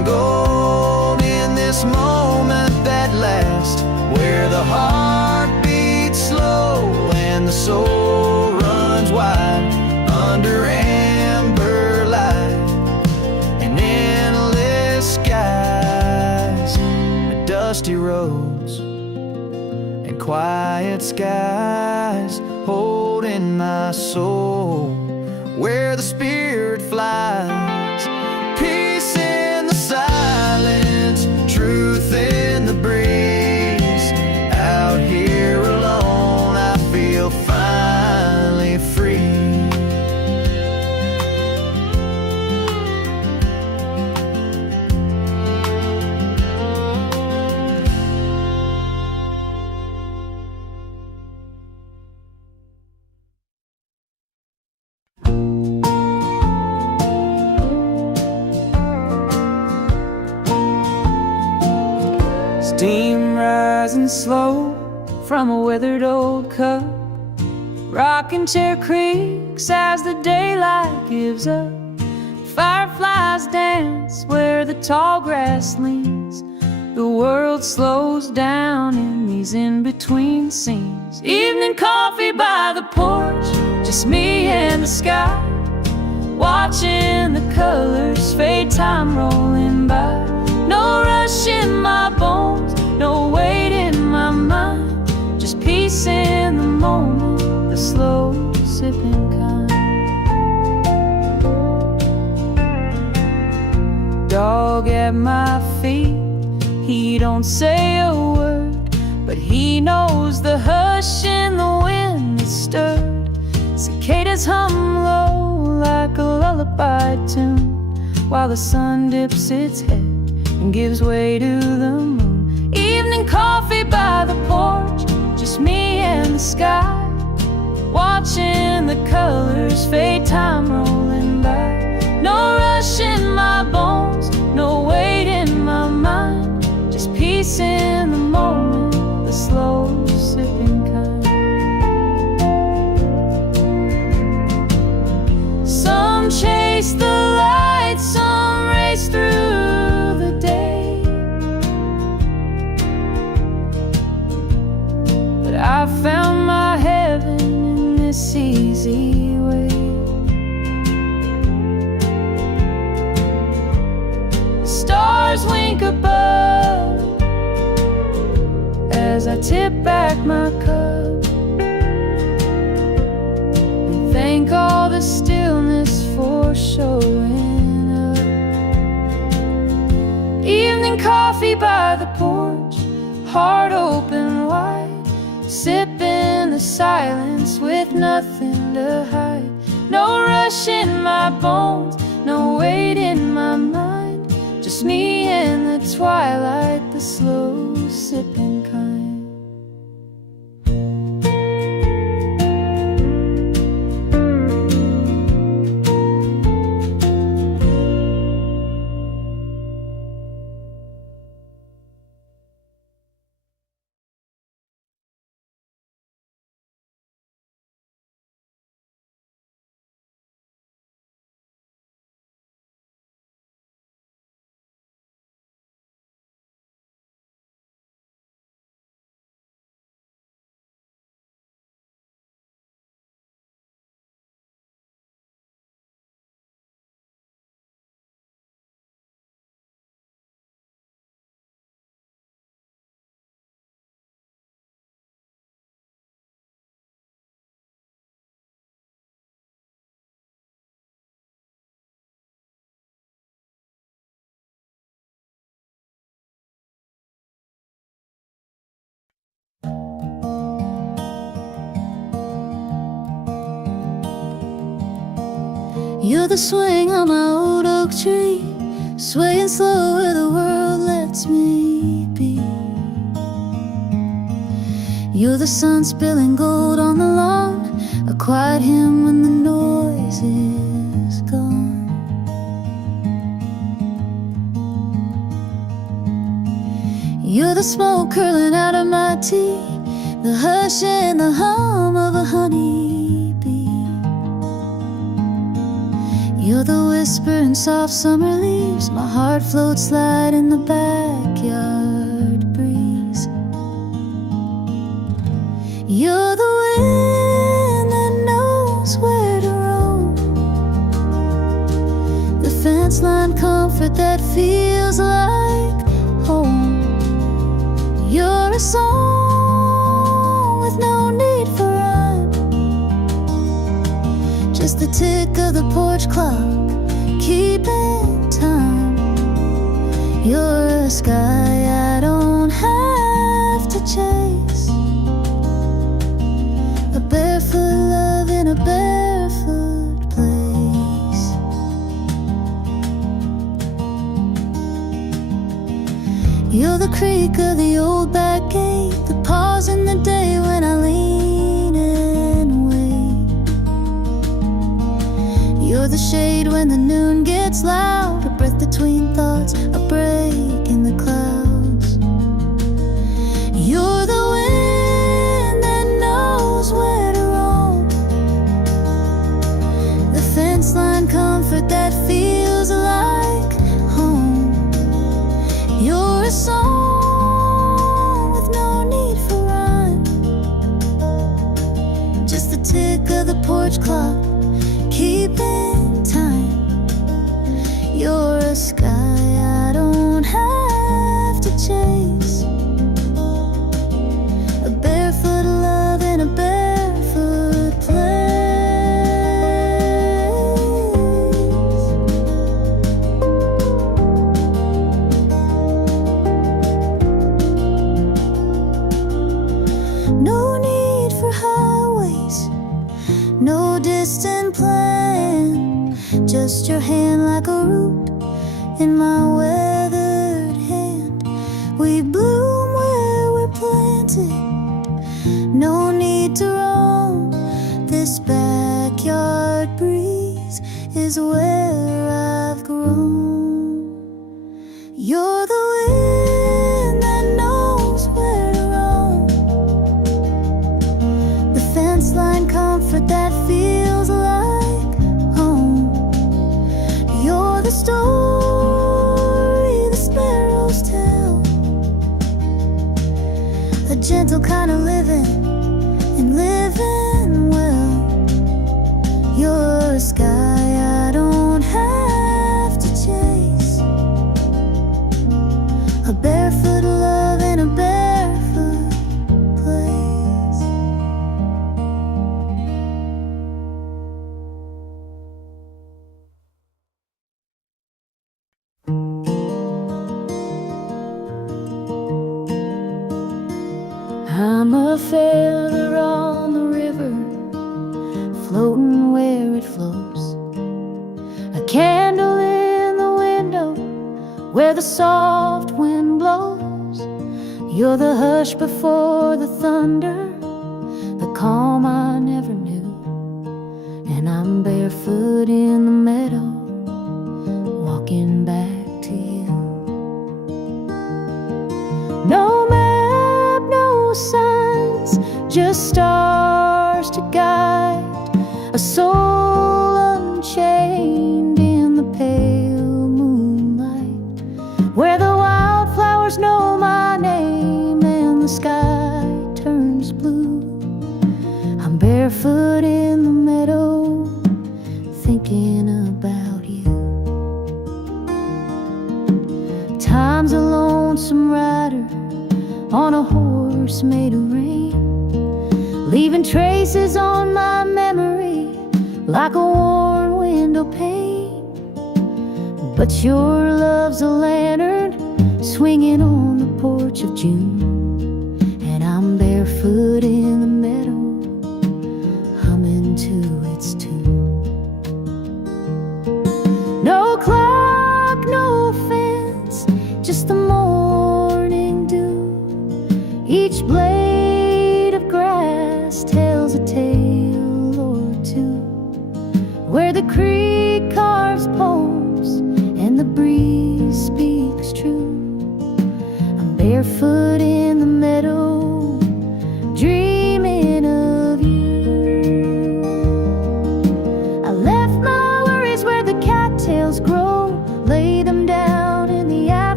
some gold in this moment that lasts, where the heart beats slow and the soul runs wide under amber light and endless skies, dusty roads and quiet skies, holding my soul where the spirit flies. Peace in the silence, truth in the breeze. Out here alone, I feel finally free. Steam rising slow from a weathered old cup, rocking chair creaks as the daylight gives up. Fireflies dance where the tall grass leans. The world slows down in these in-between scenes. Evening coffee by the porch, just me and the sky, watching the colors fade, time rolling by. No rush in my bones, no weight in my mind, just peace in the moment, the slow sipping kind. Dog at my feet, he don't say a word, but he knows the hush in the wind that stirred. Cicadas hum low like a lullaby tune, while the sun dips its head and gives way to the moon. Evening coffee by the porch, just me and the sky, watching the colors fade, time rolling by. No rush in my bones, no weight in my mind, just peace in the moment, the slow sipping kind. Some chase the light, some race through the day, but I found my heaven in this easy way. The stars wink above as I tip back my cup and thank all the stillness for showing up. Evening coffee by the porch, heart open wide, sipping the silence with nothing to hide. No rush in my bones, no weight in my mind, just me in the twilight, the slow sipping kind. You're the swing on my old oak tree, swaying slow where the world lets me be. You're the sun spilling gold on the lawn, a quiet hymn when the noise is gone. You're the smoke curling out of my tea, the hush and the hum of a honeybee. You're You're the whisper in soft summer leaves. My heart floats light in the backyard breeze. You're the wind that knows where to roam, the fence line comfort that feels like home. You're a song with no need for rhyme, just the tick of the porch clock keeping time. You're a sky I don't have to chase, a barefoot love in a barefoot place. You're the creak of the old back gate, the pause in the day when I lean and wait. You're the shade when the noon gets loud, a breath between thoughts, a break in the clouds. You're the wind that knows where to roam, the fence line comfort that feels like home. You're a song with no need for rhyme, just the tick of the porch clock keeping time. You're a sky I don't have to chase, a barefoot love in a barefoot place. No need for highways, no distant plan, just your hand like a root in my weathered hand. We bloom where we're planted, no need to roam. This backyard breeze is where I've grown. You're the wind that knows where to roam, the fence line comfort that feels like home. You're the story the sparrows tell, a gentle kind of living and living well. You're a sky I don't have to chase, a barefoot love in a barefoot place. I'm a feather on the river, floating where it flows, a candle in the window where the soft wind blows. You're the hush before the thunder, the calm I never knew. And I'm barefoot in the meadow, walking back to you. No map, no signs, just stars to guide a soul unchained in the pale moonlight, where the wildflowers know my name and the sky turns blue. I'm barefoot in the meadow, thinking about you. Time's a lonesome rider on a horse made of rain, leaving traces on my memory like a worn window pane. But your love's a lantern swinging on the porch of June, and I'm barefoot in the meadow, humming to its tune. No clock, no fence, just the morning dew. Each blade of grass tells a tale or two, where the creek carves poems and the breeze speaks true. I'm barefoot in the meadow, dreaming of you. I left my worries where the cat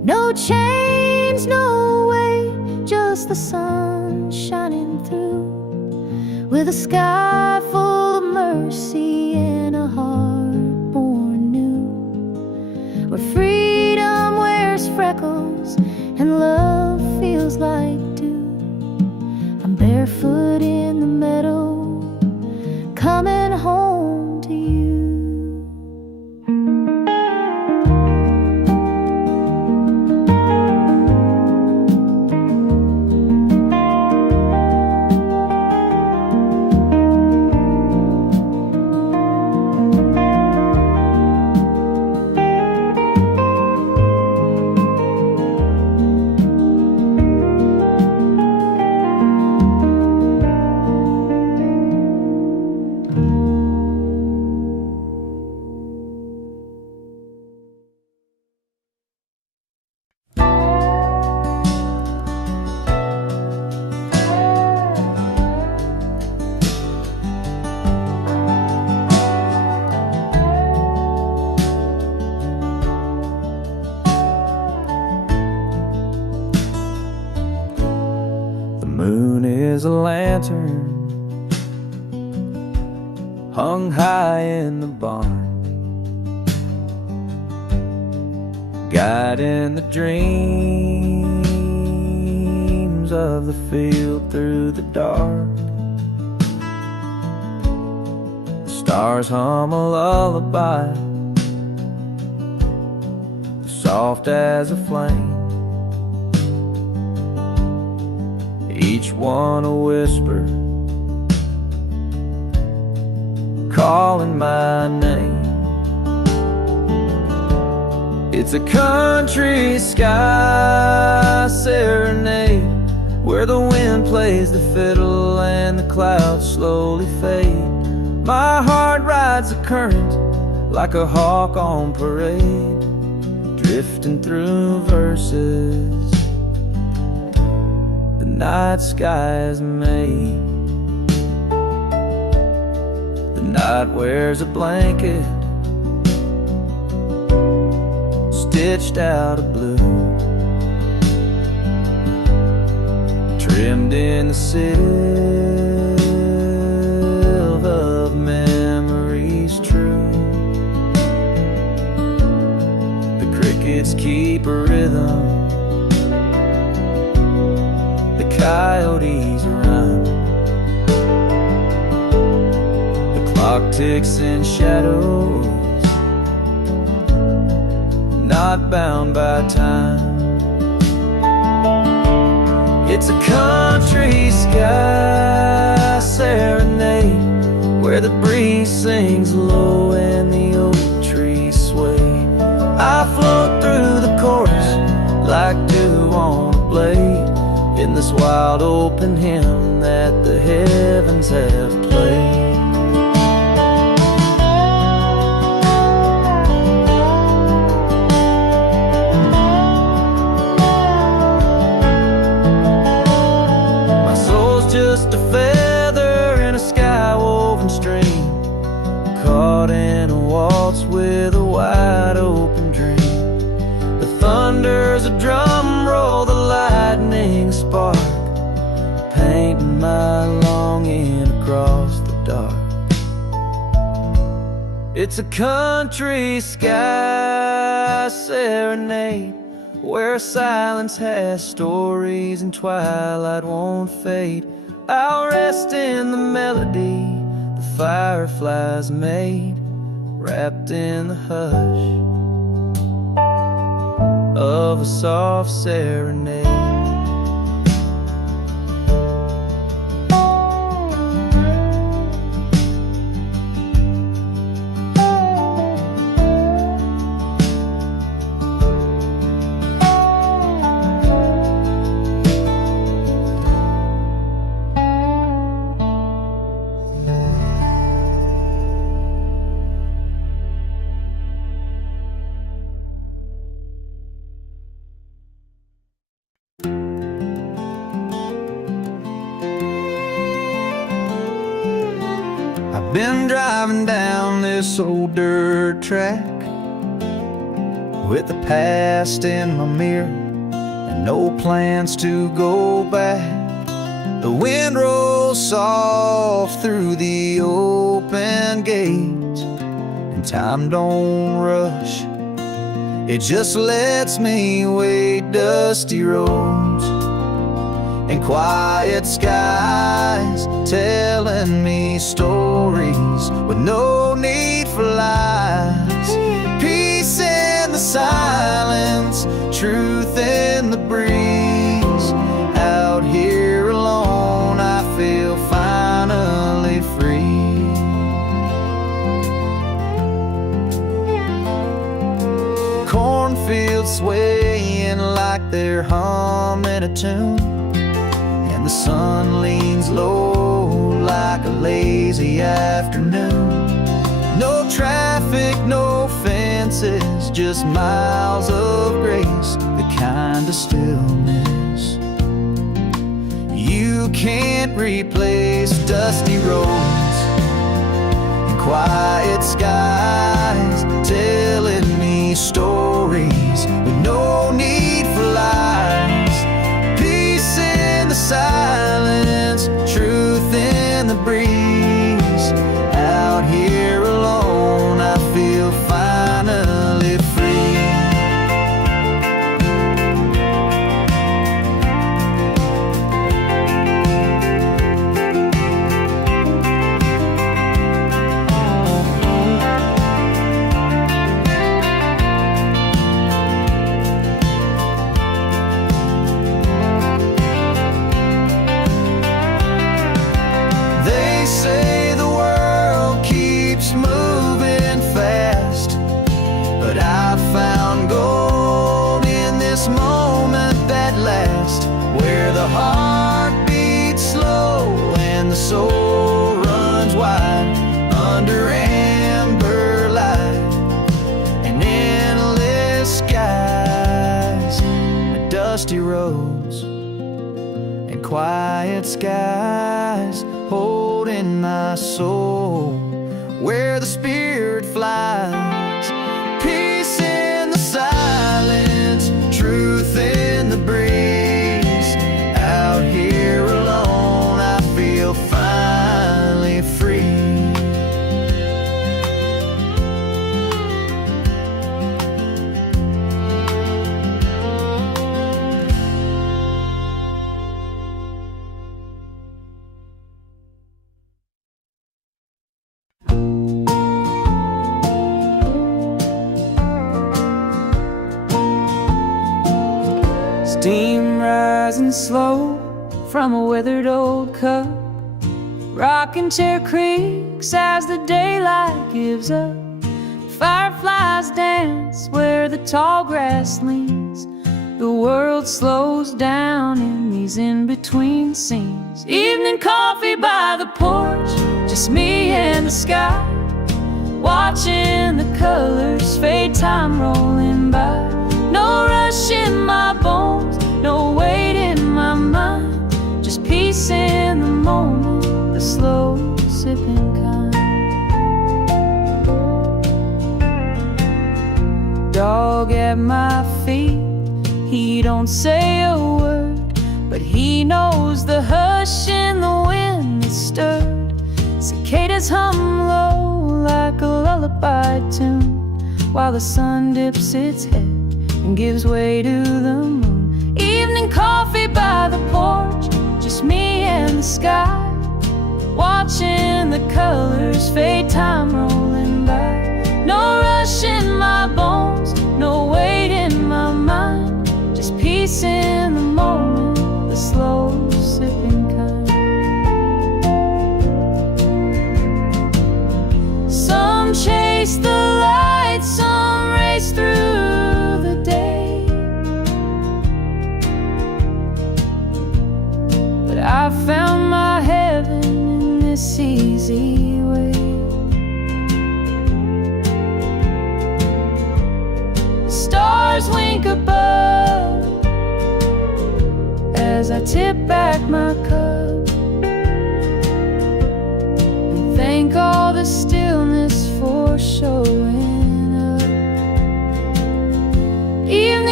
No chains, no way, just the sun shining through, with a sky full of mercy and a heart born new, where freedom wears freckles and love feels like dew. I'm barefoot in the meadow, coming home to you. Is a lantern hung high in the barn, guiding the dreams of the field through the dark. The stars hum a lullaby, soft as a flame, each one a whisper, calling my name. It's a country sky serenade, where the wind plays the fiddle and the clouds slowly fade. My heart rides the current like a hawk on parade, drifting through verses the night sky has made. The night wears a blanket stitched out of blue, trimmed in the silver of memories true. The crickets keep a rhythm, the coyotes run, the clock ticks in shadows, not bound by time. It's a country sky serenade, where the breeze sings low and the oak trees sway. I float through the chorus like dew on a blade, in this wild open hymn that the heavens have played. My soul's just a feather in a sky-woven stream, caught in a waltz with a wide open dream. The thunder's a drum roll, the lightning a spark, painting my longing across the dark. It's a country sky serenade, where silence has stories and twilight won't fade. I'll rest in the melody the fireflies made, wrapped in the hush of a soft serenade. Been driving down this old dirt track with the past in my mirror and no plans to go back. The wind rolls soft through the open gate, and time don't rush, it just lets me wait. Dusty roads and quiet skies telling me stories with no need for lies. Peace in the silence, truth in the breeze. Out here alone, I feel finally free. Cornfields swaying like they're humming a tune, and the sun leans low like a lazy afternoon. No traffic, no fences, just miles of grace, the kind of stillness you can't replace. Dusty roads and quiet skies telling me stories with no need for lies. Peace in the silence, truth in the breeze. Out here alone, I feel finally free. They say the world keeps moving fast, but I found gold in this moment that lasts, where the heart beats slow and the soul runs wide under amber light and endless skies. Dusty roads and quiet skies holding my soul where the spirit flies. Peace in the silence, truth in the breeze. Out here alone, I feel finally free. Steam rising slow from a weathered old cup. Rocking chair creaks as the daylight gives up. Fireflies dance where the tall grass leans. The world slows down in these in-between scenes. Evening coffee by the porch, just me and the sky, watching the colors fade, time rolling by. No rush in my bones, no weight in my mind, just peace in the moment, the slow sipping kind. Dog at my feet, he don't say a word, but he knows the hush in the wind that stirred. Cicadas hum low like a lullaby tune, while the sun dips its head and gives way to the moon. Evening coffee by the porch, just me and the sky, watching the colors fade, time rolling by. No rush in my bones, no weight in my mind, just peace in the moment, the slow sipping kind. Some chase the light, some race through the day, but I found my heaven in this easy way. The stars wink above as I tip back my cup and thank all the stillness for showing up.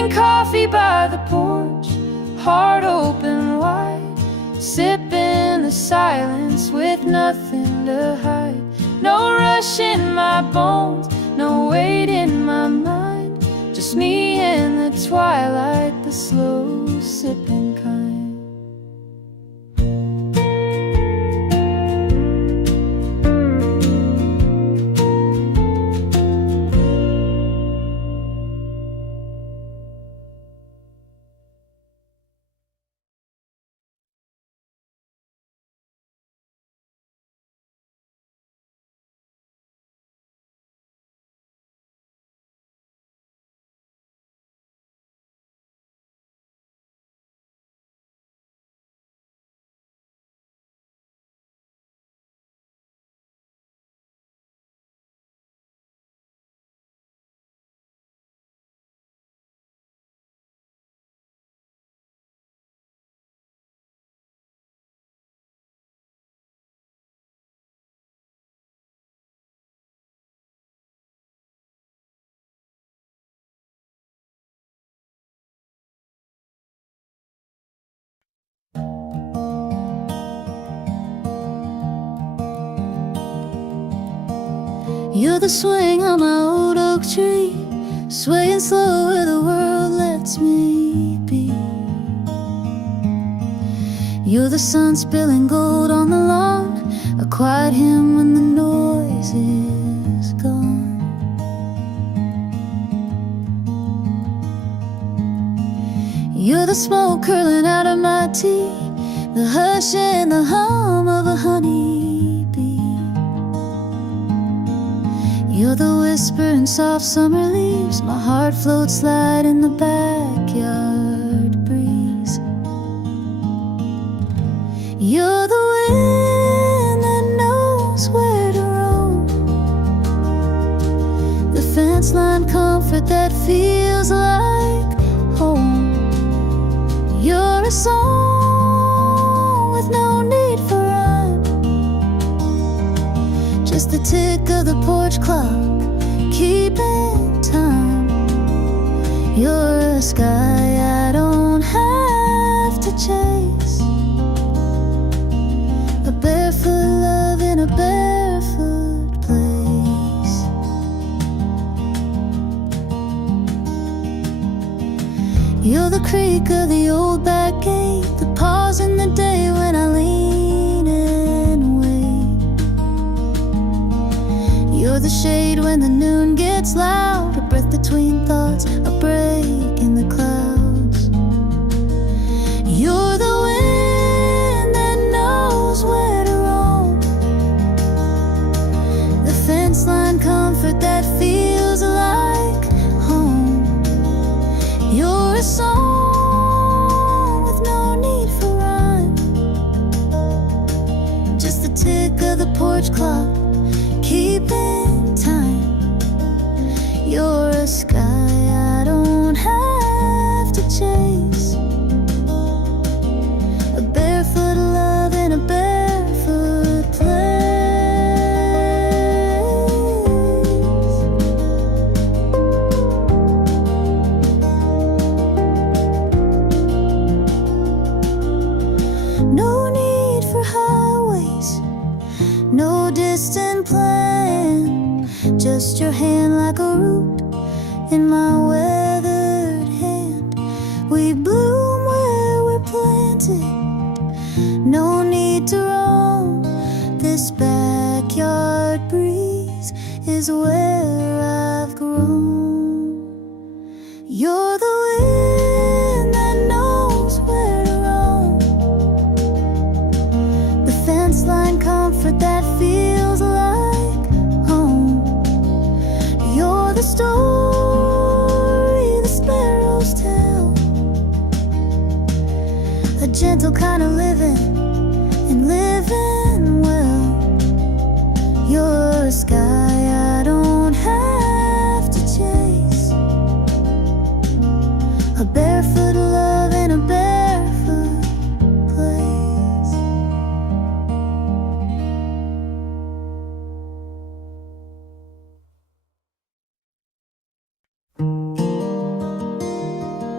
Drinking coffee by the porch, heart open wide, sipping the silence with nothing to hide. No rush in my bones, no weight in my mind, just me in the twilight, the slow sipping kind. You're the swing on my old oak tree, swaying slow where the world lets me be. You're the sun spilling gold on the lawn, a quiet hymn when the noise is gone. You're the smoke curling out of my tea, the hush and the hum of a honeybee. You're the whisper in soft summer leaves, my heart floats light in the backyard breeze. You're the wind that knows where to roam, the fence line comfort that feels like home. You're a song with no need for rhyme, just the tick of the porch clock, keeping time. You're a sky I don't have to chase, a barefoot love in a barefoot place. You're the creak of the old back gate, the pause in the day when I lean and wait. You're the shade when the noon gets loud, a breath between thoughts, a break in the clouds. You're the wind that knows where to roam, the fence line comfort that feels like home. You're a song with no need for rhyme, just the tick of the porch clock, keeping time. You're a sky I don't have to chase, a barefoot love in a barefoot place. No need for highways, no distant plan, just your hand like a root in my weathered hand. We bloom where we're planted, no need to roam, this backyard breeze is where I've grown. You're the wind that knows where to roam, the fence line comfort that feels like home. You're the story the sparrows tell, a gentle kind of living and living well. You're a sky I don't have to chase, a barefoot love in a barefoot place.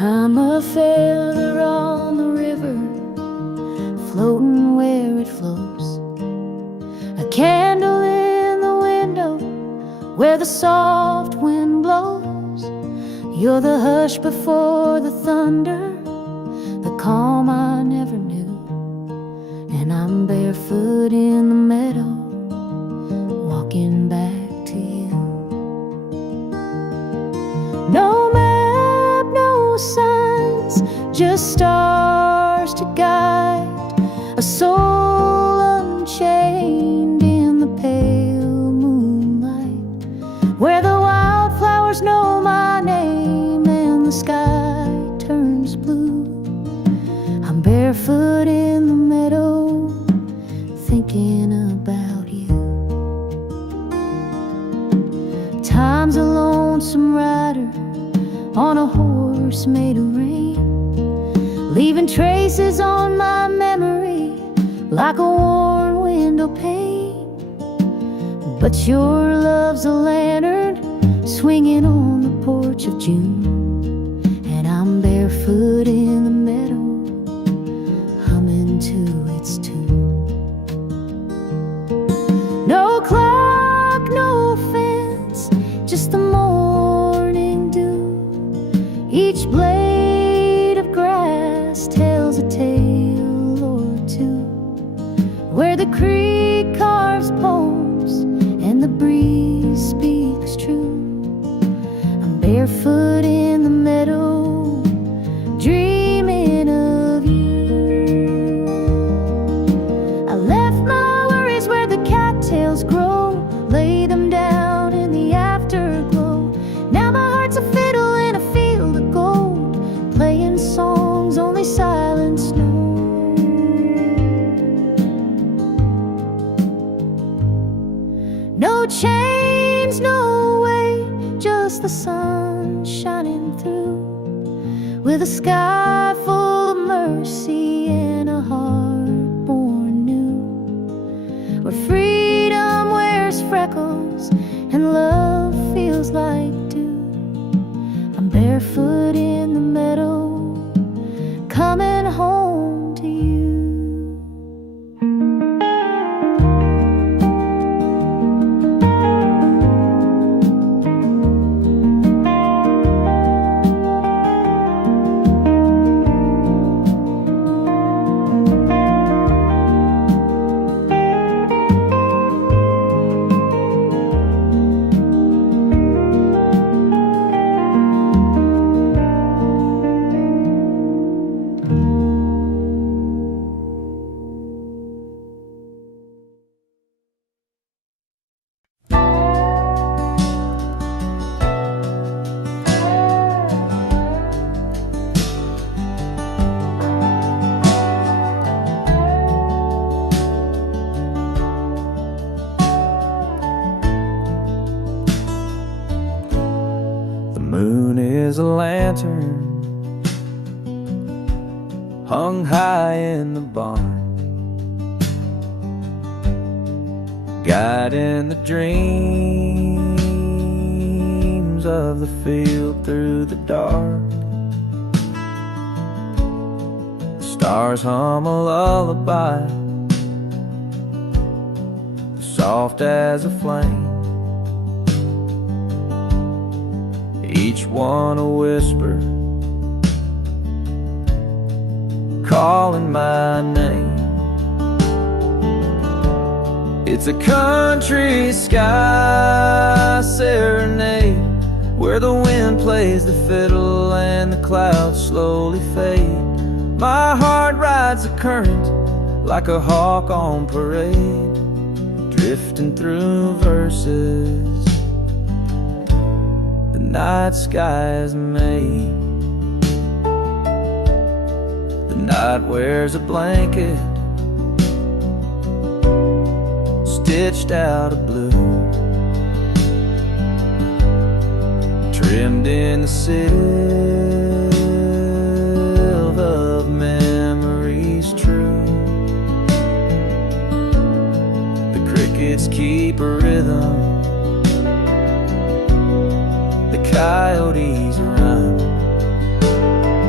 I'm a feather on the river, floating where it flows, a candle in the window where the soft wind blows. You're the hush before the thunder, the calm I never knew. And I'm barefoot in the meadow, walking back to you. No map, no signs, just stars to guide a soul unchained in the pale moonlight, where the wildflowers know my name and the sky turns blue. I'm barefoot in the meadow, thinking about you. Time's a lonesome rider on a horse made of rain, leaving traces on my memory like a worn window pane. But your love's a lantern swinging on the porch of June, and I'm barefoot in the meadow, humming to its tune. No clock, no fence, just the morning dew. Each blade of grass tells a tale or two, where the creek carves poems and the breeze speaks true. I'm barefoot in the meadow, dreaming of you. I left my worries where the cattails grow, lay them down in the afterglow. Now my heart's a fiddle in a field of gold, playing songs only silence knows. No chains, no way, just the sun shining through, with a sky full of mercy and a heart born new, where freedom wears freckles and love feels like dew. I'm barefoot in the meadow, coming home to you. Is a lantern hung high in the barn, guiding the dreams of the field through the dark. The stars hum a lullaby, soft as a flame, each one a whisper, calling my name. It's a country sky serenade, where the wind plays the fiddle and the clouds slowly fade. My heart rides the current like a hawk on parade, drifting through verses night sky is made. The night wears a blanket stitched out of blue, trimmed in the silk of memories true. The crickets keep a rhythm, coyotes run,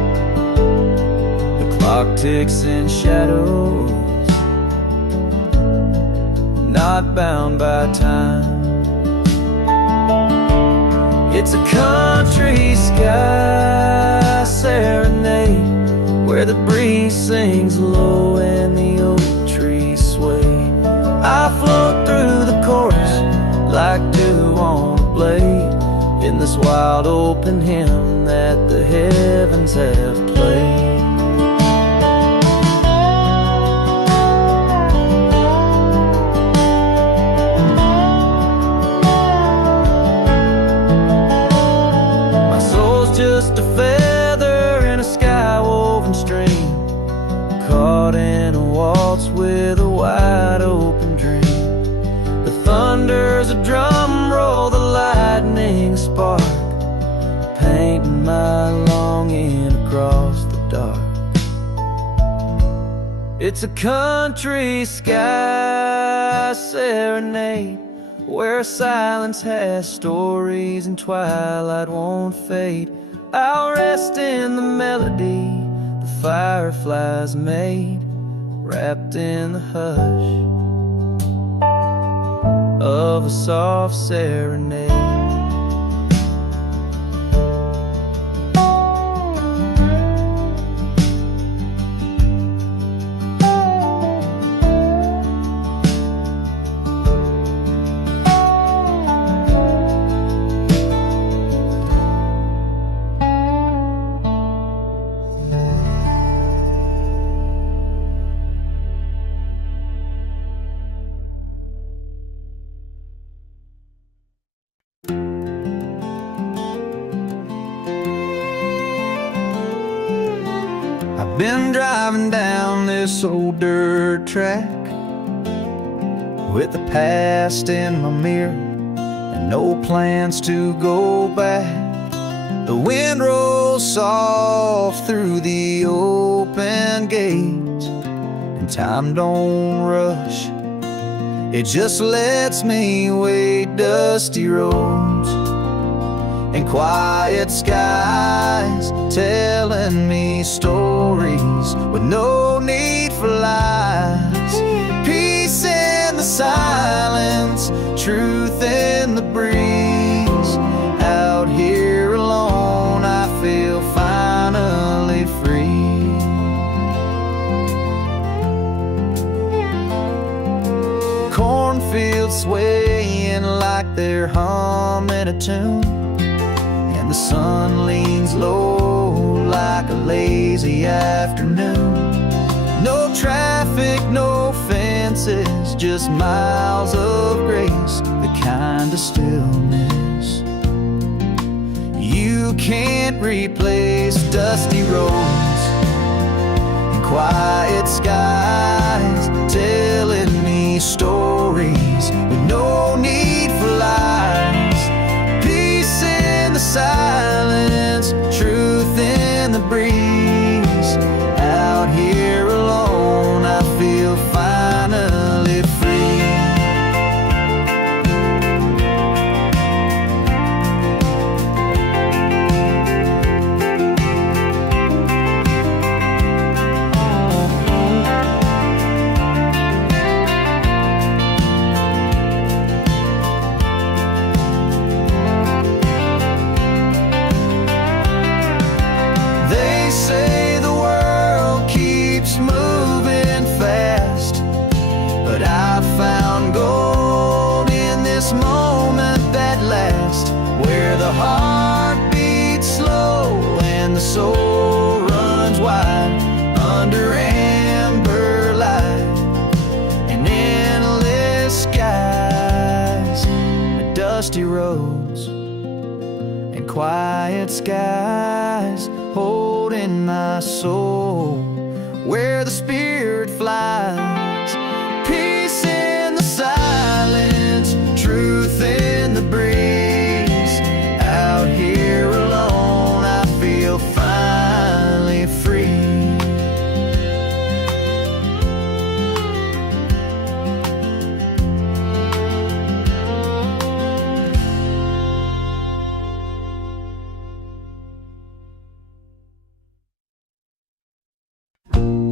clock ticks in shadows, not bound by time. It's a country sky serenade, where the breeze sings low and the oak trees sway. I float through the chorus like dew on a blade, in this wild open hymn that the heavens have played. Just a feather in a sky-woven stream, caught in a waltz with a wide-open dream. The thunder's a drum roll, the lightning spark, painting my longing across the dark. It's a country sky serenade, where silence has stories and twilight won't fade. I'll rest in the melody the fireflies made, wrapped in the hush of a soft serenade. Been driving down this old dirt track with the past in my mirror and no plans to go back. The wind rolls soft through the open gates, and time don't rush, it just lets me wade dusty roads and quiet skies, telling me stories with no need for lies. Peace in the silence, truth in the breeze. Out here alone, I feel finally free. Cornfields swaying like they're humming a tune, the sun leans low like a lazy afternoon. No traffic, no fences, just miles of grace, the kind of stillness you can't replace. Dusty roads and quiet skies, telling me stories with no need for lies. Peace in the silence, truth in the breeze. Out here alone, I feel finally free. Say the world keeps moving fast, but I found gold in this moment that lasts, where the heart beats slow and the soul runs wide under amber light and endless skies. Dusty roads and quiet skies, holding my soul where the spirit flies. Peace in the silence, truth in the breeze. Out here alone, I feel finally free.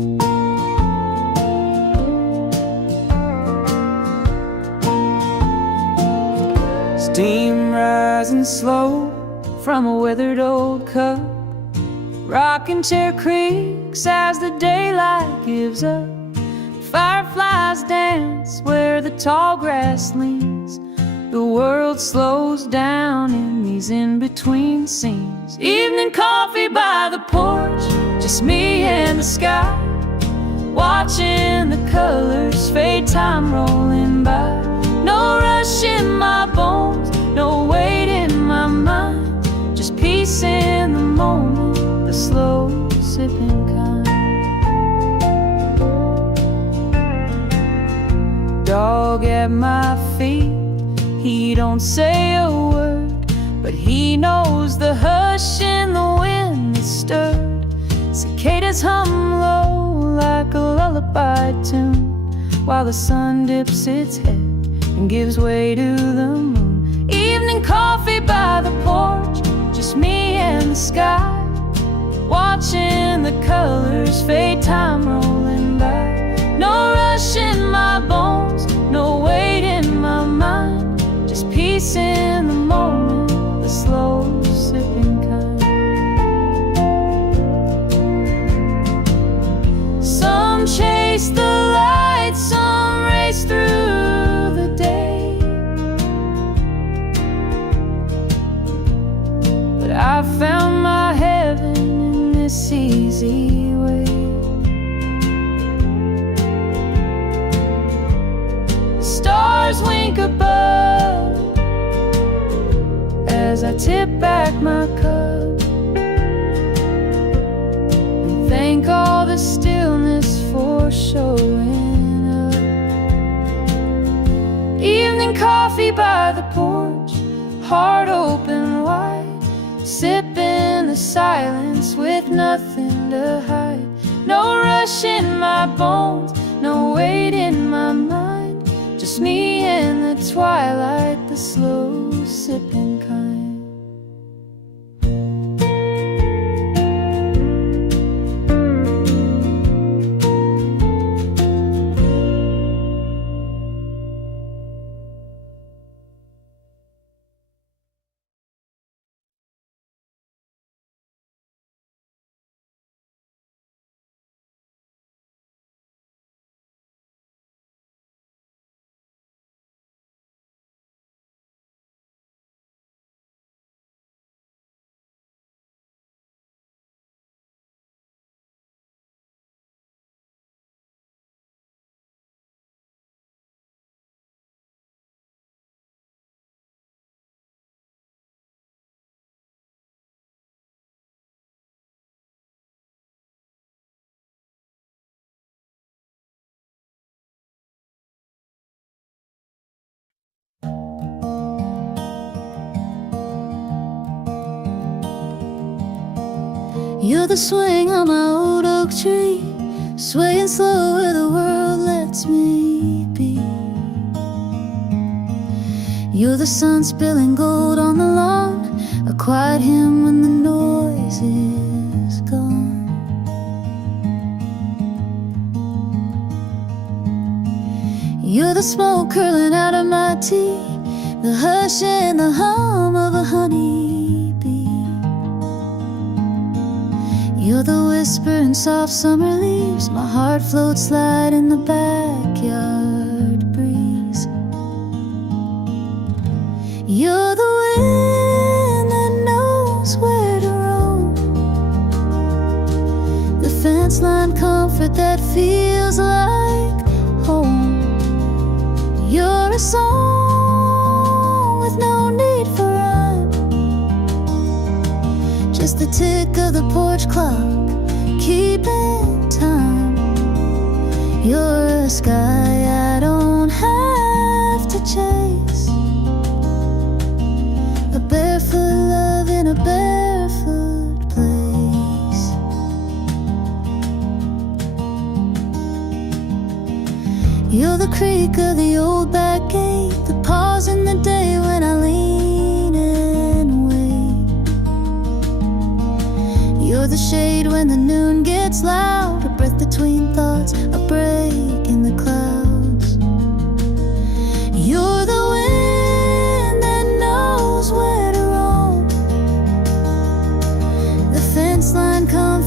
rising slow from a withered old cup. Rocking chair creaks as the daylight gives up. Fireflies dance where the tall grass leans. The world slows down in these in-between scenes. Evening coffee by the porch, just me and the sky, watching the colors fade, time rolling by. No rush in my bones, no weight in my mind, just peace in the moment, the slow sipping kind. Dog at my feet, he don't say a word, but he knows the hush in the wind that stirred. Cicadas hum low like a lullaby tune, while the sun dips its head and gives way to the moon. Evening coffee by the porch, just me and the sky, watching the colors fade, time rolling by. No rush in my bones, no weight in my mind, just peace in the moment, the slow sipping kind. Some chase the light, some race through the day, but I found my heaven in this easy way. The stars wink above as I tip back my cup and thank all the stillness for showing up. Evening coffee by the porch, heart open wide, sipping the silence with nothing to hide. No rush in my bones, no weight in my mind, just me in the twilight, the slow sipping kind. You're the swing on my old oak tree, swaying slow where the world lets me be. You're the sun spilling gold on the lawn, a quiet hymn when the noise is gone. You're the smoke curling out of my tea, the hush and the hum of a honeybee. You're the whisper in soft summer leaves, my heart floats light in the backyard breeze. You're the wind that knows where to roam, the fence line comfort that feels like home. You're a song with no need for rhyme, just the tick of the porch clock keeping time. You're a sky I don't have to chase, a barefoot love in a barefoot place. You're the creak of the old back gate, the pause in the day when I lean and wait. You're the shade when the noon gets loud, a breath between thoughts, a break in the clouds. You're the wind that knows where to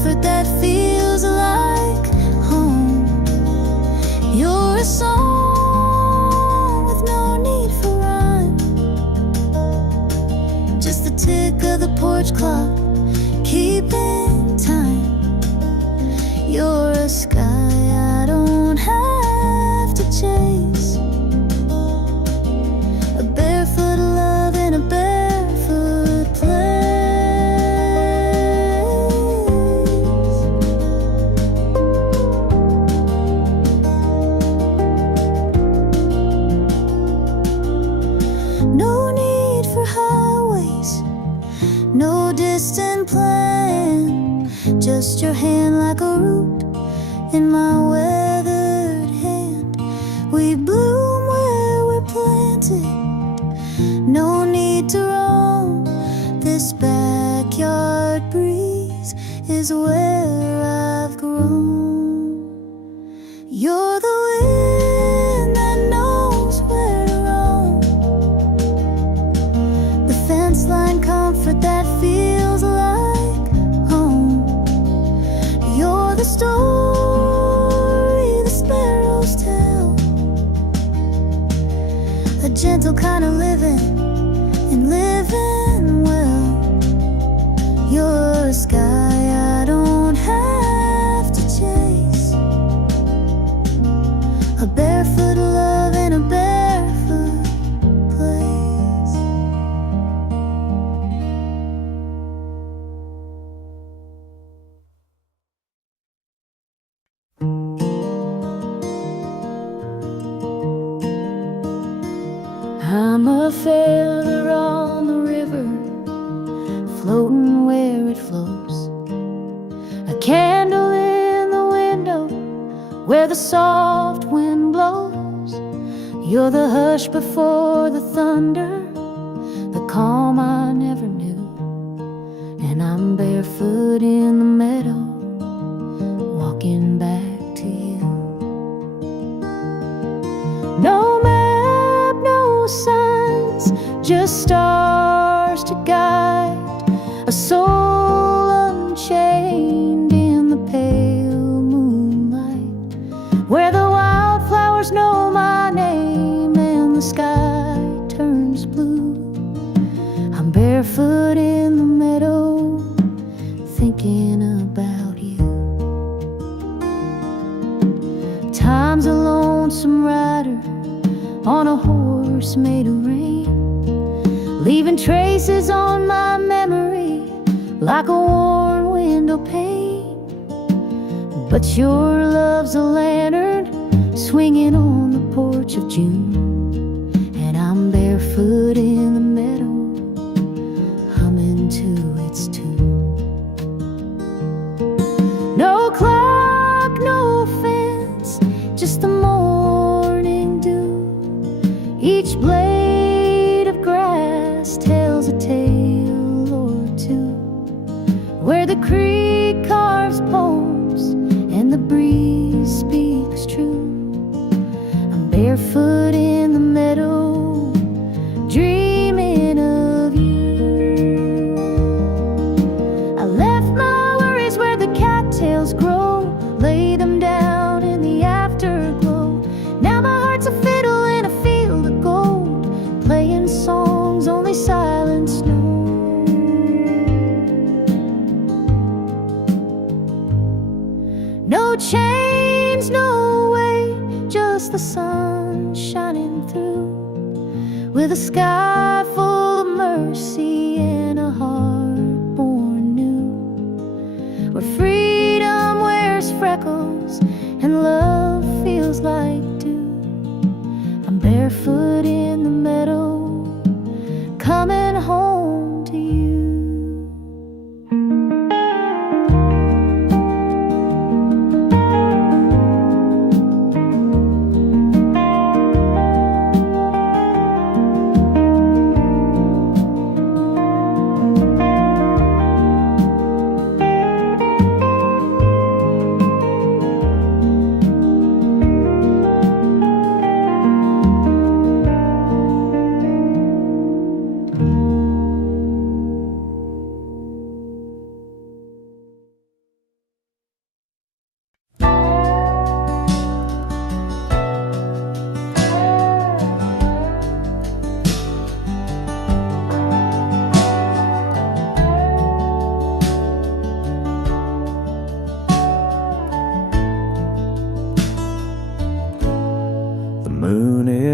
comfort that feels like home. You're a song with no need for rhyme, just the tick of the porch clock keeping time. You're a sky I don't have to chase, a barefoot love in a barefoot place. No need for highways, no distant plan, just your hand like a root in my weathered hand. We bloom where we're planted, no need to roam. This backyard breeze is where I've grown. You're the wind that knows where to roam, the fence line comfort that feels like home. You're the story the sparrows tell, a gentle kind of living and living well. You're a sky I don't have to chase, a barefoot love in a barefoot place. I'm a feather on the river, floating where it flows, a candle in the window where the soft wind blows. You're the hush before the thunder, the calm I never knew. And I'm barefoot in the meadow, walking back to you. No map, no signs, just stars to guide a soul unchained in the pale moonlight, where the wildflowers know my name and the sky turns blue. I'm barefoot in the meadow, thinking about you. Time's a lonesome rider on a horse made of rain, leaving traces on my memory like a worn window pane. But your love's a lantern swinging on the porch of June, and I'm barefoot in the meadow, humming to its tune. No clock, no fence, just the morning dew. Each blade of grass tells a tale or two, where the creek carves poems and the breeze speaks true. I'm barefoot in the meadow, dreaming of you. I left my worries where the cattails grow, lay them down in the afterglow. Now my heart's a fiddle in a field of gold, playing songs only silence knows. No chains, no weight, just the sun shining through, with a sky full of mercy and a heart born new, where freedom wears freckles and love feels like dew. I'm barefoot in the meadow, coming home to you.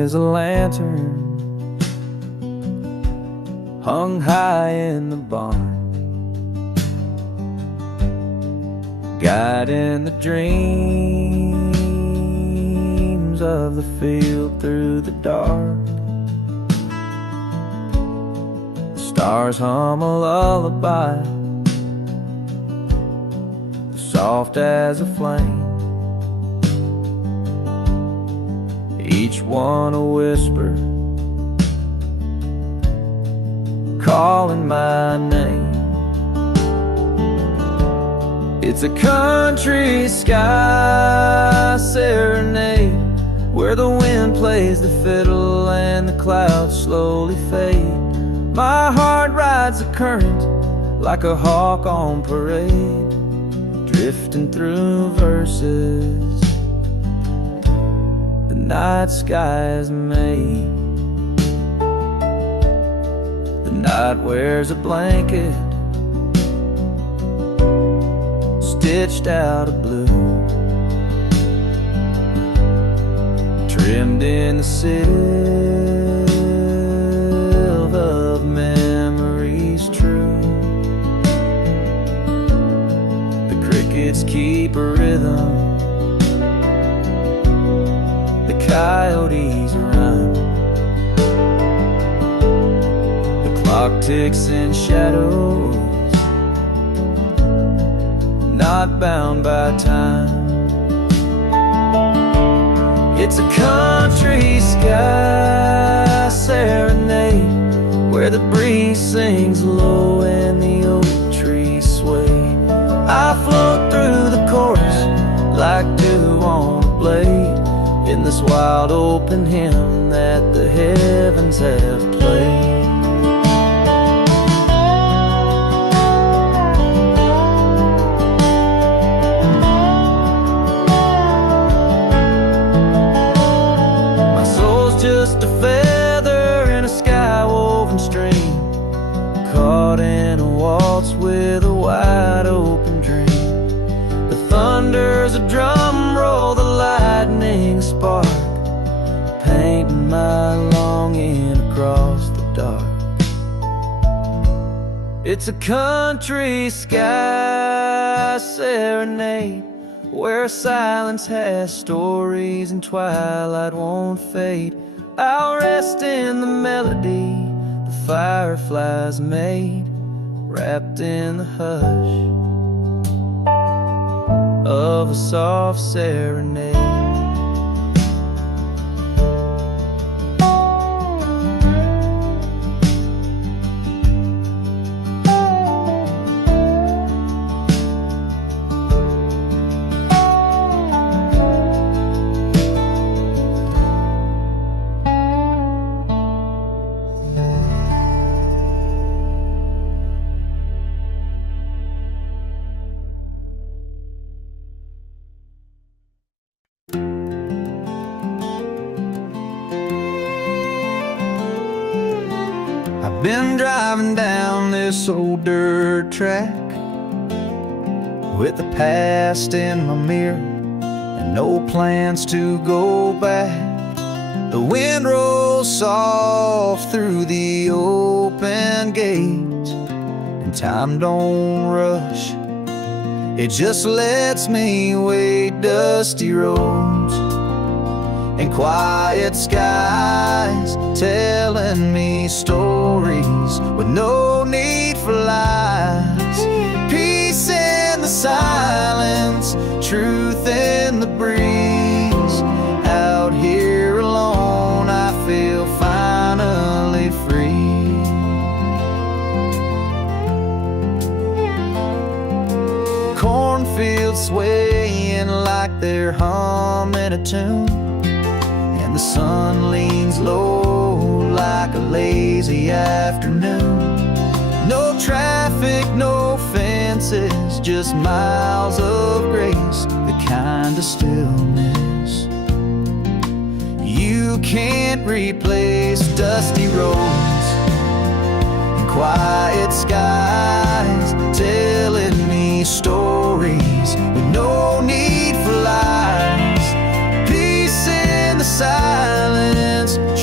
is a lantern hung high in the barn, guiding the dreams of the field through the dark. The stars hum a lullaby, soft as a flame, each one a whisper calling my name. It's a country sky serenade, where the wind plays the fiddle and the clouds slowly fade. My heart rides the current like a hawk on parade, drifting through verses the night sky is made. The night wears a blanket stitched out of blue, trimmed in the silver of memories true. The crickets keep a rhythm, the coyotes run, the clock ticks in shadows, not bound by time. It's a country sky serenade, where the breeze sings low and the oak trees sway. I float through the chorus like dew on a blade, in this wild open hymn that the heavens have played. Just a feather in a sky-woven stream, caught in a waltz with a wide open dream. The thunder's a drum roll, the lightning a spark, painting my longing across the dark. It's a country sky serenade, where silence has stories and twilight won't fade. I'll rest in the melody the fireflies made, wrapped in the hush of a soft serenade. Been driving down this old dirt track with the past in my mirror and no plans to go back. The wind rolls soft through the open gate, and time don't rush, it just lets me wade dusty roads and quiet skies, telling me stories with no need for lies. Peace in the silence, truth in the breeze. Out here alone, I feel finally free. Cornfields swaying like they're humming a tune, and the sun leans low like a lazy afternoon. No traffic, no fences, just miles of grace, the kind of stillness you can't replace. Dusty roads and quiet skies, telling me stories with no need for lies. Peace in the silence,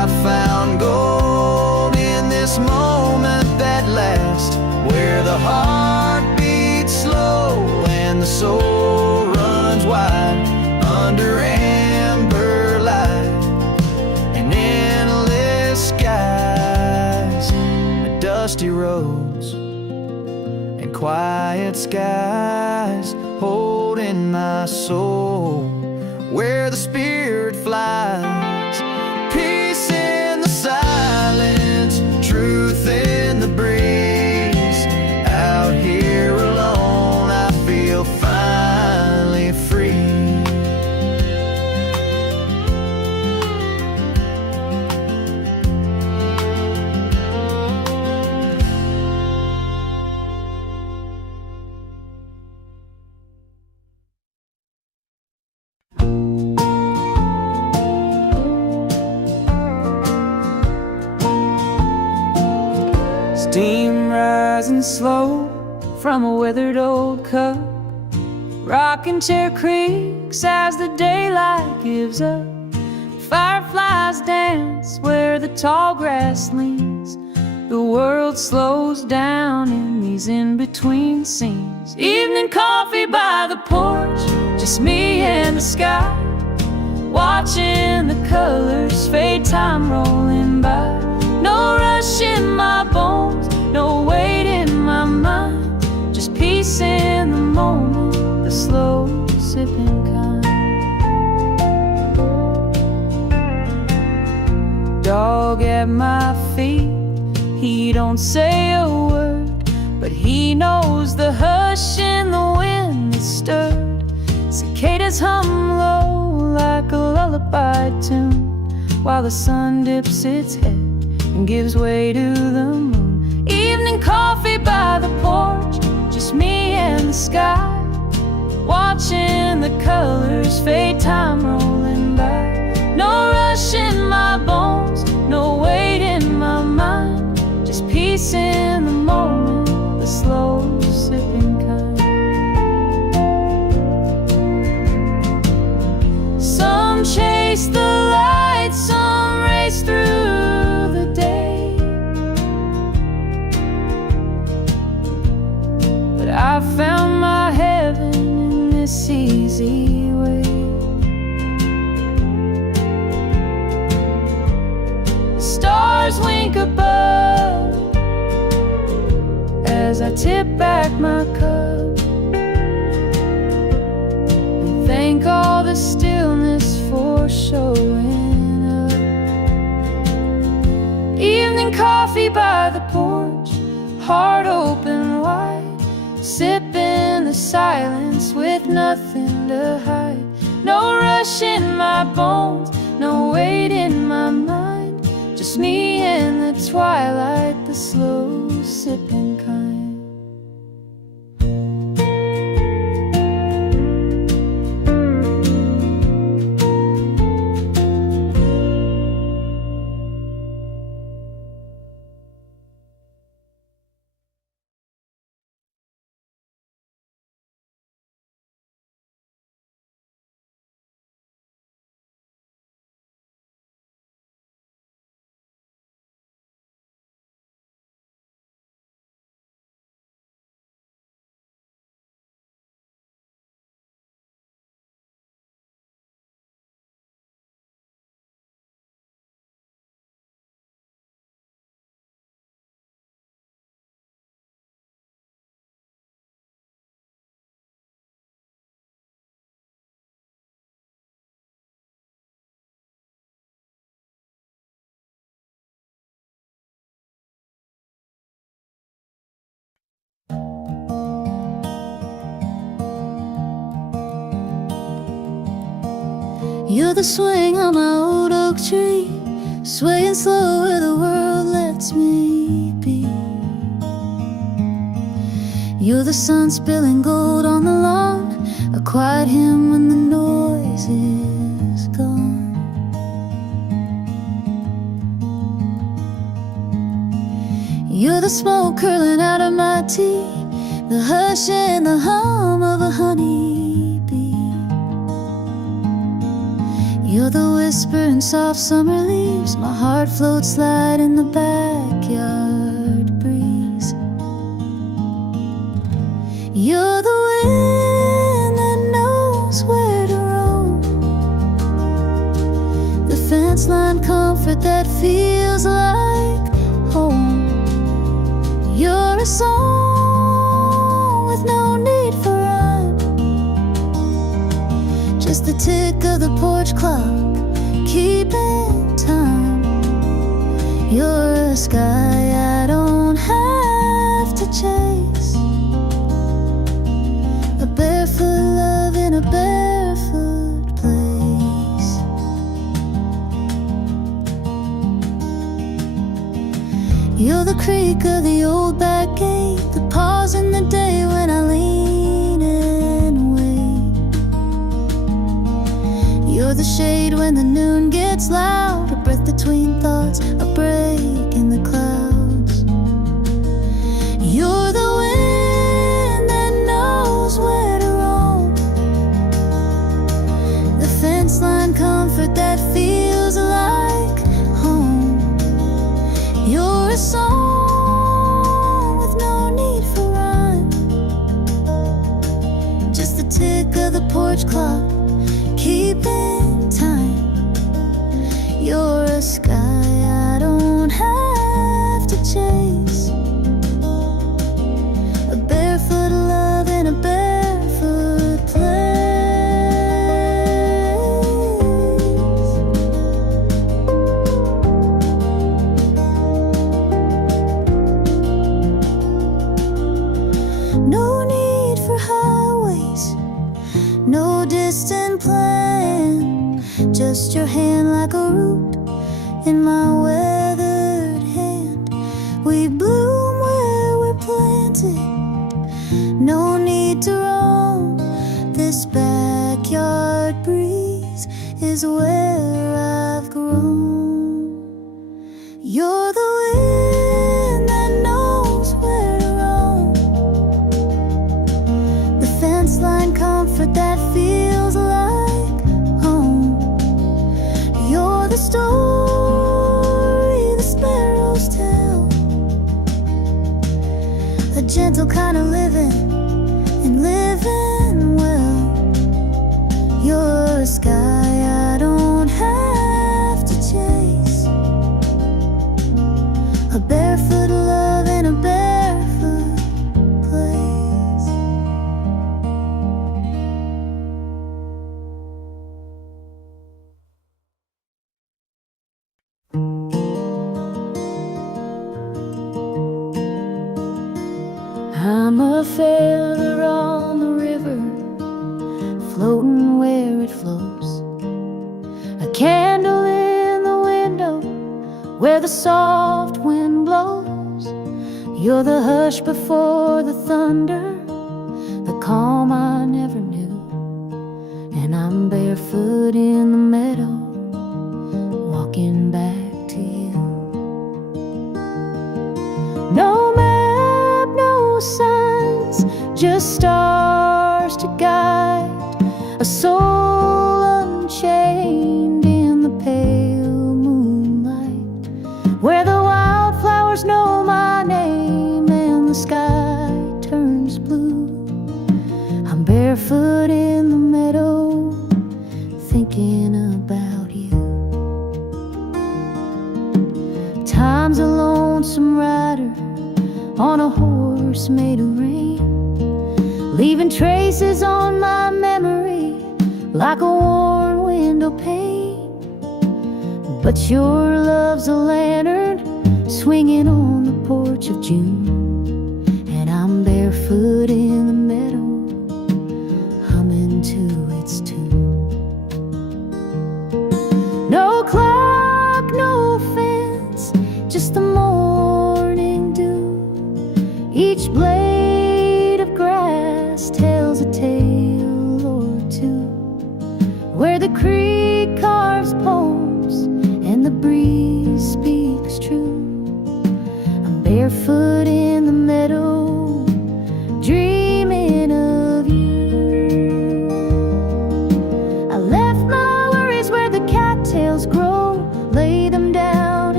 I found gold in this moment that lasts, where the heart beats slow and the soul runs wide under amber light and endless skies, dusty roads and quiet skies, holding my soul where the spirit flies. Peace in the silence, truth in the breeze. Out here alone, I feel finally free. Steam rising slow from a weathered old cup. Rocking chair creaks as the daylight gives up. Fireflies dance where the tall grass leans. The world slows down in these in-between scenes. Evening coffee by the porch, just me and the sky, watching the colors fade, time rolling by. No rush in my bones, no weight in my mind, just peace in the moment, the slow sipping kind. Dog at my feet, he don't say a word, but he knows the hush in the wind that's stirred. Cicadas hum low like a lullaby tune, while the sun dips its head and gives way to the moon. Evening coffee by the porch, just me and the sky, watching the colors fade, time rolling by. No rush in my bones, no weight in my mind, just peace in the moment, the slow sipping kind. Some chase the light, some race through the day, but I found my heaven in this easy way. The stars wink above as I tip back my cup and thank all the stillness for showing up. Evening coffee by the porch, heart open wide, sipping the silence with nothing to hide. No rush in my bones, no weight in my mind, just me in the twilight, the slow sipping kind. You're the swing on my old oak tree, swaying slow where the world lets me be. You're the sun spilling gold on the lawn, a quiet hymn when the noise is gone. You're the smoke curling out of my tea, the hush and the hum of a honeybee. You're the whisper in soft summer leaves. My heart floats light in the backyard breeze. You're the wind that knows where to roam, the fence line comfort that feels like home. You're a song with no need for rhyme, just the tick of the porch clock keeping time. You're a sky I don't have to chase, a barefoot love in a barefoot place. You're the creak of the old back gate, the pause in the day when I lean and wait. You're the shade when the noon gets loud, a breath between thoughts, a break in the clouds. You're the wind that knows where to roam, the fence line comfort that feels like home. You're a song with no need for rhyme, just the tick of the porch clock keeping time. You're a sky I don't have to chase, a barefoot love in a barefoot place. No need for highways, no distant plan, just your hand like a root in my weathered hand. We bloom where we're planted, no need to roam. This backyard breeze is where I've grown. You're the wind that knows where to roam, the fence line comfort that feels like home. You're the story the sparrows tell, a gentle kind of living and living well. You're a sky I don't have to chase, a barefoot love in a barefoot place. I'm a feather on the river, floating where it flows, a candle in the window where the soft wind blows. You're the hush before the thunder, the calm I never knew. And I'm barefoot in the meadow, walking back to you. No map, no signs, just stars to guide a soul unchained in the pale moonlight, where the wildflowers know my name and the sky turns blue. I'm barefoot in the meadow, thinking about you. Time's a lonesome rider on a horse made of rain, leaving traces on my memory like a worn window pane. But your love's a lantern swinging on the porch of June, and I'm barefoot in the meadow, humming to its tune. No clock, no fence, just the morning dew. Each blade of grass tells a tale or two, where the creek carves poems and the breeze speaks true. I'm barefoot in the meadow, dreaming of you. I left my worries where the cat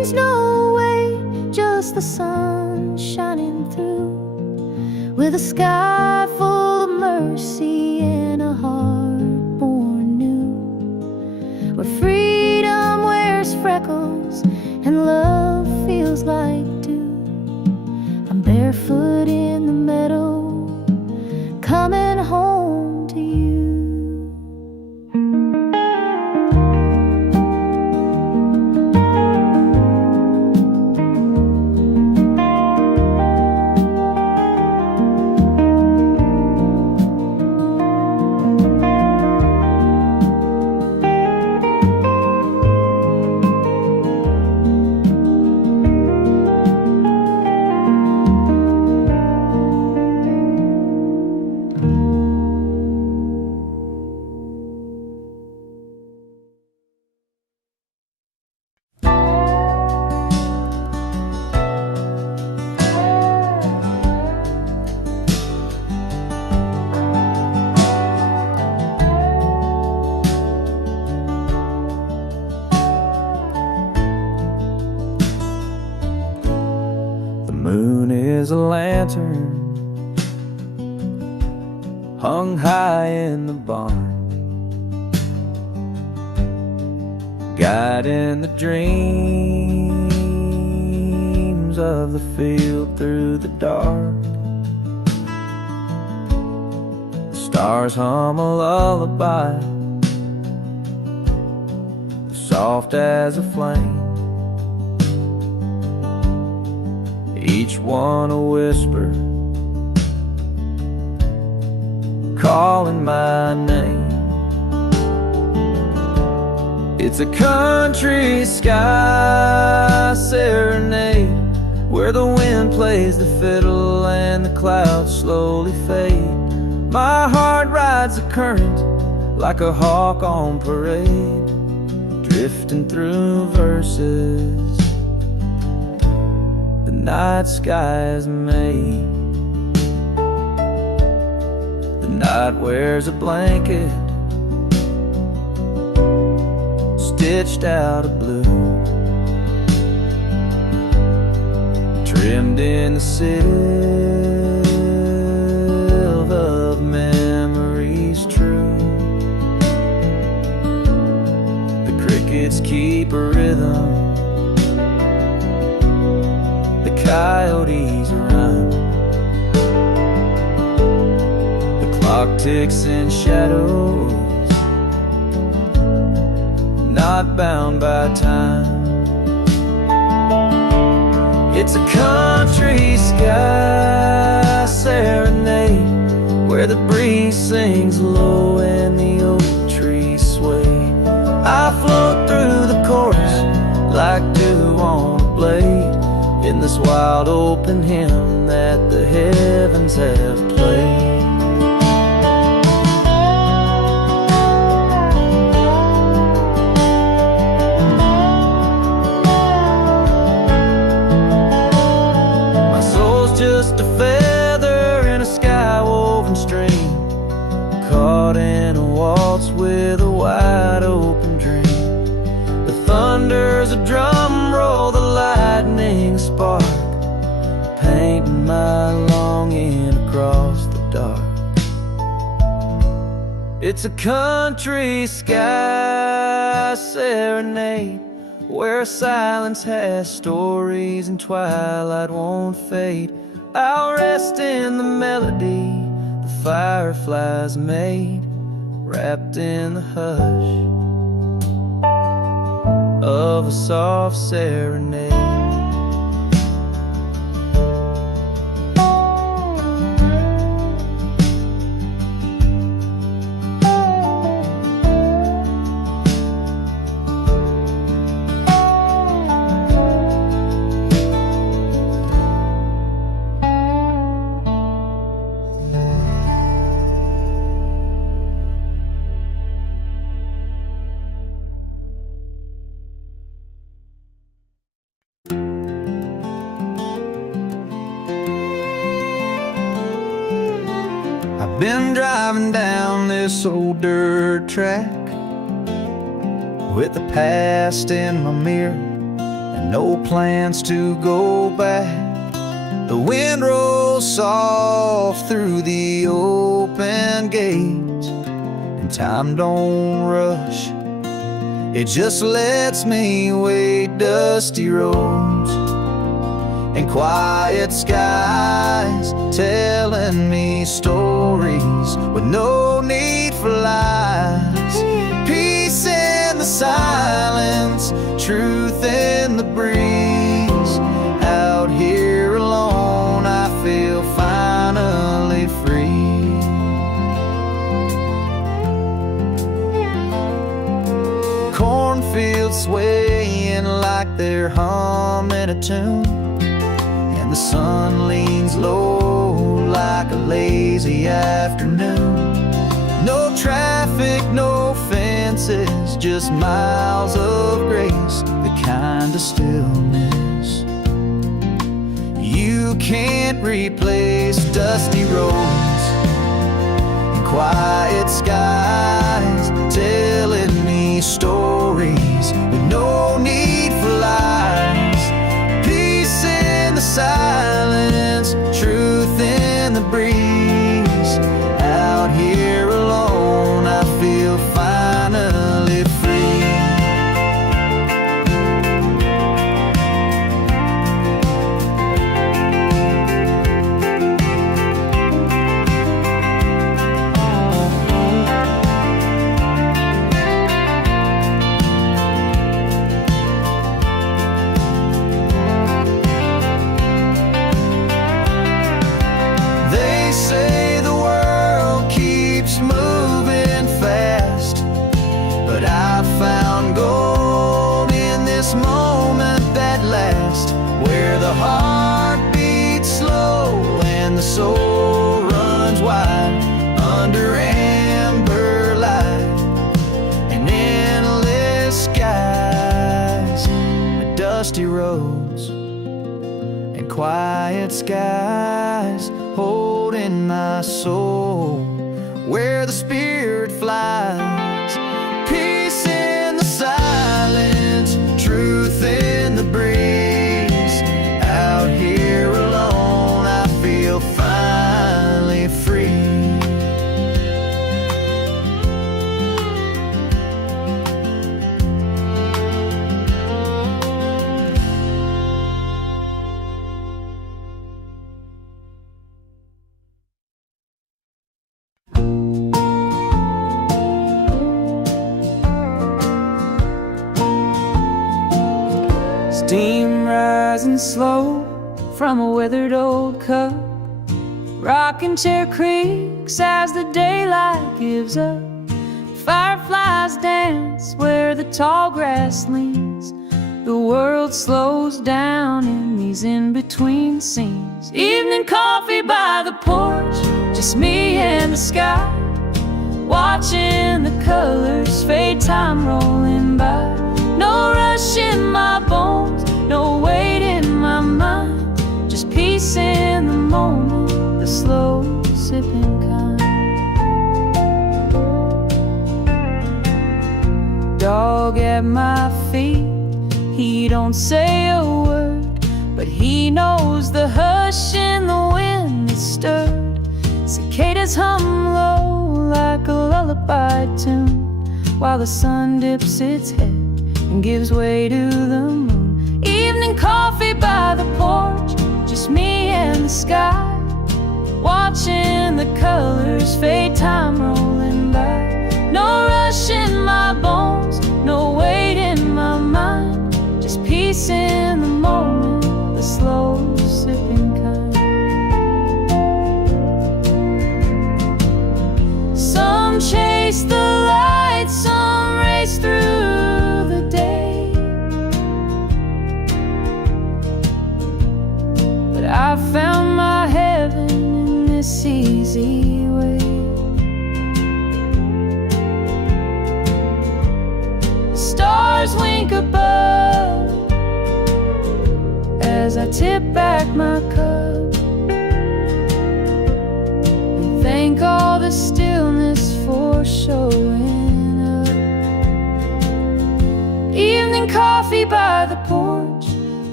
means no way, just the sun shining through, with a sky full of mercy and a heart born new, where freedom wears freckles and love feels like dew. I'm barefoot in the meadow, coming home to you. A lantern hung high in the barn, guiding the dreams of the field through the dark. The stars hum a lullaby, soft as a flame, each one a whisper, calling my name. It's a country sky serenade, where the wind plays the fiddle and the clouds slowly fade. My heart rides the current like a hawk on parade, drifting through verses the night sky is made. The night wears a blanket stitched out of blue, trimmed in the silver of memories true. The crickets keep a rhythm, the coyotes run, the clock ticks in shadows, not bound by time. It's a country sky serenade, where the breeze sings low and the oak trees sway. I float through the chorus like dew on a blade, in this wild open hymn that the heavens have played. Just a feather in a sky-woven stream, caught in a waltz with a wide open dream. The thunder's a drum roll, the lightning spark, painting my longing across the dark. It's a country sky serenade, where silence has stories and twilight won't fade. I'll rest in the melody the fireflies made, wrapped in the hush of a soft serenade. Been driving down this old dirt track with the past in my mirror no plans to go back. The wind rolls soft through the open gate, and time don't rush, it just lets me wait. Dusty roads and quiet skies telling me stories with no need for lies. Peace in the silence, truth in the breeze. Out here alone, I feel finally free. Cornfields swaying like they're humming a tune, and the sun leans low like a lazy afternoon. No traffic, no fences, just miles of grace, the kind of stillness you can't replace. Dusty roads and quiet skies telling me stories with no need for lies. Peace in the silence, truth in the breeze. Out here alone, I feel finally free. They say the world keeps moving fast, but I found gold in this moment that lasts, where the heart beats slow and the soul runs wide under amber light and endless skies. Dusty roads and quiet skies holding my soul where the spirit flies. Peace in the silence, truth in the breeze. Out here alone, I feel finally free. Steam rising slow from a weathered old cup. Rocking chair creaks as the daylight gives up. Fireflies dance where the tall grass leans. The world slows down in these in-between scenes. Evening coffee by the porch, just me and the sky, watching the colors fade, time rolling by. No rush in my bones, no weight in my mind, just peace in the moment, the slow sipping kind. Dog at my feet, he don't say a word, but he knows the hush in the wind that stirred. Cicadas hum low like a lullaby tune, while the sun dips its head and gives way to the moon. Evening coffee by the porch, just me and the sky, watching the colors fade, time rolling by. No rush in my bones, no weight in my mind, just peace in the moment, the slow sipping kind. Some chase the light, some race through the day, but I found my heaven in this easy way. The stars wink above as I tip back my cup and thank all the stillness for showing up. Evening coffee by the porch,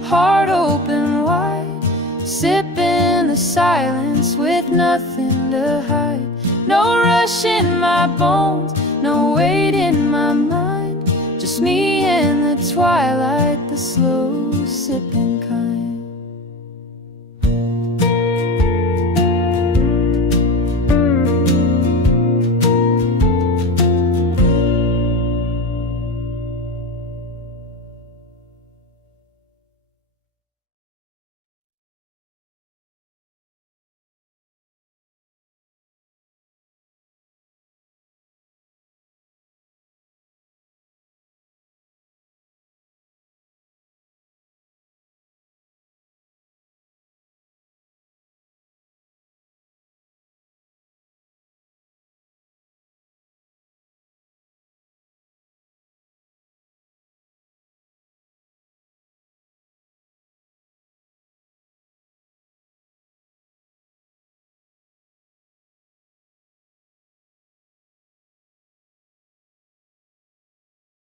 heart open wide, sipping the silence with nothing to hide. No rush in my bones, no weight in my mind, just me and the twilight, the slow sipping kind.